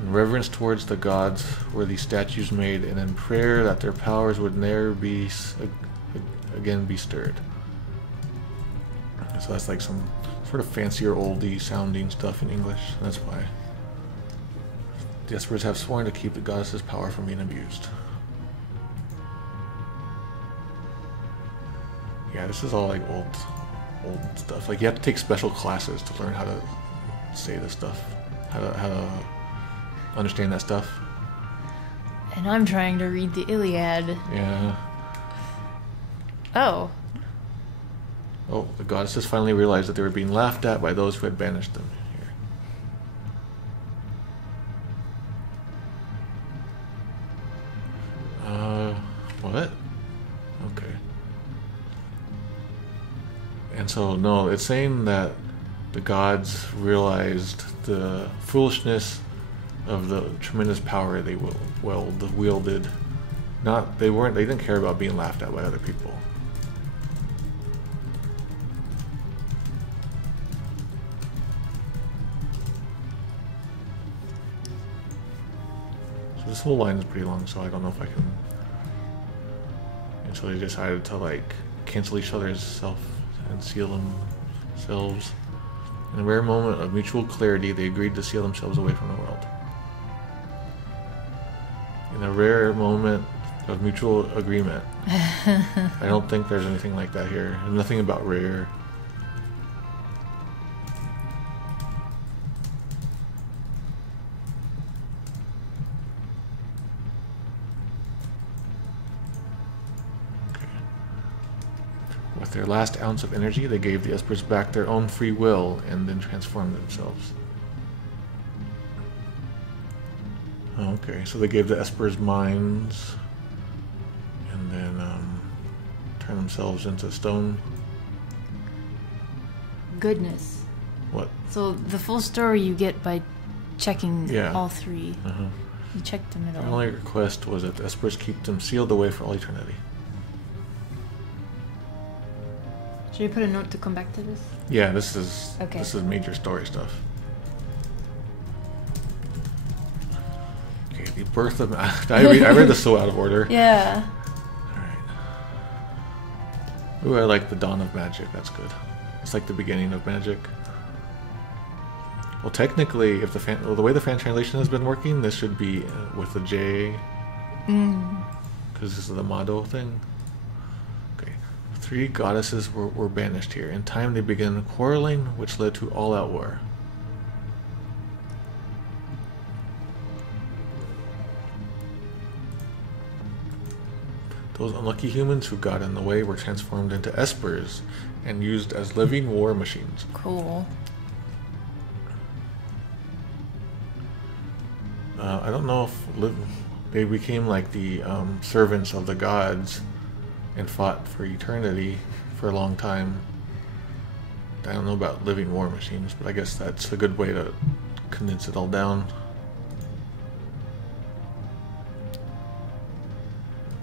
In reverence towards the gods were these statues made, and in prayer that their powers would ne'er be again be stirred. So that's like some sort of fancier oldie sounding stuff in English. That's why the Espers have sworn to keep the goddess's power from being abused. Yeah, this is all like old stuff. Like you have to take special classes to learn how to say this stuff, how to understand that stuff. And I'm trying to read the Iliad. Yeah. Oh. Oh, the goddesses finally realized that they were being laughed at by those who had banished them. Here. What? Okay. And so, no, it's saying that the gods realized the foolishness of the tremendous power they wielded. They didn't care about being laughed at by other people. So this whole line is pretty long, so I don't know if I can. And so they decided to like cancel each other's self and seal themselves. In a rare moment of mutual clarity, they agreed to seal themselves away from the world. In a rare moment of mutual agreement. I don't think there's anything like that here. Nothing about rare. Okay. With their last ounce of energy, they gave the Espers back their own free will and then transformed themselves. Okay, so they gave the Espers minds and then turned themselves into stone. Goodness. What? So the full story you get by checking all three. Uh-huh. You checked them at Their all. only request was that the Espers keep them sealed away for all eternity. Should I put a note to come back to this? Yeah, this is major story stuff. The birth of... I read this so out of order. Yeah. Alright. Ooh, I like the dawn of magic. That's good. It's like the beginning of magic. Well, technically, if the way the fan translation has been working, this should be with the J. Because this is the motto thing. Okay. 3 goddesses were banished here. In time, they began quarreling, which led to all-out war. Those unlucky humans who got in the way were transformed into Espers and used as living war machines. Cool. I don't know if they became like the servants of the gods and fought for eternity for a long time. I don't know about living war machines, but I guess that's a good way to condense it all down.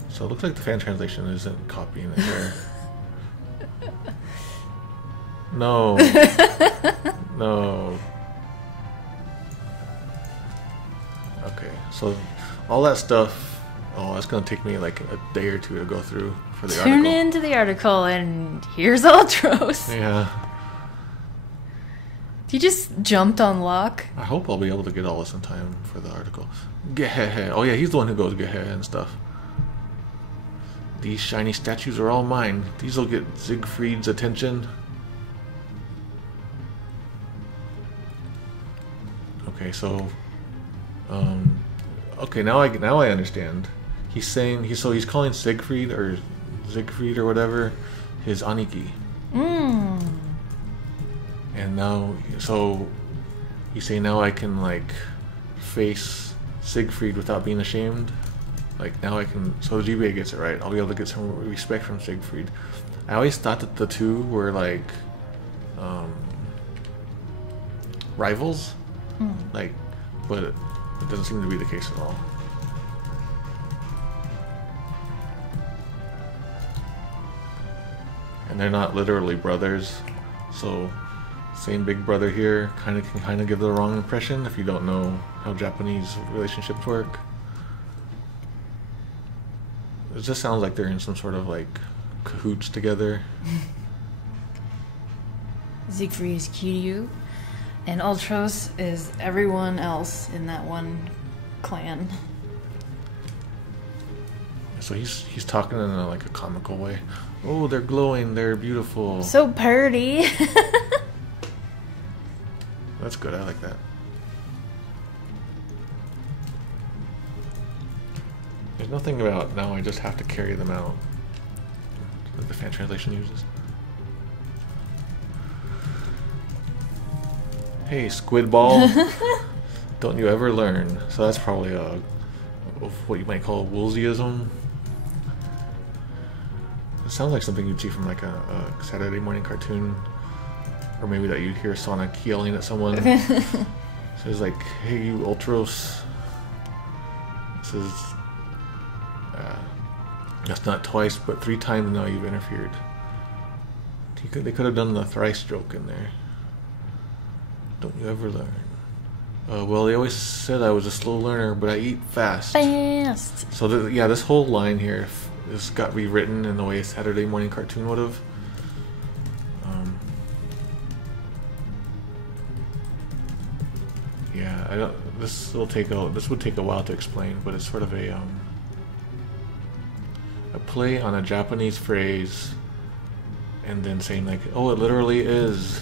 So it looks like the fan translation isn't copying it here. No. No. Okay, so all that stuff That's gonna take me like a day or two to go through for the Tune article. into the article, and here's Ultros. Yeah. He just jumped on lock. I hope I'll be able to get all this in time for the article. Gehehe. Oh yeah, he's the one who goes gehehe and stuff. These shiny statues are all mine. These will get Siegfried's attention. Okay, so, okay, now I understand. He's saying he's calling Siegfried or whatever his Aniki. And now, so he's saying now I can like face Siegfried without being ashamed. Like now I can. So GBA gets it right. I'll be able to get some respect from Siegfried. I always thought that the two were like rivals. Like, but it doesn't seem to be the case at all. And they're not literally brothers, so same big brother here can give the wrong impression if you don't know how Japanese relationships work. It just sounds like they're in some sort of like cahoots together. Siegfried is Kiryu, and Ultros is everyone else in that one clan. So he's talking in a comical way. Oh, they're glowing, they're beautiful. So purty. That's good, I like that. There's nothing about now I just have to carry them out, like the fan translation uses. Hey, squid ball. Don't you ever learn. So that's probably what you might call a Woolseyism. It sounds like something you'd see from like a Saturday morning cartoon, or maybe that you'd hear Sonic yelling at someone. So it's like, hey, you Ultros. This is that's not twice, but 3 times now you've interfered. They could have done the thrice joke in there. Don't you ever learn? Well, they always said I was a slow learner, but I eat fast. Fast. So this whole line here this got rewritten in the way a Saturday morning cartoon would have. Yeah, I don't. This would take a while to explain, but it's sort of a play on a Japanese phrase, and then saying like, oh, it literally is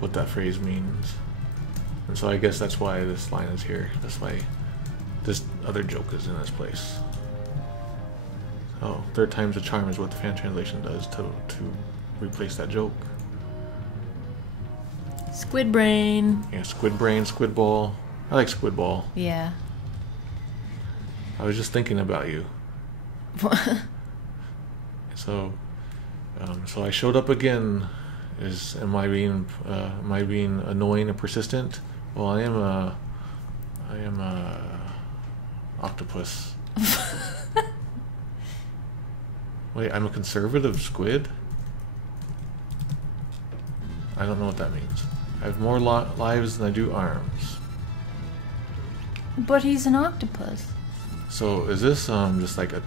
what that phrase means. And so I guess that's why this line is here. That's why this other joke is in this place. Oh, 3rd time's a charm is what the fan translation does to replace that joke. Squid brain. Yeah, squid brain, squid ball. I like squid ball. Yeah. I was just thinking about you. So I showed up again. Am I being annoying and persistent? Well, I am a octopus. Wait, I'm a conservative squid? I don't know what that means. I have more lives than I do arms. But he's an octopus. So is this just like a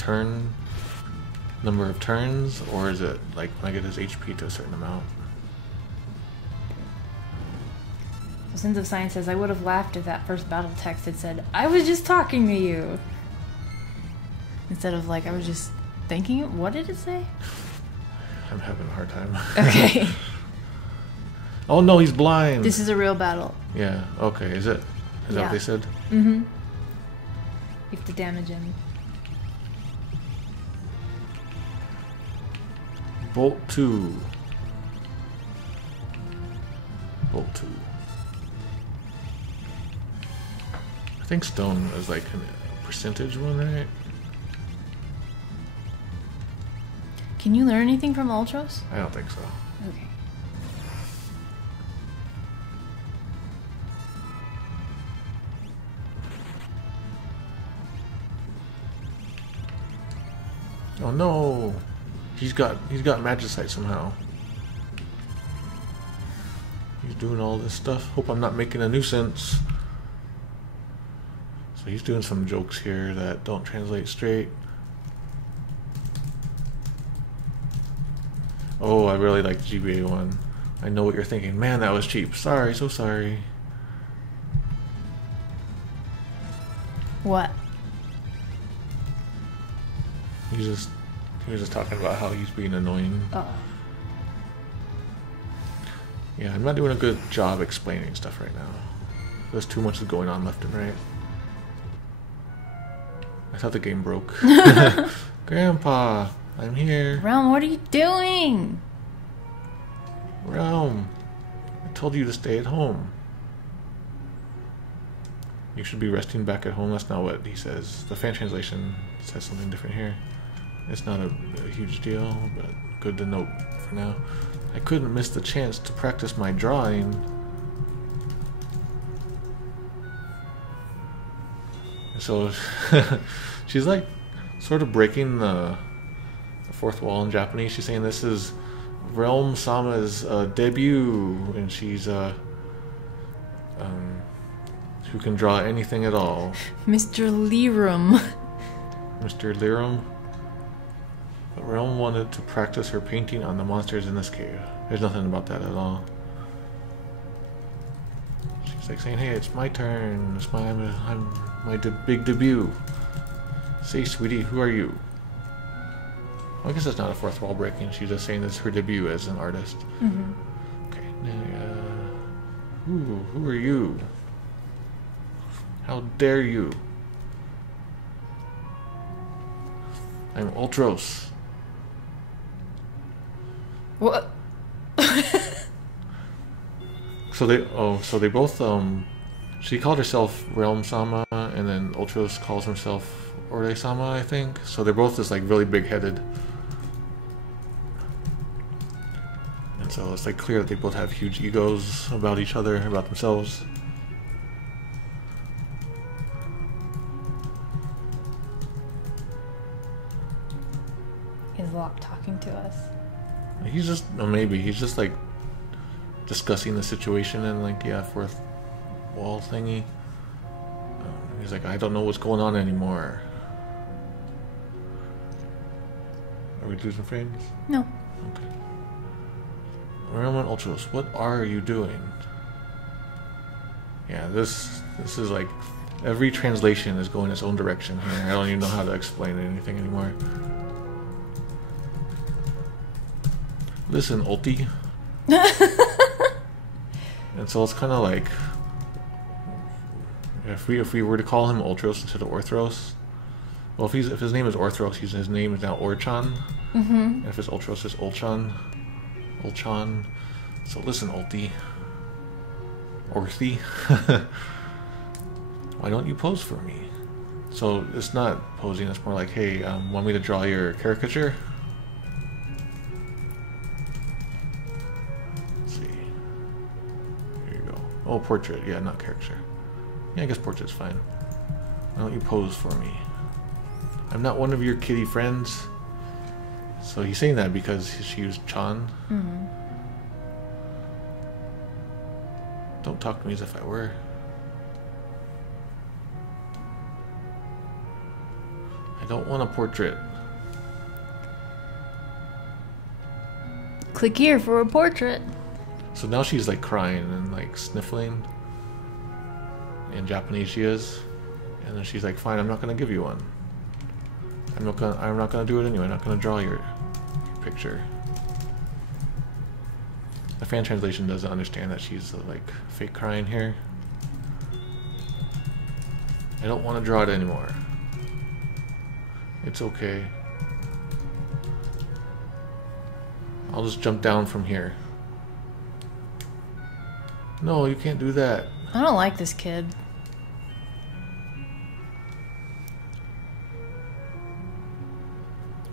number of turns, or is it like when I get his HP to a certain amount? Sins of Science says, I would have laughed if that first battle text had said, I was just talking to you. Instead of like, I was just thinking, what did it say? I'm having a hard time. Okay. Oh no, he's blind. This is a real battle. Yeah, okay, is it? Is that what they said? Mm-hmm. You have to damage him. Bolt 2. Bolt 2. I think stone is like a percentage one, right? Can you learn anything from Ultros? I don't think so. Okay. Oh no! He's got magicite somehow. He's doing all this stuff. Hope I'm not making a nuisance. So he's doing some jokes here that don't translate straight. Oh, I really like the GBA one. I know what you're thinking. Man, that was cheap. Sorry, so sorry. What? He was just talking about how he's being annoying. Oh. Yeah, I'm not doing a good job explaining stuff right now. There's too much going on left and right. I thought the game broke. Grandpa, I'm here. Realm, what are you doing? Realm, I told you to stay at home. You should be resting back at home. That's not what he says. The fan translation says something different here. It's not a huge deal, but good to note for now. I couldn't miss the chance to practice my drawing. So she's like sort of breaking the fourth wall in Japanese. She's saying this is Realm Sama's debut, and she's who can draw anything at all. Mr. Lirum. Mr. Lirum. But Realm wanted to practice her painting on the monsters in this cave. There's nothing about that at all. She's like saying, "Hey, it's my turn. It's my big debut. Say, sweetie, who are you?" Well, I guess it's not a fourth wall breaking. She's just saying this is her debut as an artist. Mm-hmm. Okay. Who are you? How dare you? I'm Ultros. What? So they both she called herself Realm Sama, and then Ultros calls himself Ore Sama, I think. So they're both just like really big headed. And so it's like clear that they both have huge egos about each other, about themselves. Is Locke talking to us? He's just, maybe he's just like discussing the situation and like, yeah, fourth wall thingy. He's like, I don't know what's going on anymore. Are we losing frames? No. Okay. Realm and Ultros, what are you doing? Yeah, this is like every translation is going its own direction here. I don't even know how to explain anything anymore. Listen, Ulti. And so it's kind of like if we were to call him Ultros instead of Orthros. Well, if his name is Orthros, his name is now Orchan. Mm-hmm. And if it's Ultros, it's Ulchan. Ulchan. So listen, Ulti. Orthi. Why don't you pose for me? So it's not posing. It's more like, hey, want me to draw your caricature? Oh, portrait. Yeah, not caricature. Yeah, I guess portrait's fine. Why don't you pose for me? I'm not one of your kitty friends. So he's saying that because she used Chan. Mm-hmm. Don't talk to me as if I were. I don't want a portrait. Click here for a portrait. So now she's like crying and like sniffling. In Japanese she is. And then she's like, fine, I'm not gonna give you one. I'm not gonna do it anyway. I'm not gonna draw your picture. The fan translation doesn't understand that she's like fake crying here. I don't want to draw it anymore. It's okay. I'll just jump down from here. No, you can't do that. I don't like this kid.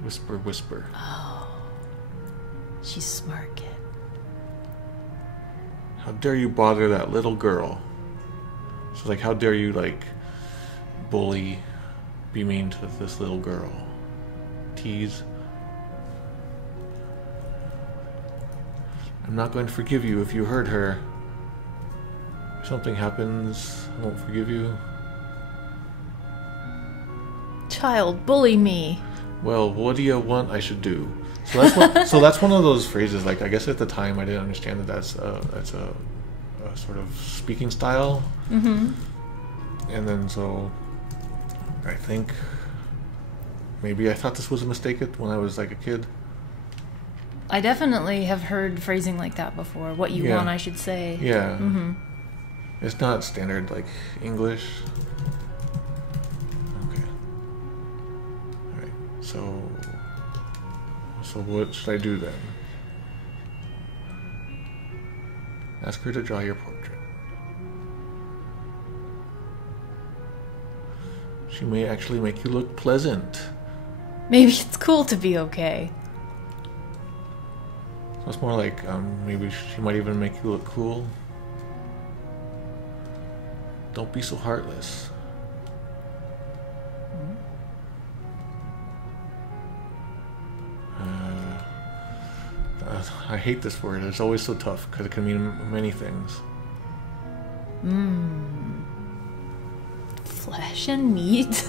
Whisper, whisper. Oh. She's a smart kid. How dare you bother that little girl? So like, how dare you like bully, be mean to this little girl? Tease. I'm not going to forgive you if you hurt her. If something happens, I won't forgive you. Child, bully me. Well, what do you want I should do? So that's one of those phrases. Like I guess at the time I didn't understand that that's a sort of speaking style. Mm-hmm. And then so I think maybe I thought this was a mistake when I was like a kid. I definitely have heard phrasing like that before. What you want, I should say. Yeah. Mm-hmm. It's not standard like English. Okay. All right. So what should I do then? Ask her to draw your portrait. She may actually make you look pleasant. Maybe it's cool to be okay. So it's more like maybe she might even make you look cool. Don't be so heartless. I hate this word. It's always so tough because it can mean many things. Flesh and meat.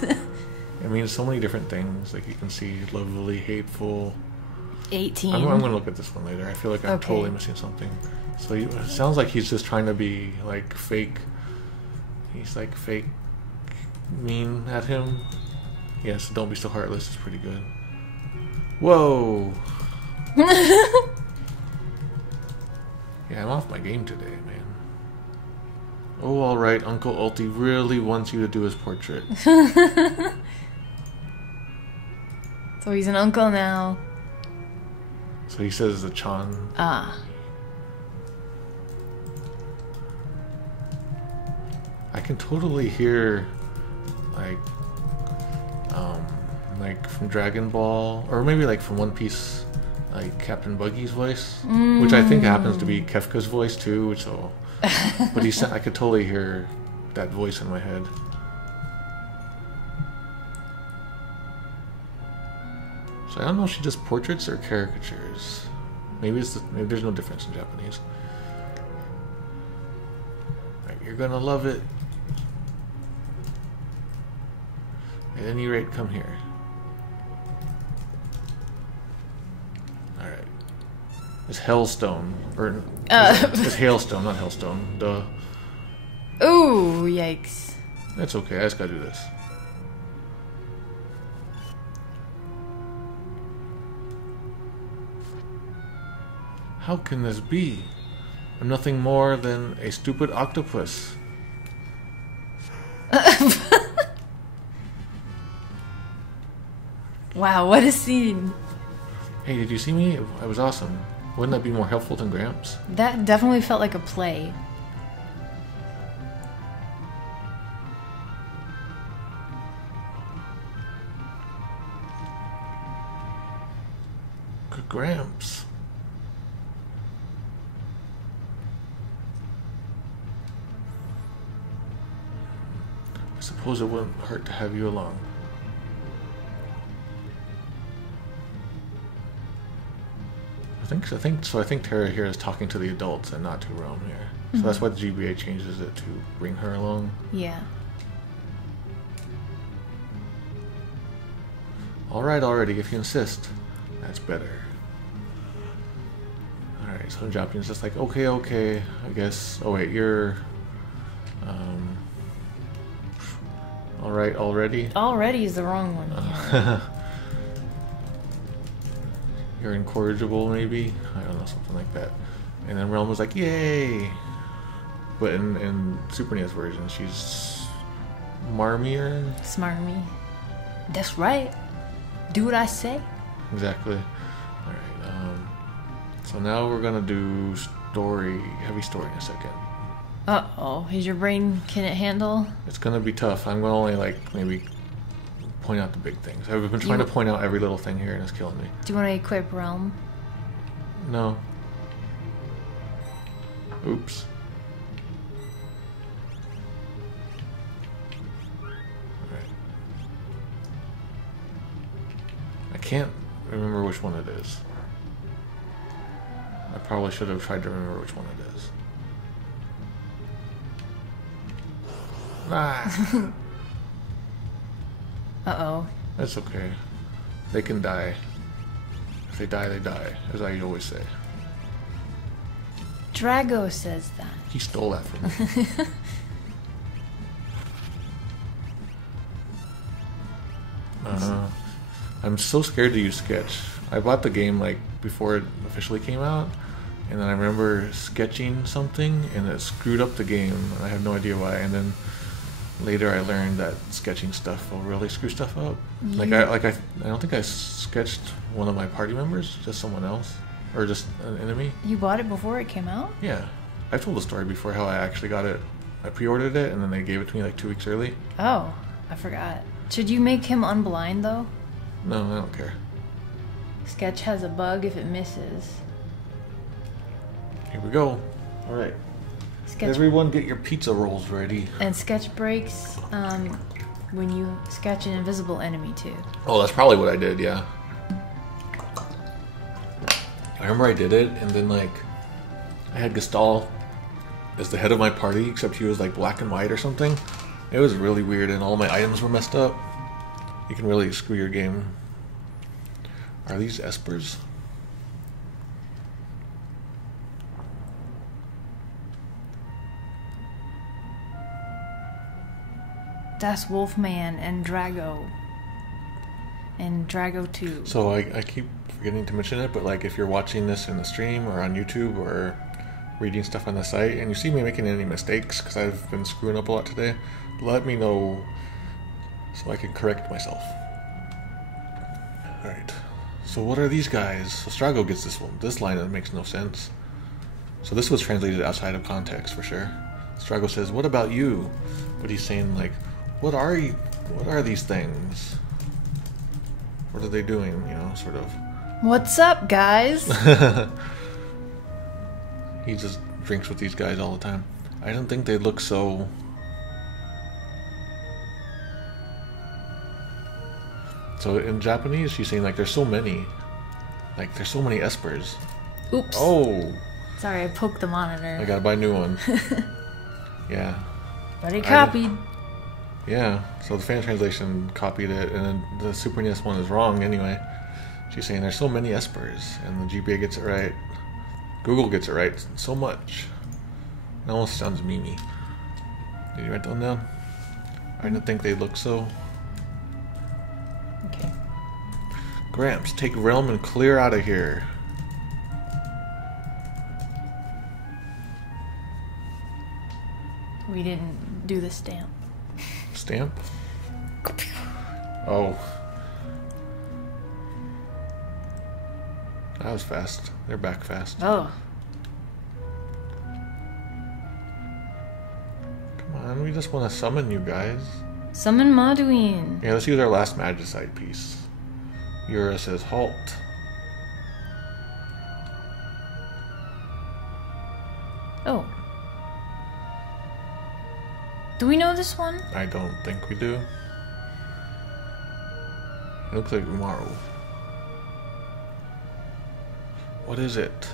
It means so many different things. Like you can see lovely, hateful. 18. I'm going to look at this one later. I feel like I'm totally missing something. So it sounds like he's just trying to be like fake. He's like fake mean at him. Yes, don't be so heartless. It's pretty good. Whoa. Yeah, I'm off my game today, man. Oh, alright, Uncle Ulti really wants you to do his portrait. So he's an uncle now. So he says the Chan. Ah. I can totally hear, like from Dragon Ball, or maybe like from One Piece, like Captain Buggy's voice, which I think happens to be Kefka's voice too. So, but I could totally hear that voice in my head. So I don't know if she does portraits or caricatures. Maybe there's no difference in Japanese. Right, you're gonna love it. At any rate, come here. Alright. It's Hellstone. Or it's Hailstone, not Hellstone. Duh. Ooh, yikes. That's okay, I just gotta do this. How can this be? I'm nothing more than a stupid octopus. Wow, what a scene. Hey, did you see me? I was awesome. Wouldn't that be more helpful than Gramps? That definitely felt like a play. Good Gramps. I suppose it wouldn't hurt to have you along. I think Terra here is talking to the adults and not to Rome here. So that's why the GBA changes it to bring her along. Yeah. Alright, already, if you insist. That's better. Alright, so in Japanese it's like, okay, I guess. Oh wait, you're... Alright, already? Already is the wrong one. You're incorrigible, maybe? I don't know, something like that. And then Realm was like, yay! But in Super NES version, she's smarmier? Smarmy. That's right. Do what I say. Exactly. Alright, so now we're gonna do heavy story in a second. Uh-oh. Is your brain, can it handle? It's gonna be tough. I'm gonna only, like, maybe point out the big things. I've been trying to point out every little thing here and it's killing me. Do you want to equip Realm? No. Oops. Alright. I can't remember which one it is. I probably should have tried to remember which one it is. Ah! Uh-oh. That's okay. They can die. If they die, as I always say. Drago says that. He stole that from me. I'm so scared to use Sketch. I bought the game like before it officially came out, and then I remember sketching something and it screwed up the game. And I have no idea why. And then later I learned that sketching stuff will really screw stuff up. I don't think I sketched one of my party members, just someone else, or just an enemy. You bought it before it came out? Yeah, I've told the story before how I actually got it. I pre-ordered it and then they gave it to me like 2 weeks early. Oh, I forgot. Should you make him unblind though? No, I don't care. Sketch has a bug if it misses. Here we go. All right. Sketch. Everyone get your pizza rolls ready. And Sketch breaks when you sketch an invisible enemy too. Oh, that's probably what I did, yeah. I remember I did it, and then like I had Gestal as the head of my party, except he was like black and white or something. It was really weird, and all my items were messed up. You can really screw your game. Are these espers? That's Wolfman and Drago. And Drago 2. So I keep forgetting to mention it, but like if you're watching this in the stream or on YouTube or reading stuff on the site and you see me making any mistakes, because I've been screwing up a lot today, let me know so I can correct myself. Alright, so what are these guys? So Strago gets this one. This line that makes no sense. So this was translated outside of context for sure. Strago says, "What about you?" But he's saying like, what are you? What are these things? What are they doing? You know, sort of. What's up, guys? He just drinks with these guys all the time. I don't think they look so... So in Japanese, she's saying like there's so many. Like there's so many espers. Oops. Oh! Sorry, I poked the monitor. I gotta buy a new one. Yeah. But it copied. Yeah, so the fan translation copied it, and then the Super NES one is wrong anyway. She's saying there's so many espers, and the GBA gets it right. Google gets it right so much. It almost sounds memey. Did you write that down? I didn't think they look so. Okay. Gramps, take Realm and clear out of here. We didn't do the stamp. Stamp? Oh. That was fast. They're back fast. Oh. Come on, we just want to summon you guys. Summon Maduin. Yeah, let's use our last Magicite piece. Yura says halt. Oh. Do we know this one? I don't think we do. It looks like Umaru. What is it?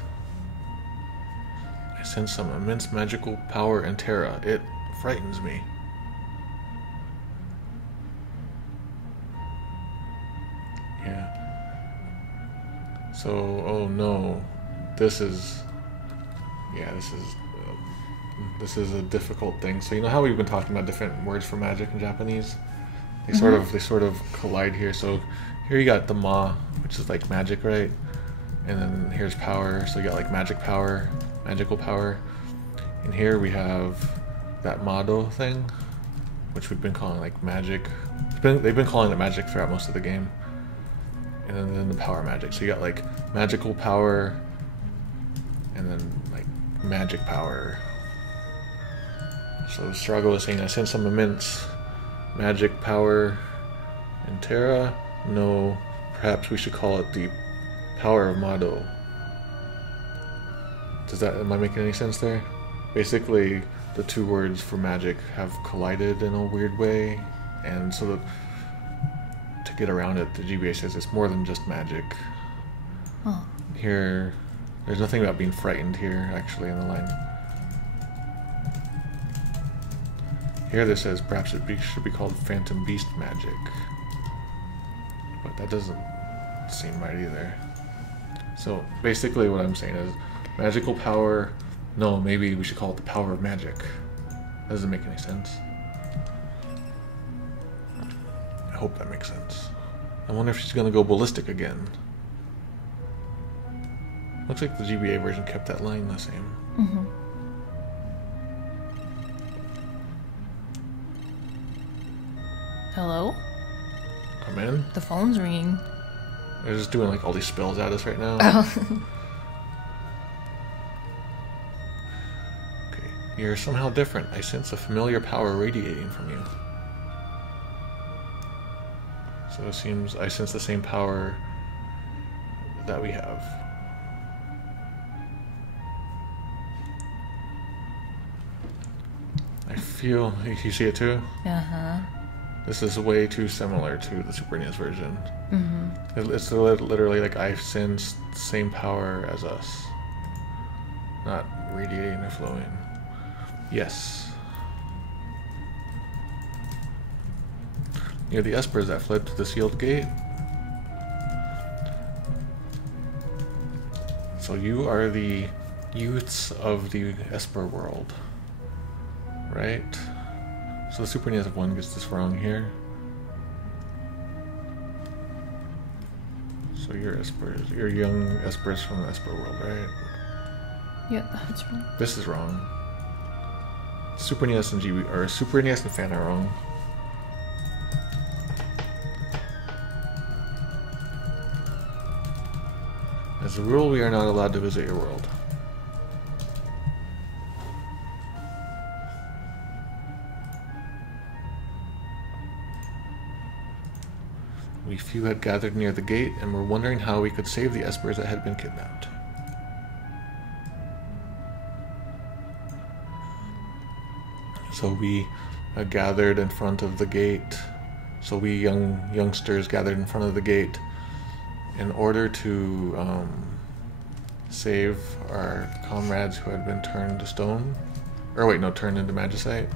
I sense some immense magical power in Terra. It frightens me. Yeah. So, oh no. This is... Yeah, this is a difficult thing. So you know how we've been talking about different words for magic in Japanese? They sort of collide here. So here you got the ma, which is like magic, right? And then here's power. So you got like magic power, magical power. And here we have that mado thing, which we've been calling like magic. They've been calling it magic throughout most of the game. And then the power magic. So you got like magical power, and then like magic power. So Strago is saying, I sense some immense magic power in Terra. No, perhaps we should call it the power of Mado. Am I making any sense there? Basically, the two words for magic have collided in a weird way, and so to get around it, the GBA says it's more than just magic. Oh. Here, there's nothing about being frightened here, actually, in the line. Here this says perhaps it should be called Phantom Beast magic. But that doesn't seem right either. So basically what I'm saying is magical power, no, maybe we should call it the power of magic. That doesn't make any sense. I hope that makes sense. I wonder if she's gonna go ballistic again. Looks like the GBA version kept that line the same. Mm-hmm. Hello? Come in. The phone's ringing. They're just doing like all these spells at us right now. Oh. Okay. You're somehow different. I sense a familiar power radiating from you. So it seems I sense the same power that we have. I feel... You see it too? Uh-huh. This is way too similar to the Super NES version. Mm-hmm. It's literally like I sense the same power as us. Not radiating or flowing. Yes. Near the espers that fled to the sealed gate. So you are the youths of the Esper world. Right? So the Super NES one gets this wrong here. So you're Espers. You're young Espers from the Esper world, right? Yep, that's right. This is wrong. Super NES and GB or Super NES and Fan are wrong. As a rule, we are not allowed to visit your world. We few had gathered near the gate and were wondering how we could save the espers that had been kidnapped. So we gathered in front of the gate. So we youngsters gathered in front of the gate in order to save our comrades who had been turned to stone. Or wait, no, turned into magicite.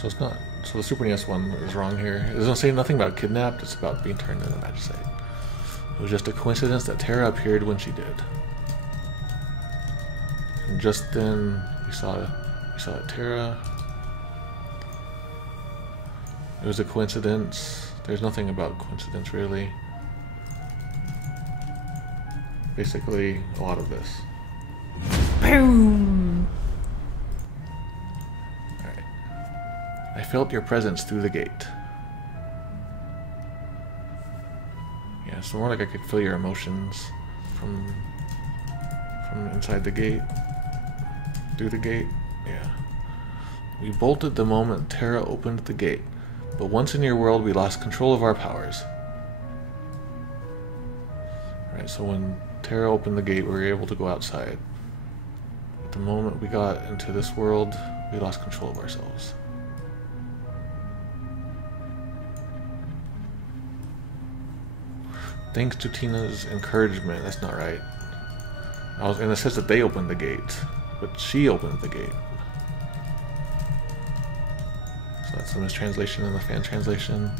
So it's not. So the Super NES one is wrong here. It doesn't say nothing about kidnapped. It's about being turned into magicite. It was just a coincidence that Terra appeared when she did. And just then we saw that Terra. It was a coincidence. There's nothing about coincidence really. Basically, a lot of this. Boom! I felt your presence through the gate. Yeah, so more like I could feel your emotions from inside the gate. Through the gate. Yeah. We bolted the moment Terra opened the gate, but once in your world we lost control of our powers. Alright, so when Terra opened the gate we were able to go outside. But the moment we got into this world, we lost control of ourselves. Thanks to Tina's encouragement. That's not right. And it says that they opened the gate, but she opened the gate. So that's the mistranslation in the fan translation.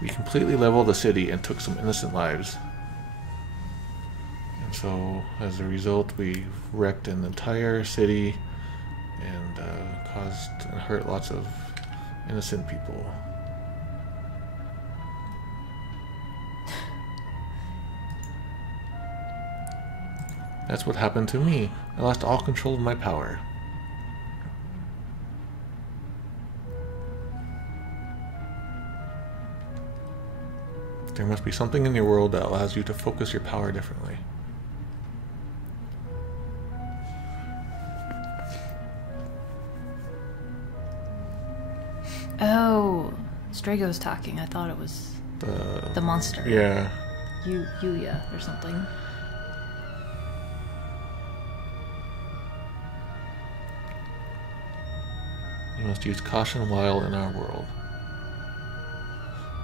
We completely leveled the city and took some innocent lives. And so, as a result, we wrecked an entire city and caused and hurt lots of innocent people. That's what happened to me. I lost all control of my power. There must be something in your world that allows you to focus your power differently. Oh, Strago's talking. I thought it was the monster. Yeah. Yuya or something. You must use caution while in our world.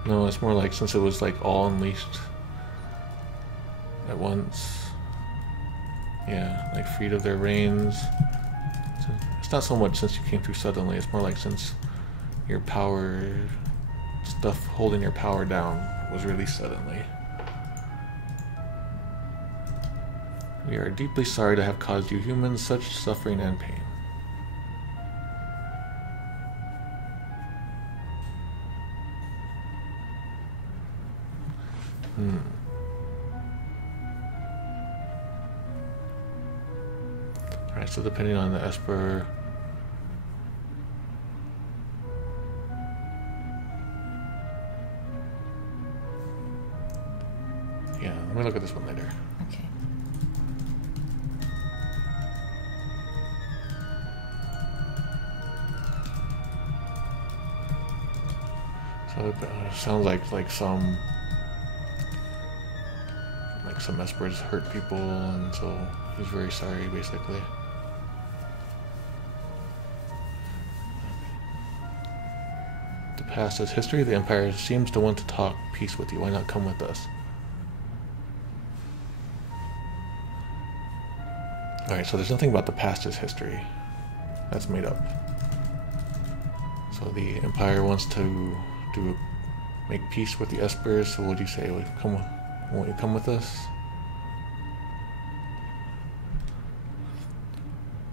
No, it's more like since it was like all unleashed at once. Yeah, like freed of their reigns. So it's not so much since you came through suddenly, it's more like since your power, stuff holding your power down was released suddenly. We are deeply sorry to have caused you humans such suffering and pain. Alright, so depending on the Esper... Yeah, let me look at this one later. Okay. So it sounds like some Espers hurt people, and so he's very sorry, basically. The past is history. The Empire seems to want to talk peace with you. Why not come with us? Alright, so there's nothing about the past is history. That's made up. So the Empire wants to make peace with the Espers, so what do you say? Won't you come with us?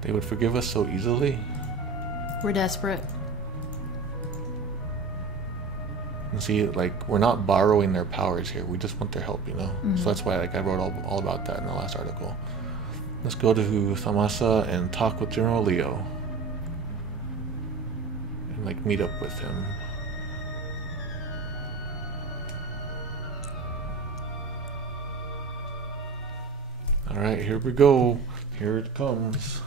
They would forgive us so easily? We're desperate. And see, like, we're not borrowing their powers here. We just want their help, you know? Mm-hmm. So that's why, like, I wrote all about that in the last article. Let's go to Thamasa and talk with General Leo. And, like, meet up with him. Alright, here we go. Here it comes.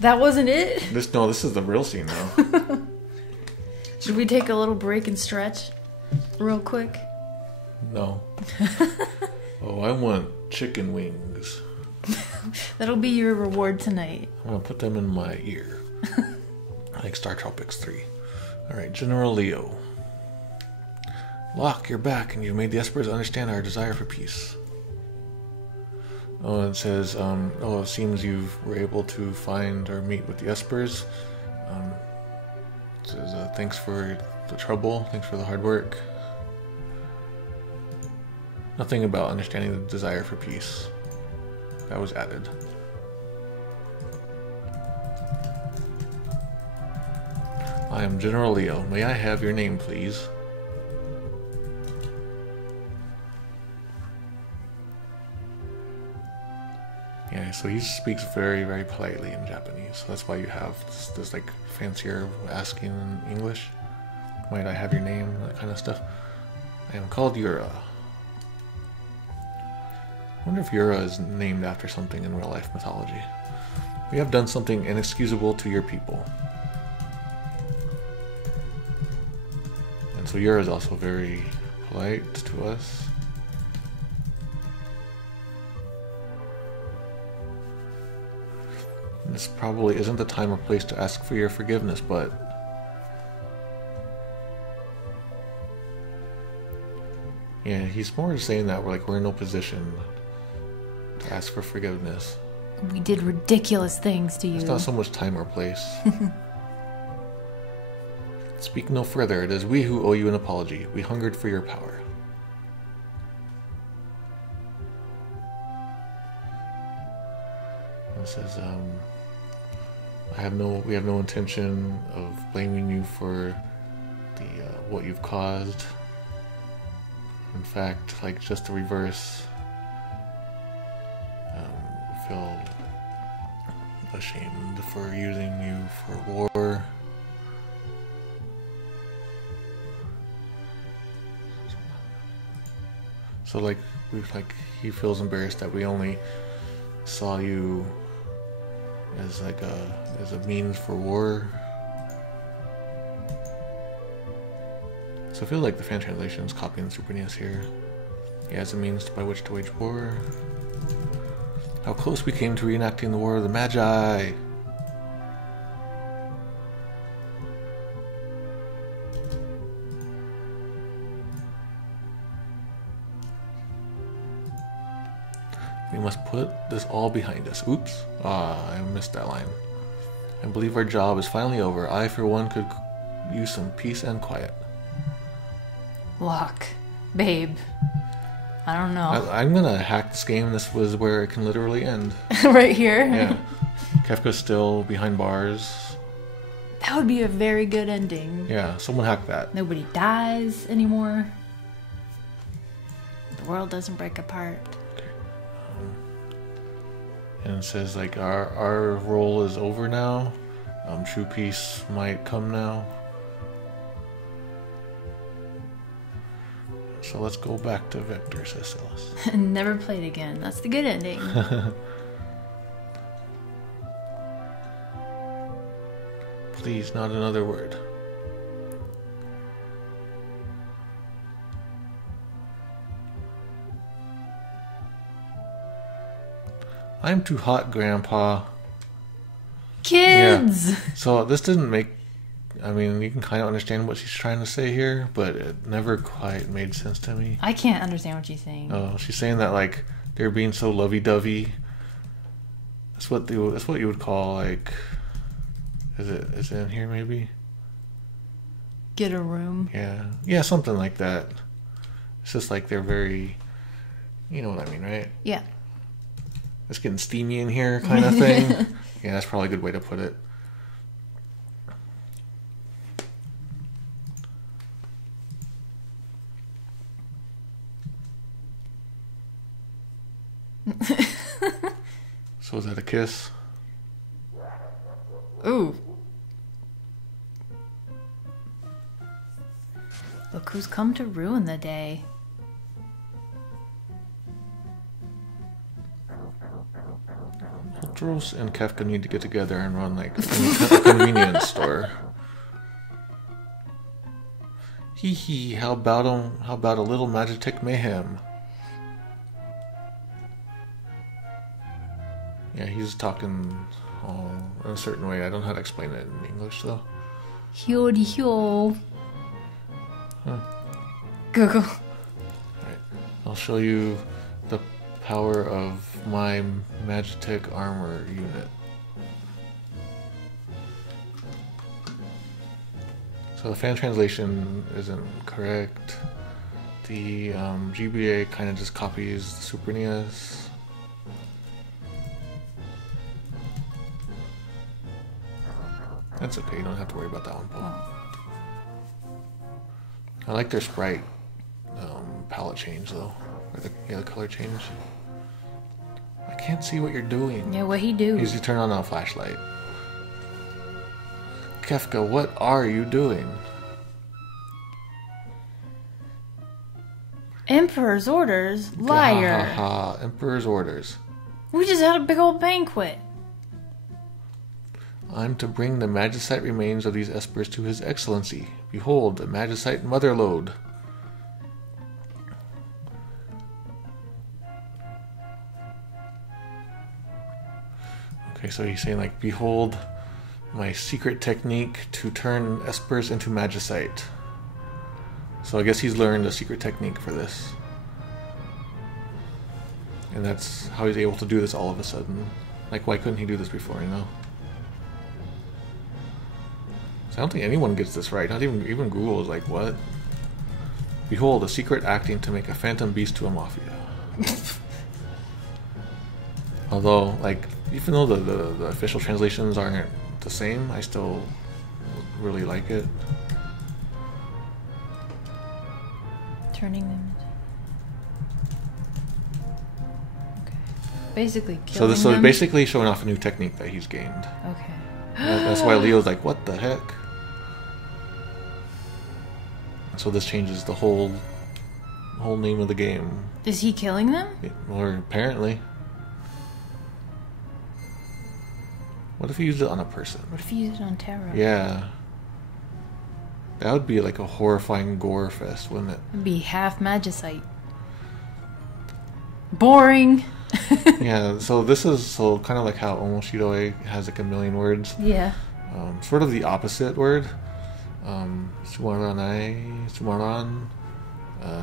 That wasn't it? This is the real scene now. Should we take a little break and stretch real quick? No. Oh, I want chicken wings. That'll be your reward tonight. I'm gonna put them in my ear. Like Star Tropics 3. Alright, General Leo. Locke, you're back, and you've made the Espers understand our desire for peace. Oh, it says, it seems you were able to find or meet with the Espers. It says, thanks for the trouble, thanks for the hard work. Nothing about understanding the desire for peace. That was added. I am General Leo. May I have your name, please? Yeah, so he speaks very, very politely in Japanese. So that's why you have this like fancier asking in English. Might I have your name? That kind of stuff. I am called Yura. I wonder if Yura is named after something in real life mythology. We have done something inexcusable to your people. And so Yura is also very polite to us. This probably isn't the time or place to ask for your forgiveness, but yeah, he's more just saying that we're in no position to ask for forgiveness. We did ridiculous things to you. It's not so much time or place. Speak no further. It is we who owe you an apology. We hungered for your power. It says, we have no intention of blaming you for what you've caused. In fact, like just the reverse. We feel ashamed for using you for war. So he feels embarrassed that we only saw you as a means for war. So I feel like the fan translation is copying the Super NES here. Yeah, as a means by which to wage war. How close we came to reenacting the War of the Magi. We must put this all behind us. Oops. I missed that line. I believe our job is finally over. I, for one, could use some peace and quiet. Look, babe. I don't know. I'm gonna hack this game. This was where it can literally end. Right here? Yeah. Kefka's still behind bars. That would be a very good ending. Yeah, someone hack that. Nobody dies anymore. The world doesn't break apart. And it says like our role is over now. True peace might come now. So let's go back to Victor, says Silas. Never played again. That's the good ending. Please, not another word. I'm too hot, Grandpa. Kids! Yeah. So this didn't make... I mean, you can kind of understand what she's trying to say here, but it never quite made sense to me. I can't understand what she's saying. Oh, she's saying that, like, they're being so lovey-dovey. That's what you would call, like... Is it in here, maybe? Get a room. Yeah. Yeah, something like that. It's just like they're very... You know what I mean, right? Yeah. It's getting steamy in here kind of thing. Yeah, that's probably a good way to put it. So is that a kiss? Ooh. Look who's come to ruin the day. Ultros and Kefka need to get together and run like a convenience store. Hee hee, how about a little Magitek mayhem? Yeah, he's talking in a certain way. I don't know how to explain it in English though. Hyori hyo. Huh. Go. Alright, I'll show you the power of my Magitek armor unit. So the fan translation isn't correct. The GBA kind of just copies the Super NES. That's okay, you don't have to worry about that one, Paul. I like their sprite palette change though. Or the color change. I can't see what you're doing. Yeah, what he do? You turn on a flashlight. Kefka, what are you doing? Emperor's orders? Liar. Ha ha ha, Emperor's orders. We just had a big old banquet. I'm to bring the magicite remains of these espers to his excellency. Behold, the magicite motherlode. Okay, so he's saying like, behold my secret technique to turn espers into magicite. So I guess he's learned a secret technique for this. And that's how he's able to do this all of a sudden. Like, why couldn't he do this before, you know? I don't think anyone gets this right. Not even Google is like, what? Behold, a secret acting to make a phantom beast to a mafia. Although, like, even though the official translations aren't the same, I still really like it. Turning them. Okay. Basically killing So them. basically showing off a new technique that he's gained. Okay. That's why Leo's like, what the heck? So this changes the whole name of the game. Is he killing them? Or apparently. What if he used it on a person? What if he used it on Terra? Yeah. That would be like a horrifying gore fest, wouldn't it? It'd be half magicite. Boring. Yeah, so this is kind of like how Omoshiroi has like a million words. Yeah. Sort of the opposite word. Sumaran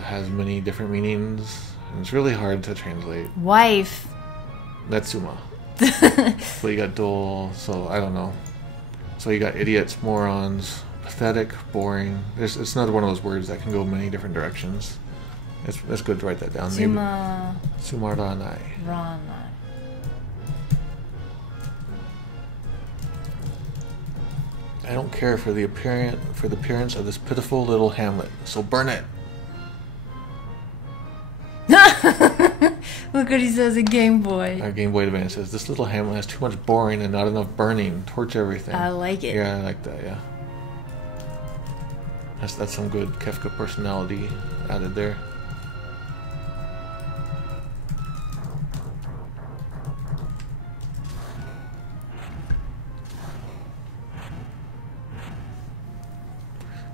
has many different meanings, and it's really hard to translate. Wife. Netsuma. So you got dull, so I don't know. So you got idiots, morons, pathetic, boring. It's another one of those words that can go many different directions. It's good to write that down. Sumaranai. Ranai. I don't care for the appearance of this pitiful little hamlet, so burn it. Look what he says in Game Boy. Our Game Boy Advance says, this little hamlet has too much boring and not enough burning. Torch everything. I like it. Yeah, I like that, yeah. That's some good Kefka personality added there.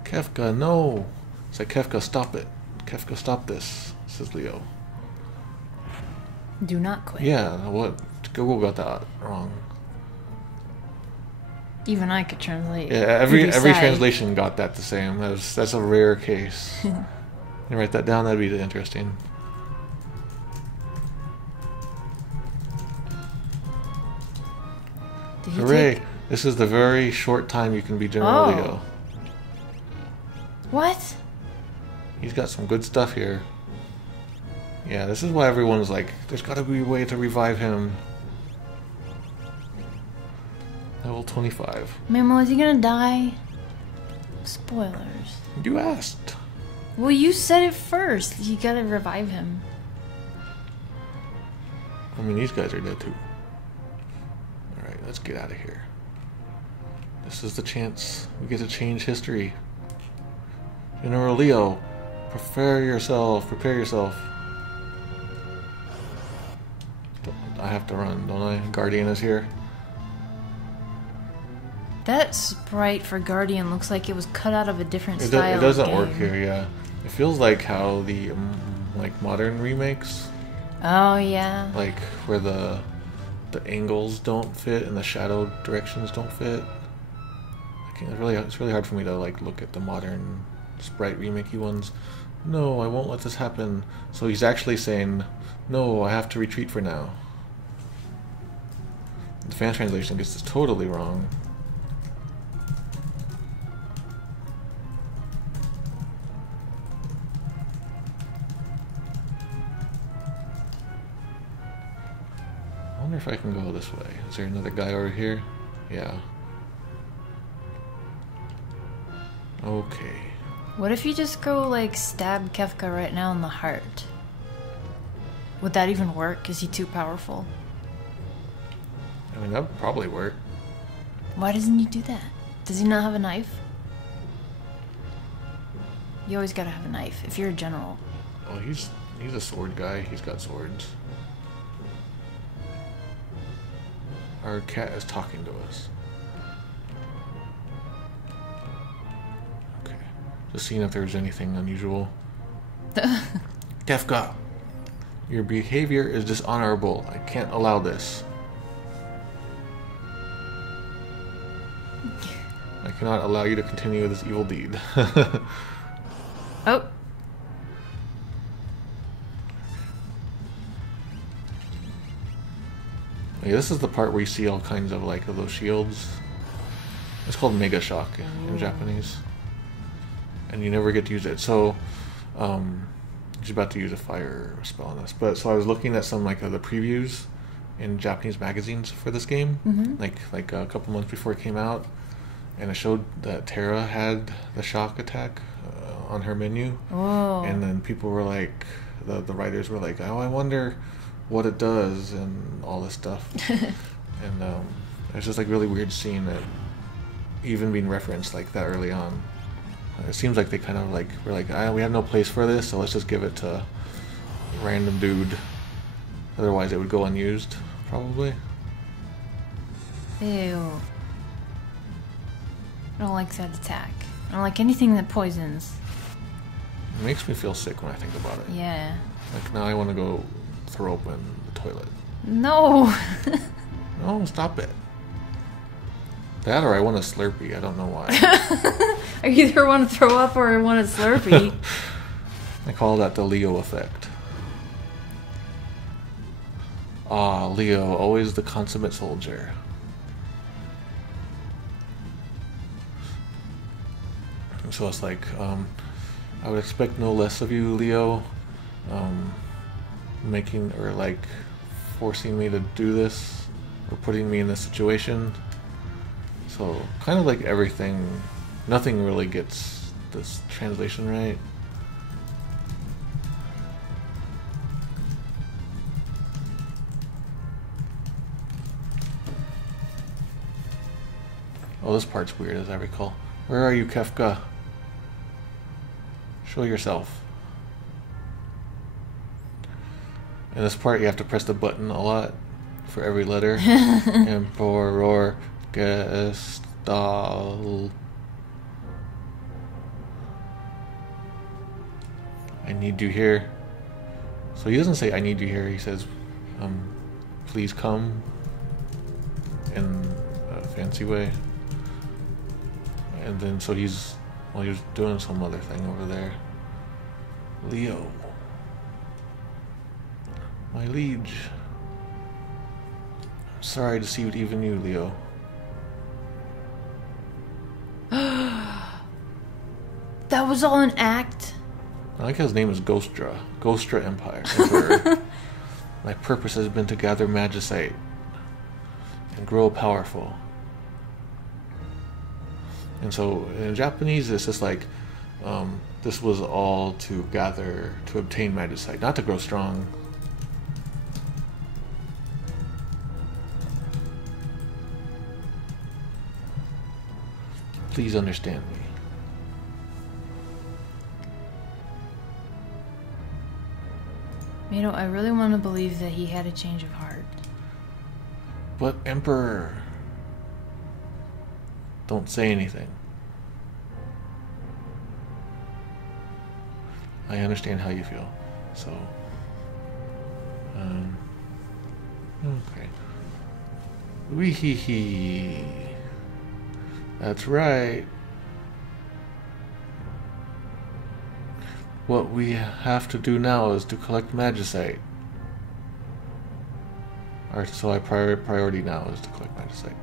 Kefka, no! It's like, Kefka, stop it. Kefka, stop this, says Leo. Do not quit. Yeah, what? Google got that wrong. Even I could translate. Yeah, every translation got that the same. That's a rare case. You write that down, that'd be interesting. Hooray! This is the very short time you can be General Leo. What? He's got some good stuff here. Yeah, this is why everyone's like, there's gotta be a way to revive him. Level 25. Mamo, is he gonna die? Spoilers. You asked. Well, you said it first. You gotta revive him. I mean, these guys are dead too. Alright, let's get out of here. This is the chance we get to change history. General Leo, prepare yourself. I have to run, don't I? Guardian is here. That sprite for Guardian looks like it was cut out of a different style. It doesn't work here, yeah. It feels like how the like modern remakes. Oh yeah. Like where the angles don't fit and the shadow directions don't fit. It's really hard for me to like look at the modern sprite remakey ones. No, I won't let this happen. So he's actually saying, no, I have to retreat for now. The fan translation gets this totally wrong. I wonder if I can go this way. Is there another guy over here? Yeah. Okay. What if you just go like stab Kefka right now in the heart? Would that even work? Is he too powerful? I mean, that would probably work. Why doesn't he do that? Does he not have a knife? You always gotta have a knife if you're a general. Oh, he's a sword guy. He's got swords. Our cat is talking to us. Okay. Just seeing if there's anything unusual. Kefka! Your behavior is dishonorable. I can't allow this. I cannot allow you to continue this evil deed. Oh. Yeah, this is the part where you see all kinds of like those shields. It's called Mega Shock in Japanese. And you never get to use it. So he's about to use a fire spell on this. But so I was looking at some like the previews in Japanese magazines for this game, like a couple months before it came out, and it showed that Terra had the shock attack on her menu. Oh. And then people were like, the writers were like, oh, I wonder what it does and all this stuff. And it's just like really weird seeing it even being referenced like that early on. It seems like they kind of like were like, we have no place for this, so let's just give it to a random dude. Otherwise it would go unused, probably. Ew. I don't like that attack. I don't like anything that poisons. It makes me feel sick when I think about it. Yeah. Like now I want to go throw up in the toilet. No. No, stop it. That or I want a Slurpee. I don't know why. I either want to throw up or I want a Slurpee. I call that the Leo effect. Ah, Leo, always the consummate soldier. So it's like, I would expect no less of you, Leo. Making or like forcing me to do this or putting me in this situation. So kind of like everything, nothing really gets this translation right. Oh, this part's weird as I recall. Where are you, Kefka? Show yourself. In this part, you have to press the button a lot for every letter. Emperor, Gestal. I need you here. So he doesn't say I need you here. He says, please come. In a fancy way. And then so he's doing some other thing over there. Leo. My liege. I'm sorry to see even you, Leo. That was all an act? I like his name is Ghostra. Ghostra Empire. Emperor. My purpose has been to gather magicite and grow powerful. And so in Japanese, it's just like, this was all to obtain magicite, not to grow strong. Please understand me. You know, I really want to believe that he had a change of heart. But Emperor, don't say anything. I understand how you feel. So, okay. Wee hee hee. That's right. What we have to do now is to collect magicite. So our priority now is to collect magicite.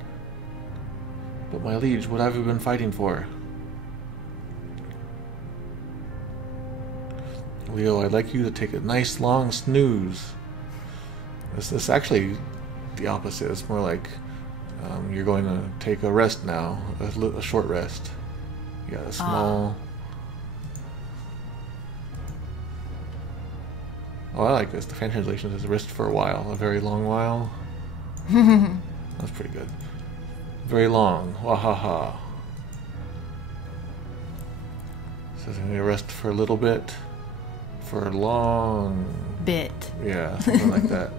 But my liege, what have you been fighting for? Leo, I'd like you to take a nice long snooze. This is actually the opposite. It's more like you're going to take a rest now, a short rest. Yeah, a small. Oh, I like this. The fan translation says rest for a while, a very long while. That's pretty good. Very long. Wahaha. Says I'm going to rest for a little bit. For a long bit. Yeah, something like that.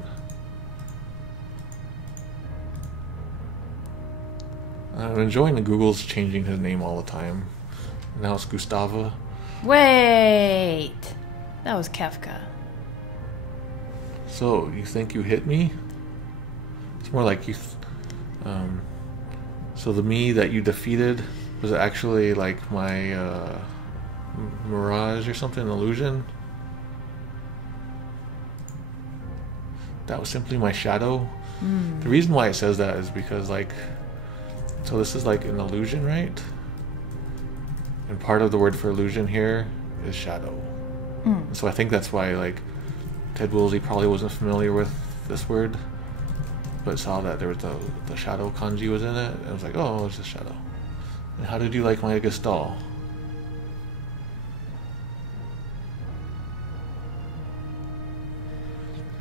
I'm enjoying the Google's changing his name all the time. Now it's Gustava. Wait! That was Kefka. So, you think you hit me? It's more like you... so the me that you defeated was actually like my mirage or something, an illusion? That was simply my shadow? The reason why it says that is because like... So this is like an illusion, right? And part of the word for illusion here is shadow. So I think that's why like Ted Woolsey probably wasn't familiar with this word, but saw that there was the shadow kanji was in it, and was like, oh, it's just shadow. And how did you like my Gestalt?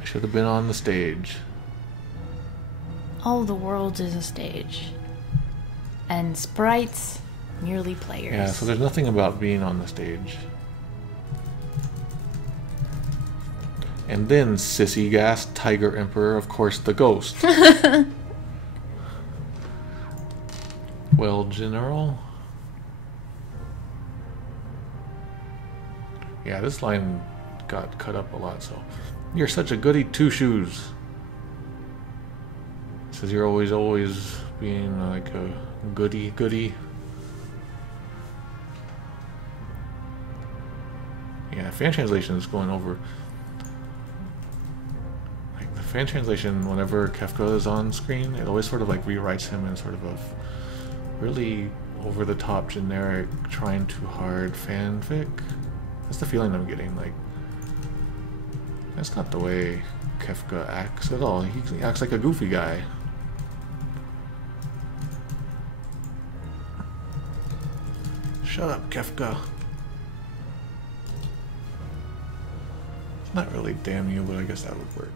I should have been on the stage. All the world is a stage. And sprites, merely players. Yeah, so there's nothing about being on the stage. And then Sissy Gas, Tiger Emperor, of course, the ghost. Well, General. Yeah, this line got cut up a lot, so. You're such a goody two-shoes. Says you're always being like a goody. Yeah, fan translation is going over. Like fan translation, whenever Kefka is on screen, it always sort of like rewrites him in sort of a really over-the-top, generic, trying too hard fanfic. That's the feeling I'm getting. Like, that's not the way Kefka acts at all. He acts like a goofy guy. Shut up, Kefka. It's not really damn you, but I guess that would work.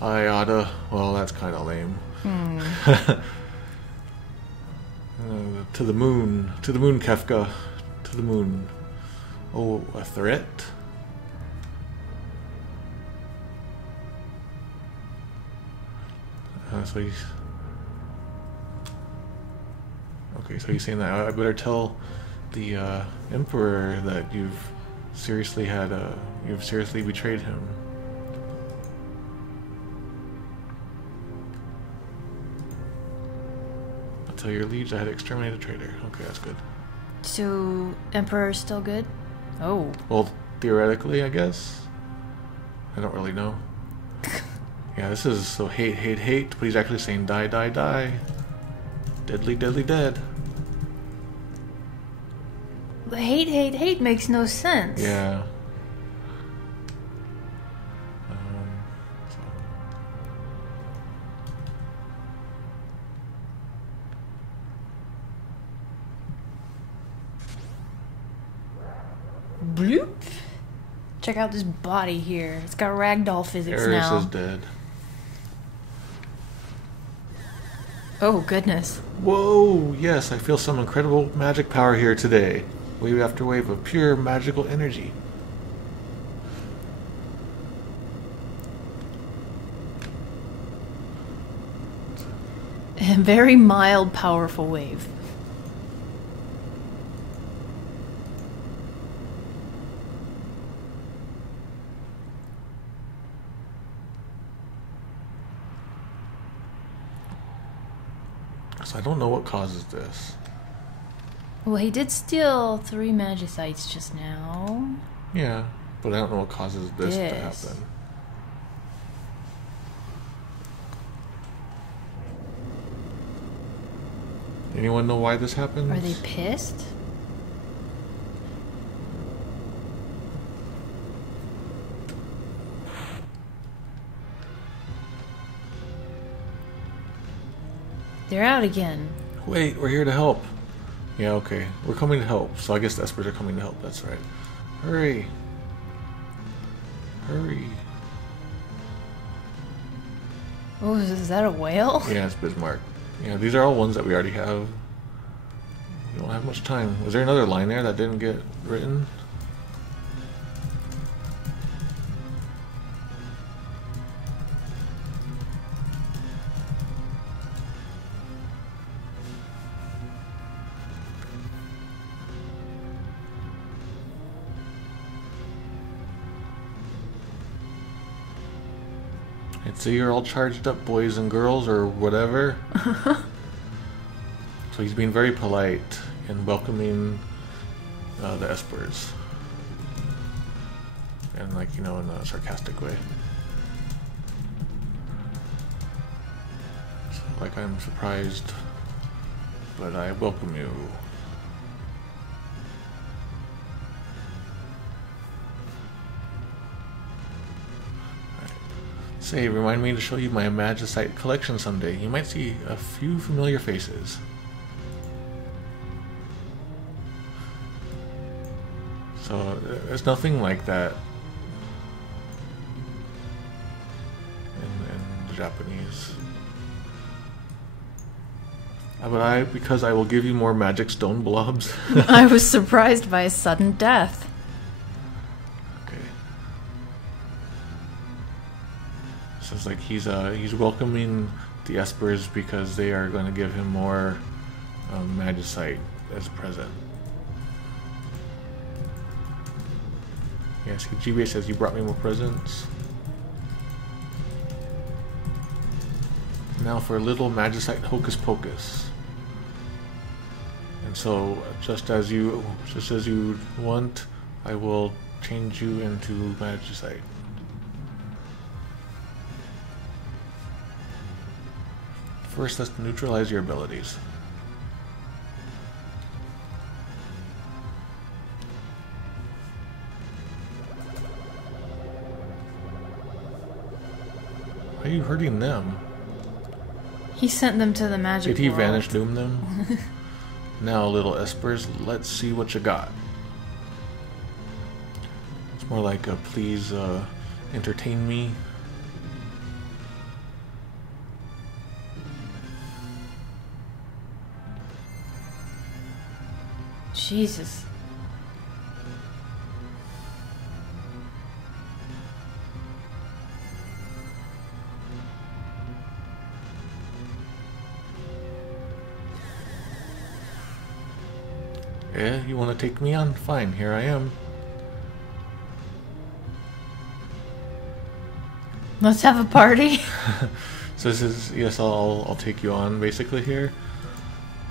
I oughta. Well, that's kind of lame. To the moon. To the moon, Kefka. To the moon. Oh, a threat? So he's... Okay, so he's saying that I better tell the Emperor that you've seriously betrayed him. I'll tell your liege I had exterminated a traitor. Okay, that's good. So, Emperor's still good? Oh. Well, theoretically, I guess. I don't really know. Yeah, this is so hate, hate, hate, but he's actually saying die, die, die. Deadly, deadly, dead. The hate, hate, hate makes no sense. Yeah. Bloop. Check out this body here. It's got ragdoll physics now. Eris is dead. Oh, goodness. Whoa, yes, I feel some incredible magic power here today. Wave after wave of pure magical energy. A very mild, powerful wave. So I don't know what causes this. Well, he did steal 3 magicites just now. Yeah, but I don't know what causes this to happen. Anyone know why this happens? Are they pissed? They're out again. Wait, we're here to help. Yeah, okay. We're coming to help. So I guess the Espers are coming to help. That's right. Hurry. Hurry. Oh, is that a whale? Yeah, it's Bismarck. Yeah, these are all ones that we already have. We don't have much time. Was there another line there that didn't get written? I'd say you're all charged up, boys and girls, or whatever. So he's being very polite and welcoming the Espers. And, like, you know, in a sarcastic way. So, like, I'm surprised, but I welcome you. Say, remind me to show you my Magicite collection someday. You might see a few familiar faces. So, there's nothing like that in the Japanese. But because I will give you more magic stone blobs. I was surprised by his sudden death. So it's like he's welcoming the Espers because they are going to give him more Magicite as a present. Yes, GBA says you brought me more presents. Now for a little Magicite hocus pocus. And so just as you want, I will change you into Magicite. First, let's neutralize your abilities. Why are you hurting them? He sent them to the magic Did he world. vanish doom them? Now, little espers, let's see what you got. It's more like a please entertain me. Jesus. Yeah, you want to take me on? Fine, here I am. Let's have a party. So this is, yes, I'll take you on basically here.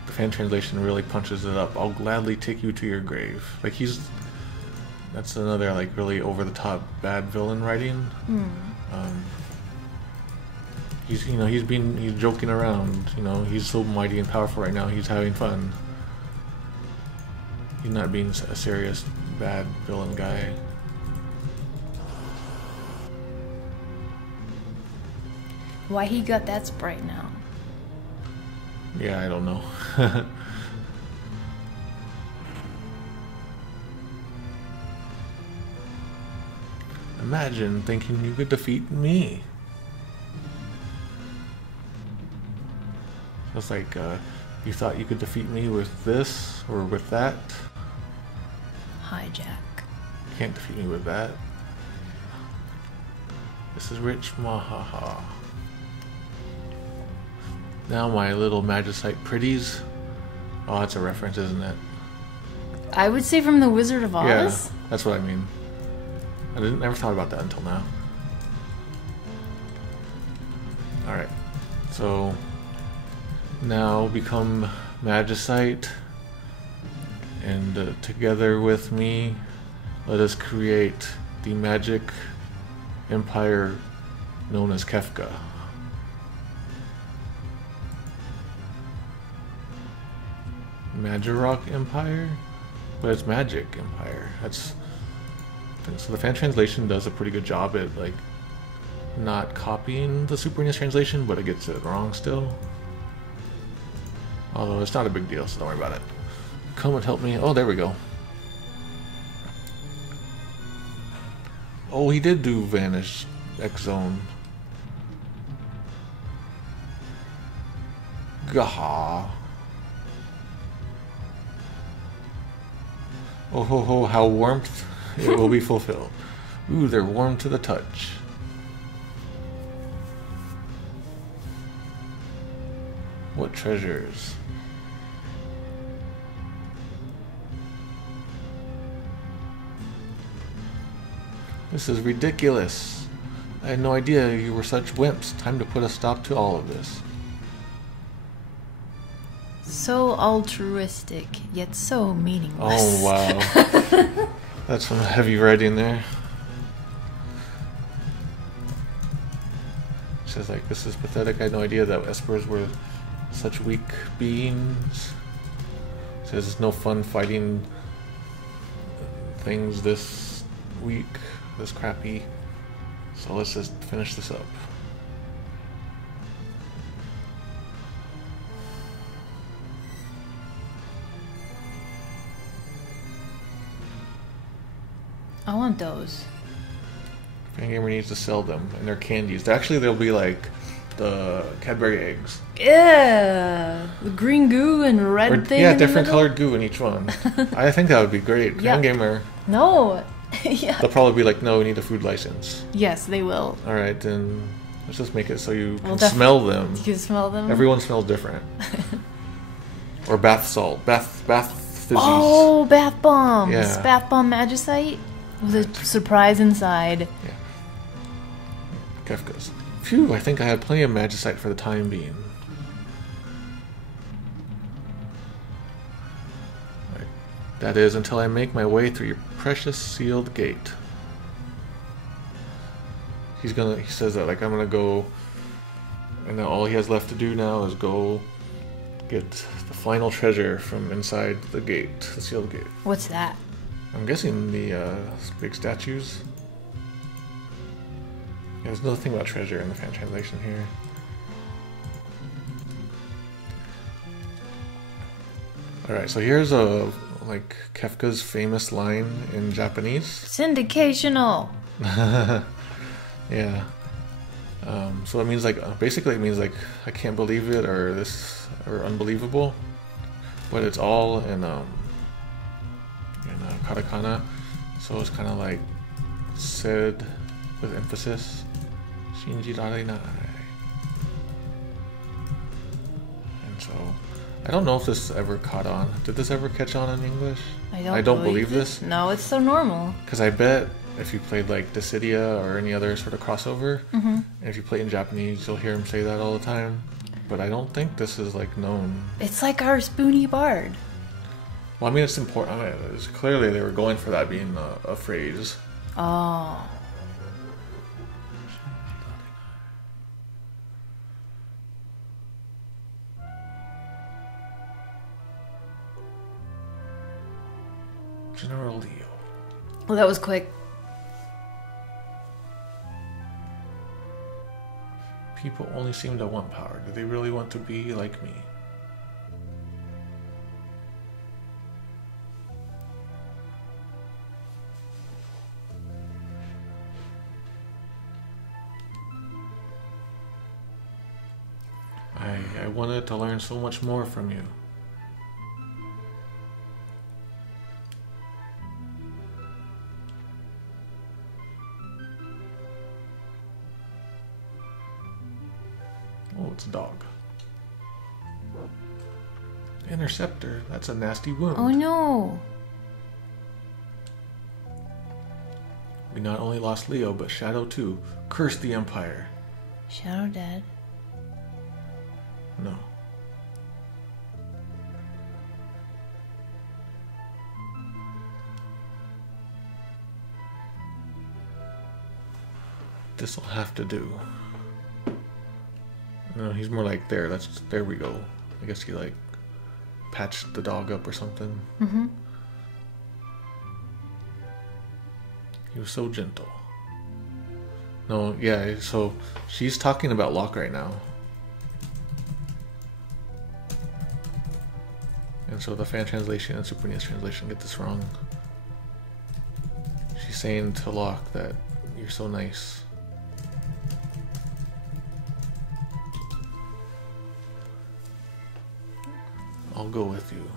The fan translation really punches it up. I'll gladly take you to your grave. Like that's another like really over the top bad villain writing. He's he's joking around. He's so mighty and powerful right now. He's having fun. He's not being a serious bad villain guy. Why he got that sprite now? Yeah, I don't know. Imagine thinking you could defeat me. It's like you thought you could defeat me with this or with that. Hijack. You can't defeat me with that. This is rich, mahaha. Now my little magicite pretties. Oh, that's a reference, isn't it? I would say from the Wizard of Oz. Yeah, that's what I mean. I never thought about that until now. Alright, so now become magicite, and together with me, let us create the magic empire known as Kefka. Magirok Empire? But it's Magic Empire. So the fan translation does a pretty good job at like not copying the Super NES translation, but it gets it wrong still. Although it's not a big deal, so don't worry about it. Come and help me. Oh, there we go. Oh, he did do Vanish X Zone. Gaha. Oh ho ho, how warmth it will be fulfilled. Ooh, they're warm to the touch. What treasures? This is ridiculous. I had no idea you were such wimps. Time to put a stop to all of this. So altruistic, yet so meaningless. Oh, wow. That's some heavy writing there. It says like, this is pathetic. I had no idea that espers were such weak beings. It says it's no fun fighting things this weak, this crappy. So let's just finish this up. I want those. Fangamer needs to sell them, and they're candies. Actually, they'll be like the Cadbury eggs. Yeah, the green goo and red thing. Yeah, in the different middle? colored goo in each one. I think that would be great. Yeah. Fangamer, No. Yeah. they'll probably be like, no, we need a food license. Yes, they will. All right, then let's just make it so you Well, can smell them. You can smell them. Everyone smells different. Or bath salt, bath fizzies. Oh, bath bombs. Yeah. Bath bomb magicite with a surprise inside. Yeah. Kefka's. Phew, I think I have plenty of magicite for the time being. Right. That is until I make my way through your precious sealed gate. He says that like I'm gonna go And now all he has left to do now is go get the final treasure from inside the gate, the sealed gate. What's that? I'm guessing the big statues. Yeah, there's another thing about treasure in the fan translation here. Alright, so here's like Kefka's famous line in Japanese. Syndicational! Yeah. So it means like, basically it means like, I can't believe it, or this, or unbelievable. But it's all in katakana. So it's kind of like said with emphasis. Shinjirarenai. And so, I don't know if this ever caught on. Did this ever catch on in English? I don't believe this. No, it's so normal. Because I bet if you played like Dissidia or any other sort of crossover, and if you play in Japanese, you'll hear him say that all the time. But I don't think this is like known. It's like our Spoony Bard. Well, I mean, it's important. I mean, clearly they were going for that being a phrase. Oh. General Leo. Well, that was quick. People only seem to want power. Do they really want to be like me? I wanted to learn so much more from you. Oh, it's a dog. Interceptor. That's a nasty wound. Oh no. We not only lost Leo, but Shadow too. Curse the Empire. Shadow dead. No. This'll have to do. No, he's more like there. There we go. I guess he like patched the dog up or something. Mm-hmm. He was so gentle. No, yeah, so she's talking about Locke right now. And so the fan translation and Super NES translation get this wrong. She's saying to Locke that you're so nice. I'll go with you.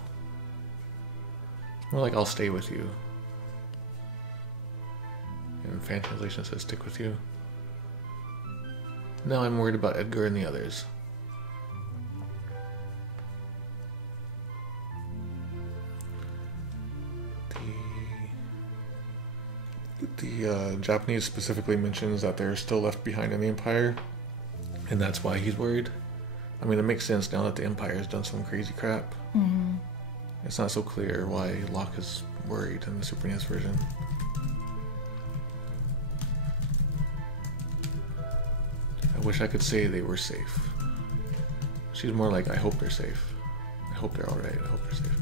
More like I'll stay with you. And fan translation says stick with you. Now I'm worried about Edgar and the others. The Japanese specifically mentions that they're still left behind in the Empire, and that's why he's worried. I mean, it makes sense now that the Empire has done some crazy crap. Mm-hmm. It's not so clear why Locke is worried in the Super NES version. I wish I could say they were safe. She's more like, I hope they're safe. I hope they're alright. I hope they're safe.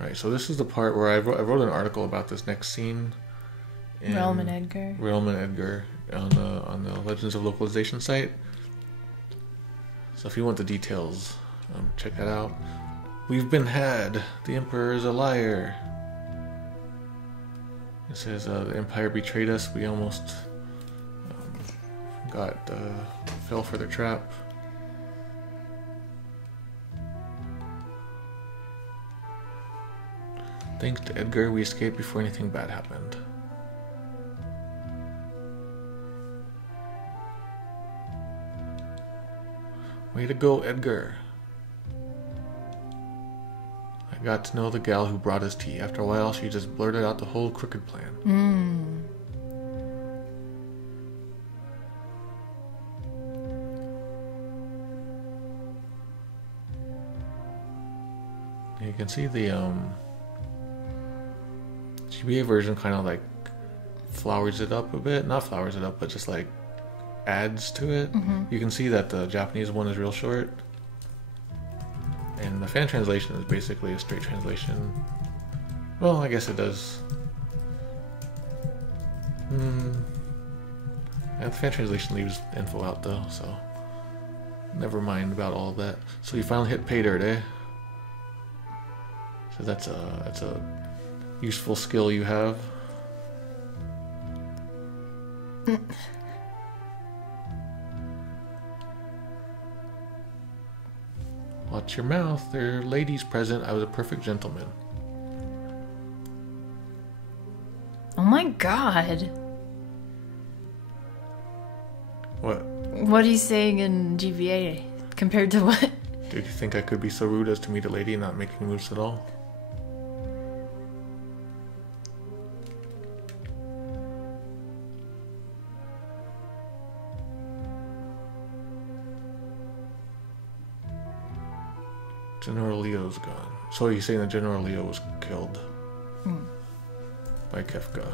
Alright, so this is the part where I wrote an article about this next scene. Realm and Edgar. Realm and Edgar on the Legends of Localization site. So if you want the details, check that out. We've been had. The Emperor is a liar. It says the Empire betrayed us. We almost fell for their trap. Thanks to Edgar, we escaped before anything bad happened. Way to go, Edgar. I got to know the gal who brought us tea. After a while, she just blurted out the whole crooked plan. You can see the GBA version kind of like flowers it up a bit. Not flowers it up, but just like adds to it. You can see that the Japanese one is real short. And the fan translation is basically a straight translation. Well, I guess it does. Yeah, the fan translation leaves info out though, so never mind about all of that. So you finally hit pay dirt, eh? So that's a useful skill you have. Watch your mouth. There are ladies present. I was a perfect gentleman. Oh my god. What? What are you saying in GBA compared to what? Did you think I could be so rude as to meet a lady not making moves at all? General Leo's gone. So you're saying that General Leo was killed by Kefka.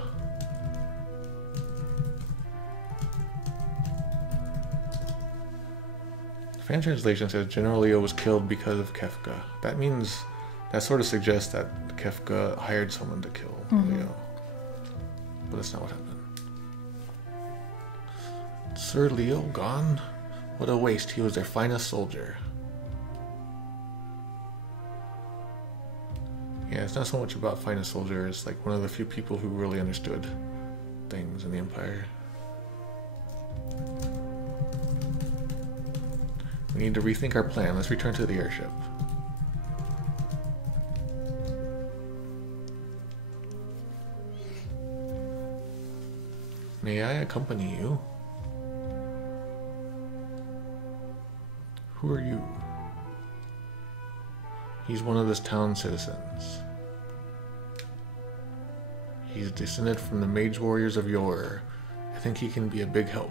Fan translation says General Leo was killed because of Kefka. That means, that sort of suggests that Kefka hired someone to kill Leo. But that's not what happened. Sir Leo gone? What a waste. He was their finest soldier. Yeah, it's not so much about finest soldier. It's like one of the few people who really understood things in the Empire. We need to rethink our plan. Let's return to the airship. May I accompany you? Who are you? He's one of this town's citizens. He's descended from the mage warriors of yore. I think he can be a big help.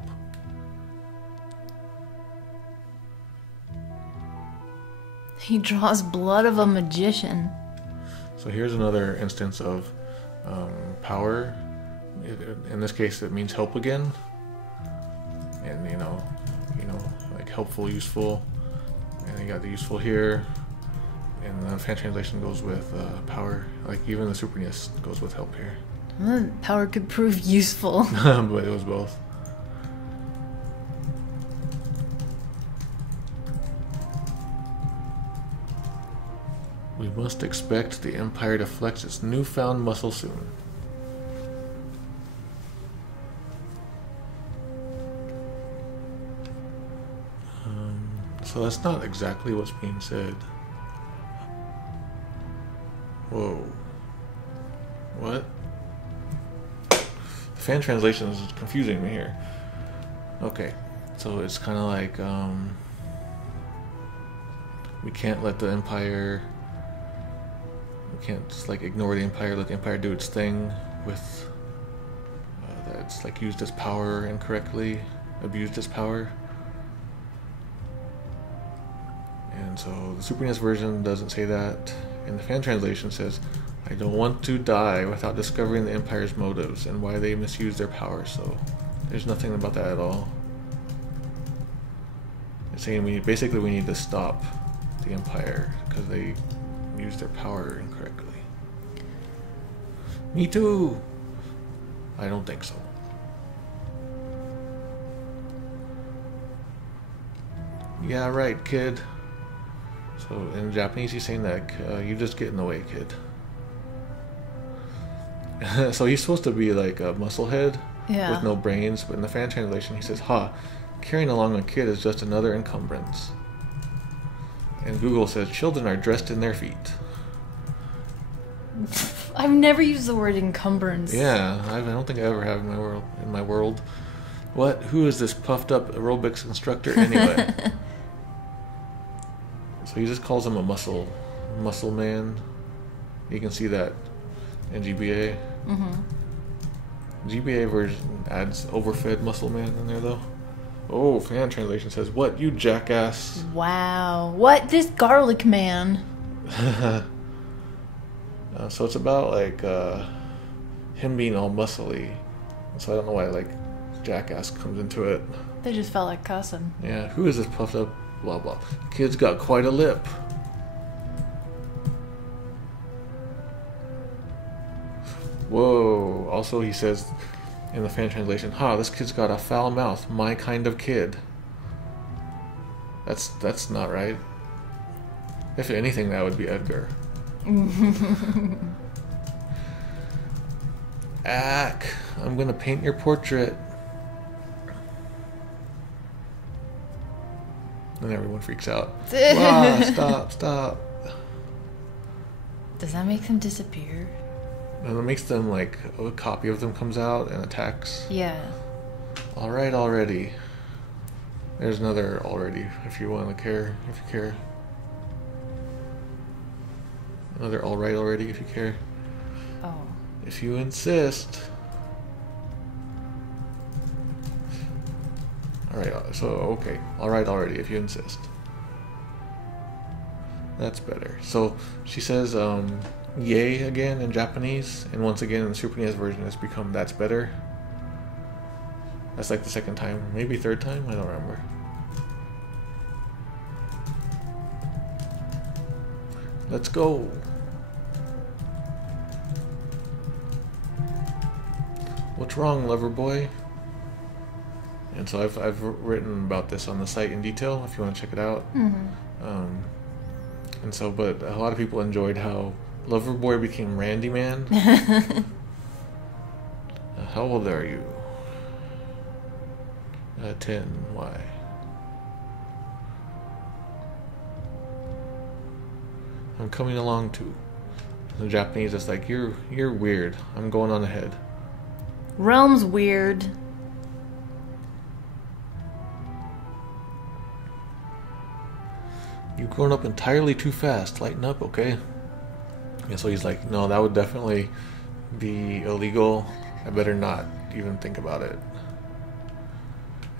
He draws blood of a magician. So here's another instance of power. In this case, it means help again. And you know, like helpful, useful. And you got the useful here. And the fan translation goes with power. Like even the Super-ness goes with help here. Power could prove useful. But it was both. We must expect the Empire to flex its newfound muscle soon. So that's not exactly what's being said. Whoa. What? The fan translation is confusing me here. Okay, so it's kind of like we can't let the Empire. We can't just like ignore the Empire. Let the Empire do its thing with that. It's like used its power incorrectly, abused its power. And so the Super-ness version doesn't say that. And the fan translation says, I don't want to die without discovering the Empire's motives and why they misuse their power. So there's nothing about that at all. It's saying we need to stop the Empire because they use their power incorrectly. Me too! I don't think so. Yeah, right, kid. So in Japanese, he's saying that you just get in the way, kid. So he's supposed to be like a musclehead with no brains, but in the fan translation, he says, "Ha, carrying along a kid is just another encumbrance." And Google says children are dressed in their feet. I've never used the word encumbrance. Yeah, I don't think I ever have in my world. What? Who is this puffed up aerobics instructor anyway? So he just calls him a muscle man. You can see that in GBA. GBA version adds overfed muscle man in there though. Oh, fan translation says, "What, you jackass?" Wow. What? This garlic man. So it's about like him being all muscly So I don't know why like jackass comes into it. They just felt like cussing. Yeah, who is this puffed up? Blah blah. Kid's got quite a lip. Whoa. Also, he says in the fan translation, this kid's got a foul mouth. My kind of kid. That's not right. If anything, that would be Edgar. Ack, I'm gonna paint your portrait. And everyone freaks out. Stop. Does that make them disappear? And it makes them like a copy of them comes out and attacks. Yeah. Alright already. There's another already if you want to care. If you care. Another alright already if you care. Oh. If you insist. Alright, so okay. Alright already if you insist. That's better. So she says yay again in Japanese, and once again in the Super NES version it's become that's better. That's like the second time, maybe third time, I don't remember. Let's go. What's wrong, lover boy? And so I've written about this on the site in detail if you want to check it out. Mm-hmm. And so, but a lot of people enjoyed how Loverboy became Randy Man. How old are you? 10. Why? I'm coming along too. In Japanese, it's like you're weird. I'm going on ahead. Realm's weird. You've grown up entirely too fast. Lighten up, okay? And so he's like, no, that would definitely be illegal. I better not even think about it.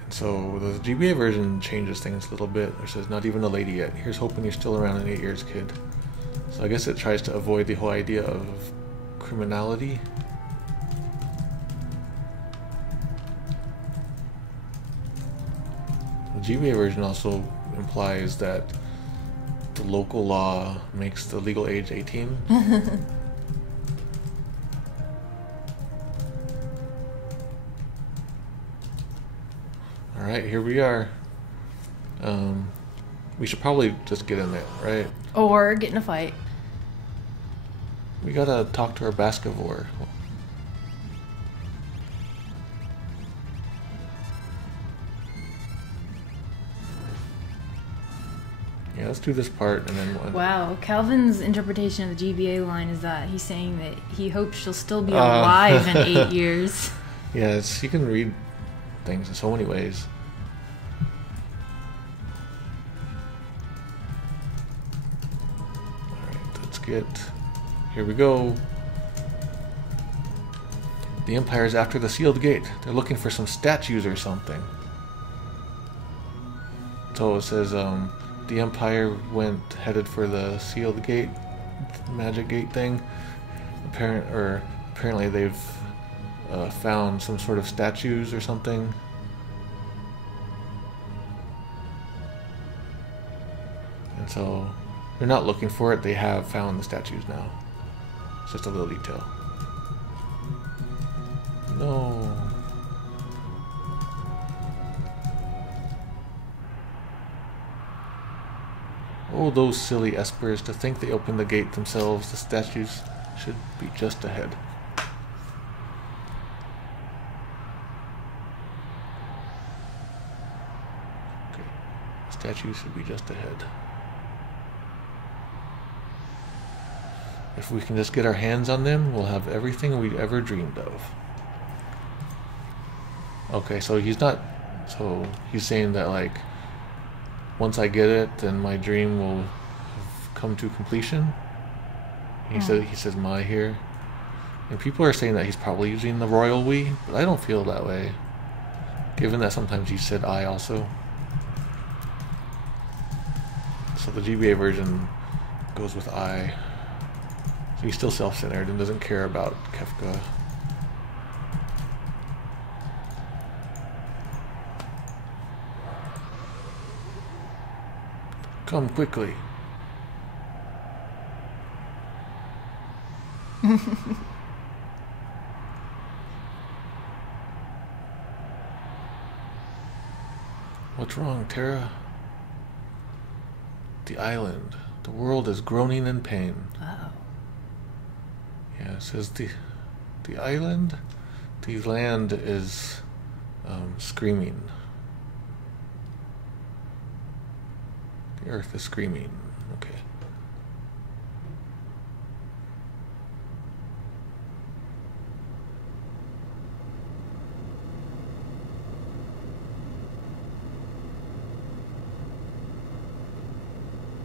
And so the GBA version changes things a little bit. It says, not even a lady yet. Here's hoping you're still around in 8 years, kid. So I guess it tries to avoid the whole idea of criminality. The GBA version also implies that the local law makes the legal age 18. Alright, here we are. We should probably just get in there, right? Or get in a fight. We gotta talk to our Baskerville. Yeah, let's do this part and then... Wow, Calvin's interpretation of the GBA line is that he's saying that he hopes she'll still be alive in 8 years. Yeah, you can read things in so many ways. Alright, let's get... Here we go. The Empire's after the sealed gate. They're looking for some statues or something. So it says, the Empire headed for the sealed gate, magic gate thing. Apparently they've found some sort of statues or something. And so they're not looking for it, they have found the statues now. It's just a little detail. No. Oh, those silly espers, to think they opened the gate themselves. The statues should be just ahead. Okay, statues should be just ahead. If we can just get our hands on them, we'll have everything we've ever dreamed of. Okay, so he's saying that, like, once I get it, then my dream will have come to completion. He says "my" here, and people are saying that he's probably using the royal we, but I don't feel that way, given that sometimes he said "I" also. So the GBA version goes with "I." So he's still self-centered and doesn't care about Kefka. Come quickly. What's wrong, Terra? The island. The world is groaning in pain. Uh-oh. Yeah, it says the island, the land is screaming. The earth is screaming. Okay.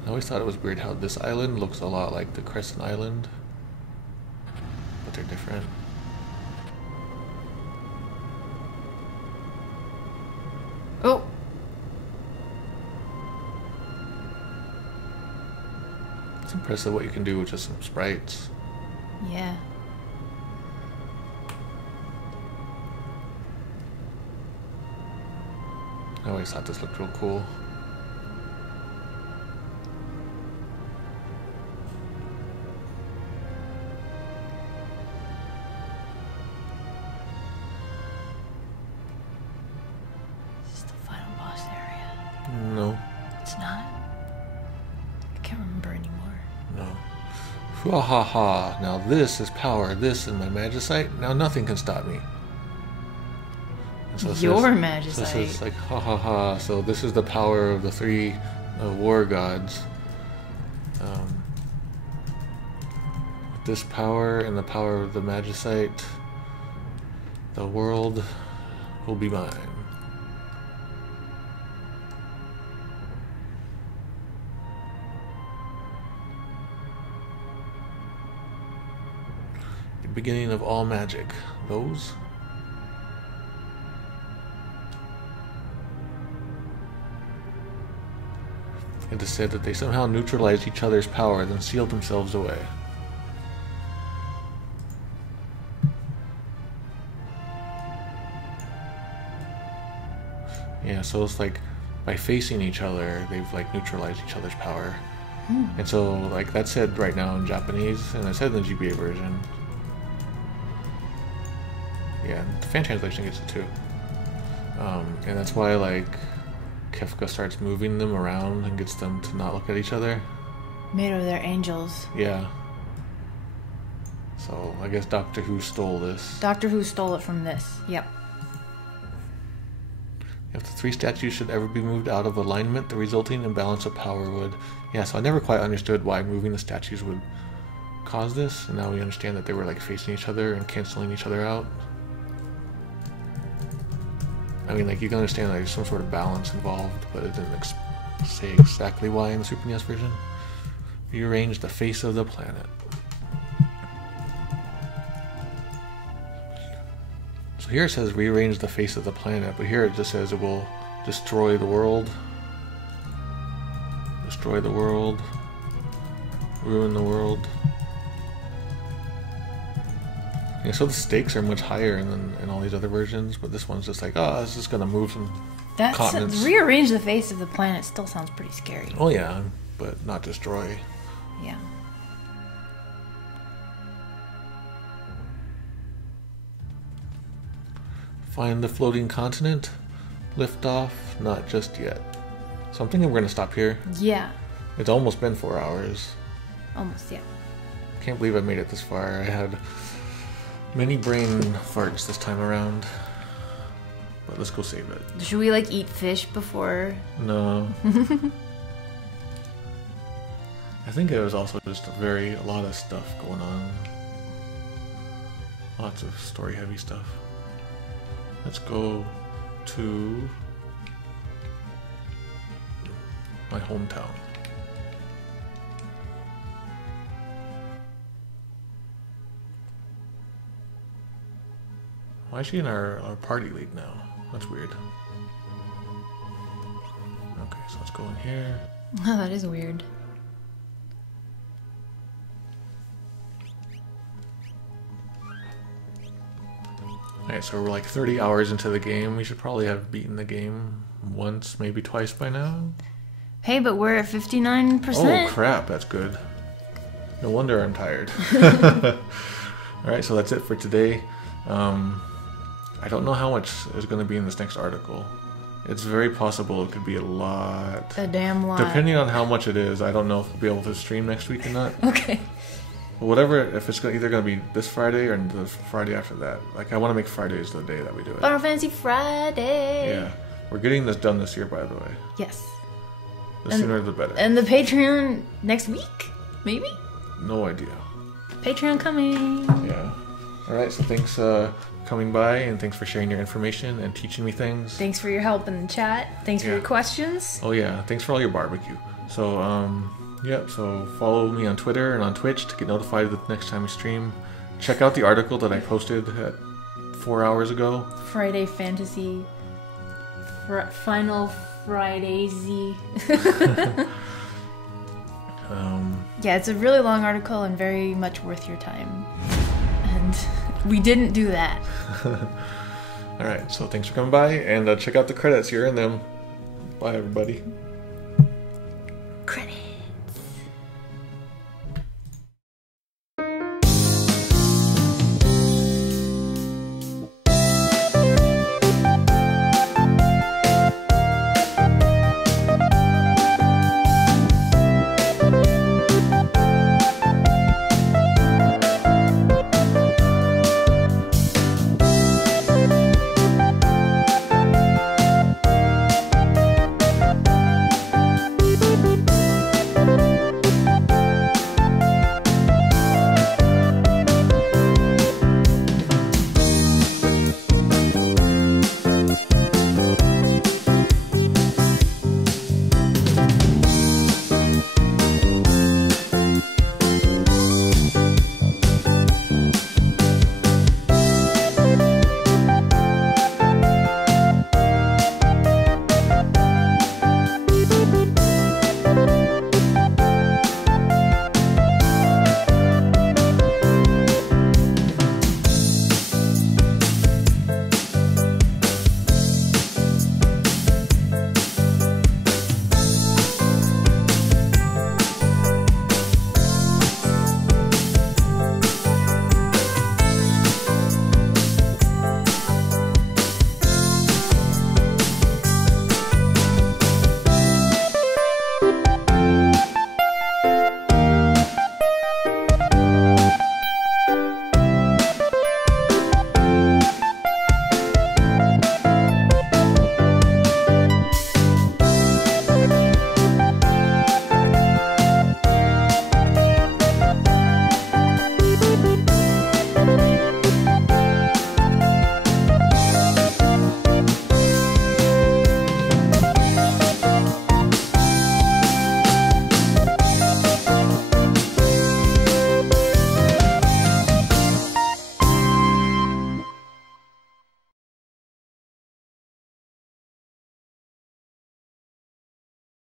I always thought it was weird how this island looks a lot like the Crescent Island, but they're different. Oh! It's impressive what you can do with just some sprites. Yeah. I always thought this looked real cool. Is this the final boss area? No. It's not? I can't remember anymore. No. Ha ha ha. Now this is power. This is my magicite. Now nothing can stop me. And so Your So magicite. it's like ha ha ha. So this is the power of the three war gods. With this power and the power of the magicite, the world will be mine. The beginning of all magic. Those? It is said that they somehow neutralized each other's power, then sealed themselves away. Yeah, so it's like by facing each other, they've like neutralized each other's power. And so like that's said right now in Japanese, and it's said in the GBA version. Yeah, the fan translation gets it too. And that's why like Kefka starts moving them around and gets them to not look at each other. Made of their angels. Yeah. So I guess Doctor Who stole this. Doctor Who stole it from this. Yep. If the three statues should ever be moved out of alignment, the resulting imbalance of power would... Yeah, so I never quite understood why moving the statues would cause this, and now we understand that they were like facing each other and canceling each other out. I mean, like, you can understand that there's some sort of balance involved, but it didn't say exactly why in the Super NES version. Rearrange the face of the planet. So here it says rearrange the face of the planet, but here it just says it will destroy the world. Destroy the world. Ruin the world. Yeah, so the stakes are much higher in all these other versions, but this one's just like, oh, it's just gonna move some continents. Rearrange the face of the planet still sounds pretty scary. Oh yeah, but not destroy. Yeah. Find the floating continent. Lift off. Not just yet. So I'm thinking we're gonna stop here. Yeah. It's almost been 4 hours. Almost, yeah. Can't believe I made it this far. I had many brain farts this time around. But let's go save it. Should we like eat fish before? No. I think it was also just a lot of stuff going on. Lots of story heavy stuff. Let's go to my hometown. Why is she in our party lead now? That's weird. Okay, so let's go in here. Oh, that is weird. Alright, so we're like 30 hours into the game. We should probably have beaten the game once, maybe twice by now. Hey, but we're at 59%. Oh crap, that's good. No wonder I'm tired. Alright, so that's it for today. I don't know how much is going to be in this next article. It's very possible it could be a lot. A damn lot. Depending on how much it is, I don't know if we'll be able to stream next week or not. Okay. Whatever, if it's either going to be this Friday or the Friday after that. Like, I want to make Fridays the day that we do it. Final Fantasy Friday. Yeah. We're getting this done this year, by the way. Yes. The sooner the better. And the Patreon next week? Maybe? No idea. Patreon coming. Yeah. Alright, so thanks coming by, and thanks for sharing your information and teaching me things. Thanks for your help in the chat. Thanks for your questions. Oh yeah, thanks for all your barbecue. So, yeah, so follow me on Twitter and on Twitch to get notified the next time we stream. Check out the article that I posted 4 hours ago. Friday Fantasy. Final Friday Z. Yeah, it's a really long article and very much worth your time. And we didn't do that. Alright, so thanks for coming by, and check out the credits. You're in them. Bye, everybody.